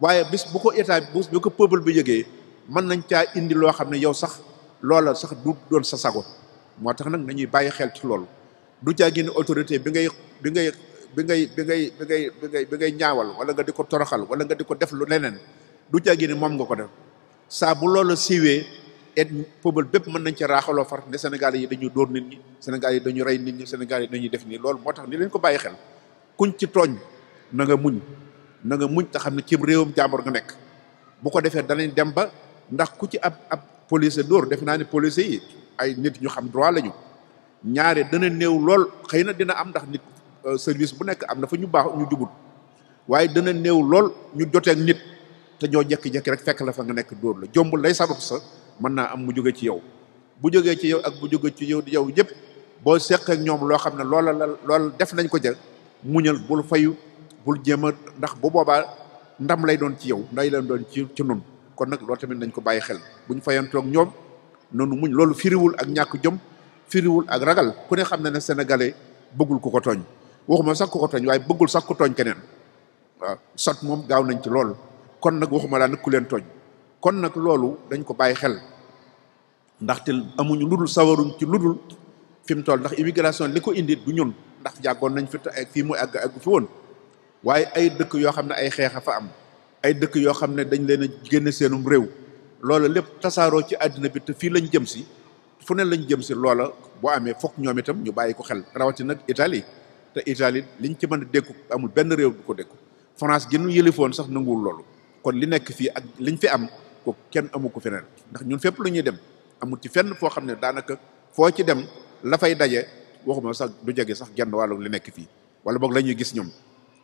waaye bis bu ko état bu ko peuple bi yëgee mën nañ caa indi loo xam ne yow sax loola sax du doon sa sago moo tax nag nañuy bàyyi xel ci loolu du caa génne autorité bi ngay ñaawal wala nga di ko toroxal wala nga di ko def lu leneen du caa génne moom nga ko def saa bu loolu siiwee et peuple bépp mën nañ ci raaxaloo far ne Sénégal yi dañuy dóor nit ñi Sénégal yi dañu rey nit ñi Sénégal yi dañuy def nii loolu moo tax ni leen ko bàyyi xel kuñ ci tooñ na nga muñ te xam ne ci réewum jàmbur nga nekk bu ko defee danañ dem ba ndax ku ci ab policier dóor def naa ne policier yi ay nit ñu xam droit lañu ñaare dana néew lool xëy na dina am ndax nit service bu nekk am na fa ñu baax ñu jubut waaye dana néew lool ñu joteeg nit te ñoo jekki-jekki rek fekk la fa nga nekk dóor la jombul lay sabab sa mën naa am mu jóge ci yow bu jógee ci yow ak bu jóge ci yow yëpp boo seq ak ñoom loo xam ne lool def nañ ko ja muñal bul fayu bul jéem a ndax bu boobaa ndam lay doon ci yow nday leen doon ci nun kon nag loolu tamit nañ ko bàyyi xel buñ fayantoog ñoom noonu muñ loolu firiwul ak ñàkk jom firiwul ak ragal ku ne xam ne ne sénégalais bëggul ku ko tooñ waxuma sax ku ko tooñ waaye bëggul sax ku tooñ keneen waaw sot moom gaaw nañ ci lool kon nag waxuma laa nag ku leen tooñ kon nag loolu dañ ko bàyyi xel ndaxte amuñu ludul sawaruñ ci ludul fi mu toll ndax immigration li ko indi du ñun ndax jàggoon nañ fi fii mu àgg fi woon waaye ay dëkk yoo xam ne ay xeex a fa am ay dëkk yoo xam ne dañ leen a génne seenum réew loola lépp tasaaroo ci àddina bi te fii lañ jëm si fu ne lañ jëm si loola boo amee fokk ñoom itam ñu bàyyi ko xel rawati nag Italie te Italie liñ ci mën a dékku amul benn réew du ko dékku France gi nu yëlifoon sax nanguwul loolu kon li nekk fii ak liñ fi am ko kenn amu ko feneen ndax ñun fépp lu ñuy dem amul ci fenn foo xam ne daanaka foo ci dem la fay daje waxuma sax du jege sax genn wàllu li nekk fii wala boog la ñuy gis ñoom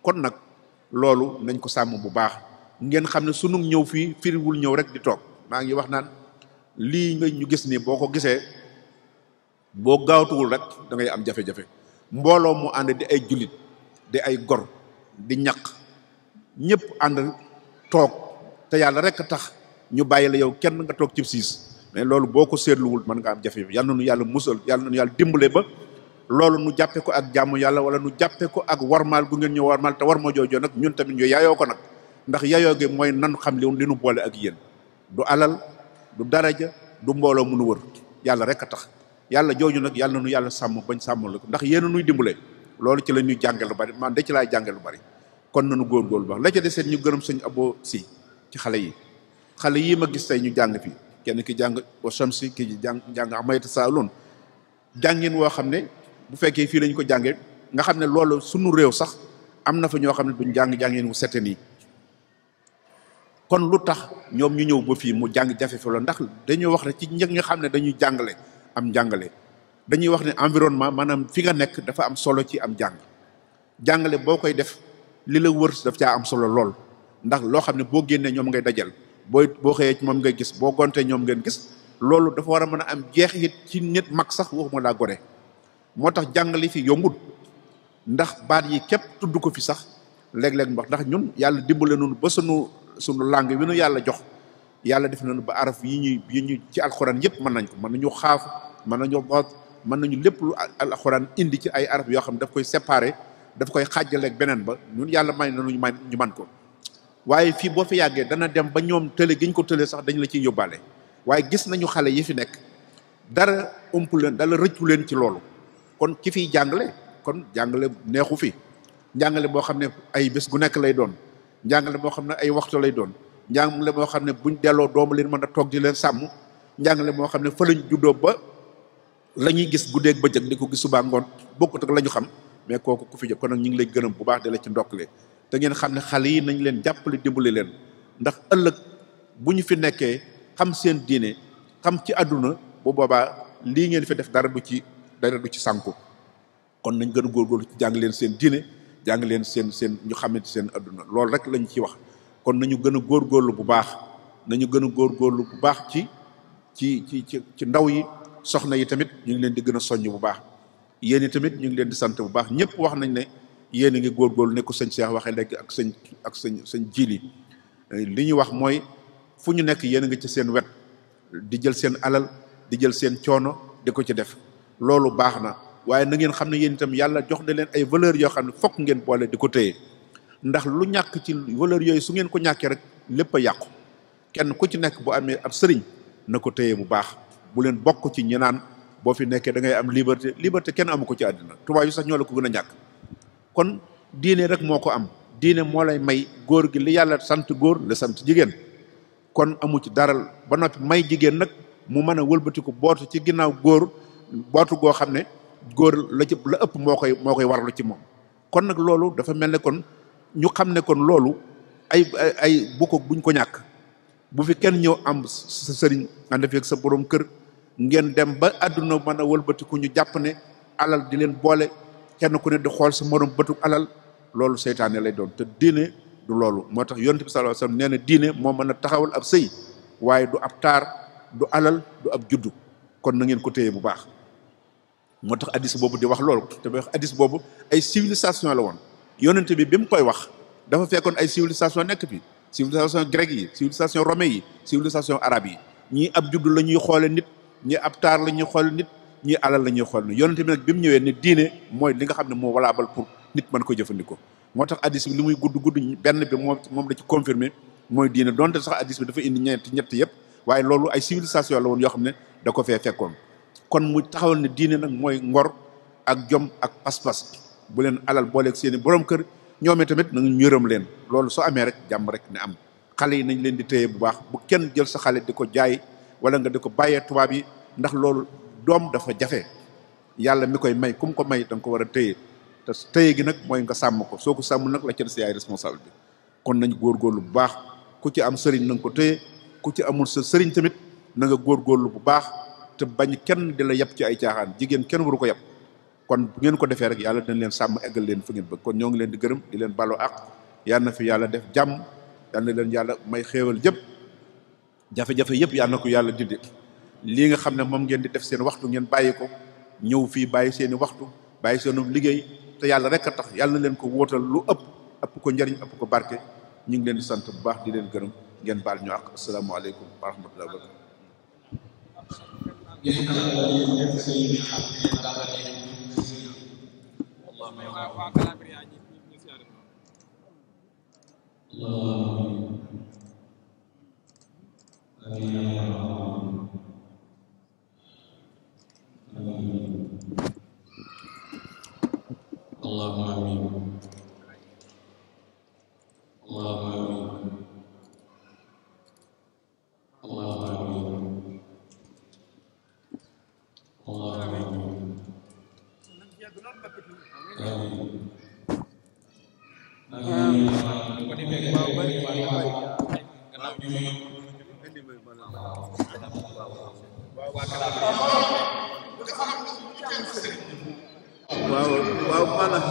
kon nag loolu nañ ko sàmm bu baax ngeen xam ne sunu ñëw fii firiwul ñëw rek di toog maa ngi wax naan lii nga ñu gis nii boo ko gisee boo gaawtuwul rek da ngay am jafe-jafe mbooloo mu ànd di ay jullit di ay gor di ñaq ñëpp ànd toog te yàlla rek tax ñu bàyyi la yow kenn nga toog cib siis mais loolu boo ko seetluwul mën nga am jafe-jafe yàlla na nu yàlla musal yàlla na nu yàlla dimbale ba loolu nu jàppe ko ak jàmm yàlla wala nu jàppe ko ak warmaal gu ngeen ñu warmaal te warma joojoo nag ñun tamit ñu yaayoo ko nag ndax yaayoo gi mooy nan xam li nu boole ak yéen du alal du daraja du mbooloo mënu wër yàlla rek a tax yàlla jooju nag yàlla na nu yàlla sàmm bañ sàmmal ko ndax yéen a nuy dimbale loolu ci la ñuy jànge lu bari man da ci laay jànge lu bari kon nanu góorgóorlu baax la ca desee ñu gërëm sëñ Abo Si ci xale yii ma gis tey ñu jàng fii kenn ki jàng wa Shamsi ki jàng amayta saalun jàngin woo xam ne bu fekkee fii lañu ko jàngee nga xam ne loolu sunu réew sax am na fa ñoo xam ne duñ jàngin wu sette nii kon lu tax ñoom ñu ñëw ba fii mu jàng jafe fa la ndax dañoo wax ne ci ñi nga xam ne dañuy jàngale am njàngale dañuy wax ne environnement maanaam fi nga nekk dafa am solo ci am jàngale boo koy def li la wër daf caa am solo lool ndax loo xam ne boo génnee ñoom ngay dajal boo xëyee ci moom ngay gis boo gontee ñoom ngeen gis loolu dafa war a mën a am jeexit ci nit mag sax waxuma laa gone moo tax jàngale fi yombut ndax baat yi képp tudd ko fi sax léeg-léeg wax ndax ñun yàlla dimbale noonu ba sunu langue wi nu yàlla jox yàlla def nañu ba araf yi ñuy ci alxuraan yëpp mën nañ ko mën nañu xaaf mën nañu boot mën nañu lépp lu alxuraan indi ci ay araf yoo xam ne daf koy séparé daf koy xaajaleeg beneen ba ñun yàlla may nañu ñu man ko waaye fii boo fi yàggee dana dem ba ñoom tële giñ ko tële sax dañ la ciy yóbbaale waaye gis nañu xale yi fi nekk dara ëmp leen dara rëccu leen ci loolu kon ki fiy jàngale kon jàngale neexu fi njàngale boo xam ne ay bés gu nekk lay doon njàngale boo xam ne ay waxtu lay doon njàngale boo xam ne buñ delloo doomu leen mën a toog di leen sàmm njàngale moo xam ne fa lañ juddoo ba la ñuy gis guddeeg bëccëg di ko gis subaa ngoon bokkut ak la ñu xam mais kooku ku fi jëkk kon nag ñu ngi lay gërëm bu baax di la ci ndokkale te ngeen xam ne xale yi nañ leen jàppale dimbali leen ndax ëllëg bu ñu fi nekkee xam seen diine xam ci àdduna bu boobaa lii ngeen fi def dara du ci sànku kon nañ gën a góorgóorlu ci jàng leen seen diine jàng leen seen ñu xamante seen àdduna loolu rek lañ ci wax kon nañu gën a góorgóorlu bu baax nañu gën a góorgóorlu bu baax ci ndaw yi soxna yi tamit ñu ngi leen di gën a soññ bu baax yéen i tamit ñu ngi leen di sant bu baax ñëpp wax nañ ne yéen a ngi góorgóorlu ne ko sëñ Cheikh waxee léegi ak sëñ Jili li ñu wax mooy fu ñu nekk yéen a ngi ci seen wet di jël seen alal di jël seen coono di ko ci def loolu baax na waaye na ngeen xam ne yéen itam yàlla jox na leen ay valeurs yoo xam ne fokk ngeen boole di ko téye ndax lu ñàkk ci valeurs yooyu su ngeen ko ñàkkee rek lépp a yàqu kenn ku ci nekk bu amee ab sëriñ na ko téye bu baax bu leen bokk ci ñi naan boo fi nekkee da ngay am liberté kenn amu ko ci àddina tubaab yi sax ñoo la ko gën a ñàkk kon diine rek moo ko am diine moo lay may góor gi li yàlla sant góor la sant jigéen kon amu ci dara ba noppi may jigéen nag mu mën a wëlbatiku bootu ci ginnaaw góor bootu goo xam ne góor la ëpp moo koy warlu ci moom kon nag loolu dafa mel ne kon ñu xam ne kon loolu ay buñ ko ñàkk bu fi kenn ñëw am sa sëriñ ànd fi ak sa borom kër ngeen dem ba àdduna mën a wëlbatiku ñu jàpp ne alal di leen boole kenn ku ne di xool sa morom bëtu alal loolu seytaane lay doon te diine du loolu moo tax yonent bi sallallahu alayhi wasallam nee na diine moo mën a taxawal ab sëy waaye du ab taar du alal du ab juddu kon na ngeen ko téye bu baax moo tax addis boobu di wax loolu te wax addis boobu ay civilisation la woon yonent bi mu koy wax dafa fekkoon ay civilisation nekk fi civilisation grecque yi civilisation romaine yi civilisation arabe yi ñii ab juddu la ñuy xoole nit ñii ab taar la ñuy xoole nit ñii alal la ñuy xool nit yonent bi nag bi mu ñëwee ne diine mooy li nga xam ne moo valable pour nit mën ko jëfandikoo moo tax addis bi li muy gudd benn bi moom la ci confirmé mooy diine donte sax hadiis bi dafa indi ñett yëpp waaye loolu ay civilisation la woon yoo xam ne da ko fee fekkoon kon mu taxawal ne diine nag mooy ngor ak jom ak pas-pas bu leen alal booleeg seeni borom kër ñoomee tamit na ñu yërëm leen loolu soo amee rek jàmm rek ne am xale yi nañ leen di téye bu baax bu kenn jël sa xale di ko jaay wala nga di ko bàyyee tubaab yi ndax loolu doom dafa jafe yàlla mi koy may ku mu ko may da nga ko war a téye te téye gi nag mooy nga sàmm ko soo ko sàmm nag la ca des yaay responsable bi kon nañ góorgóorlu bu baax ku ci am sëriñ na nga ko téye ku ci amul sa sëriñ tamit na nga góorgóorlu bu baax te bañ kenn di la yab ci ay caaxaan jigéen kenn waru ko yab kon bu ngeen ko defee rek yàlla dina leen sàmm eggal leen fu ngeen bëgg kon ñoo ngi leen di gërëm di leen balo ak yal na fi yàlla def jàmm yal na leen yàlla may xéewal jëpp jafe-jafe yëpp yal na ko yàlla dindi lii nga xam ne moom ngeen di def seen waxtu ngeen bàyyi ko ñëw fii bàyyi seeni waxtu bàyyi seenu liggéey te yàlla rek a tax yàlla na leen ko wóotal lu ëpp ko njariñ ëpp ko barke ñu ngi leen di sant bu baax di leen gërëm ngeen baal ñu ak asalaamaaleykum wa rahmatullahi wa barakatuh waaw maanaam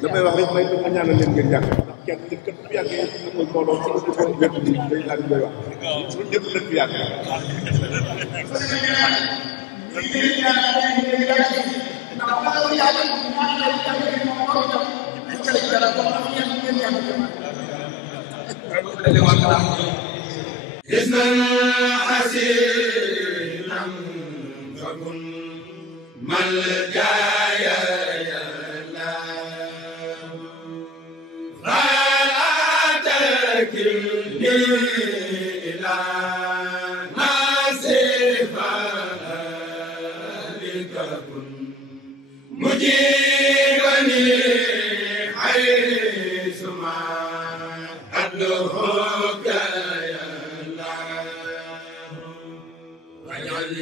damay wax rek may dama ñaanal leen ngeen jàkk kenn ci kër bu yàggee mooy mbooloo ci ko wet bi day daal di koy wax ñun ñëpp nañ fi yàgg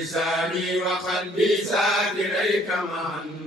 لساني وقلبي ساكريك معا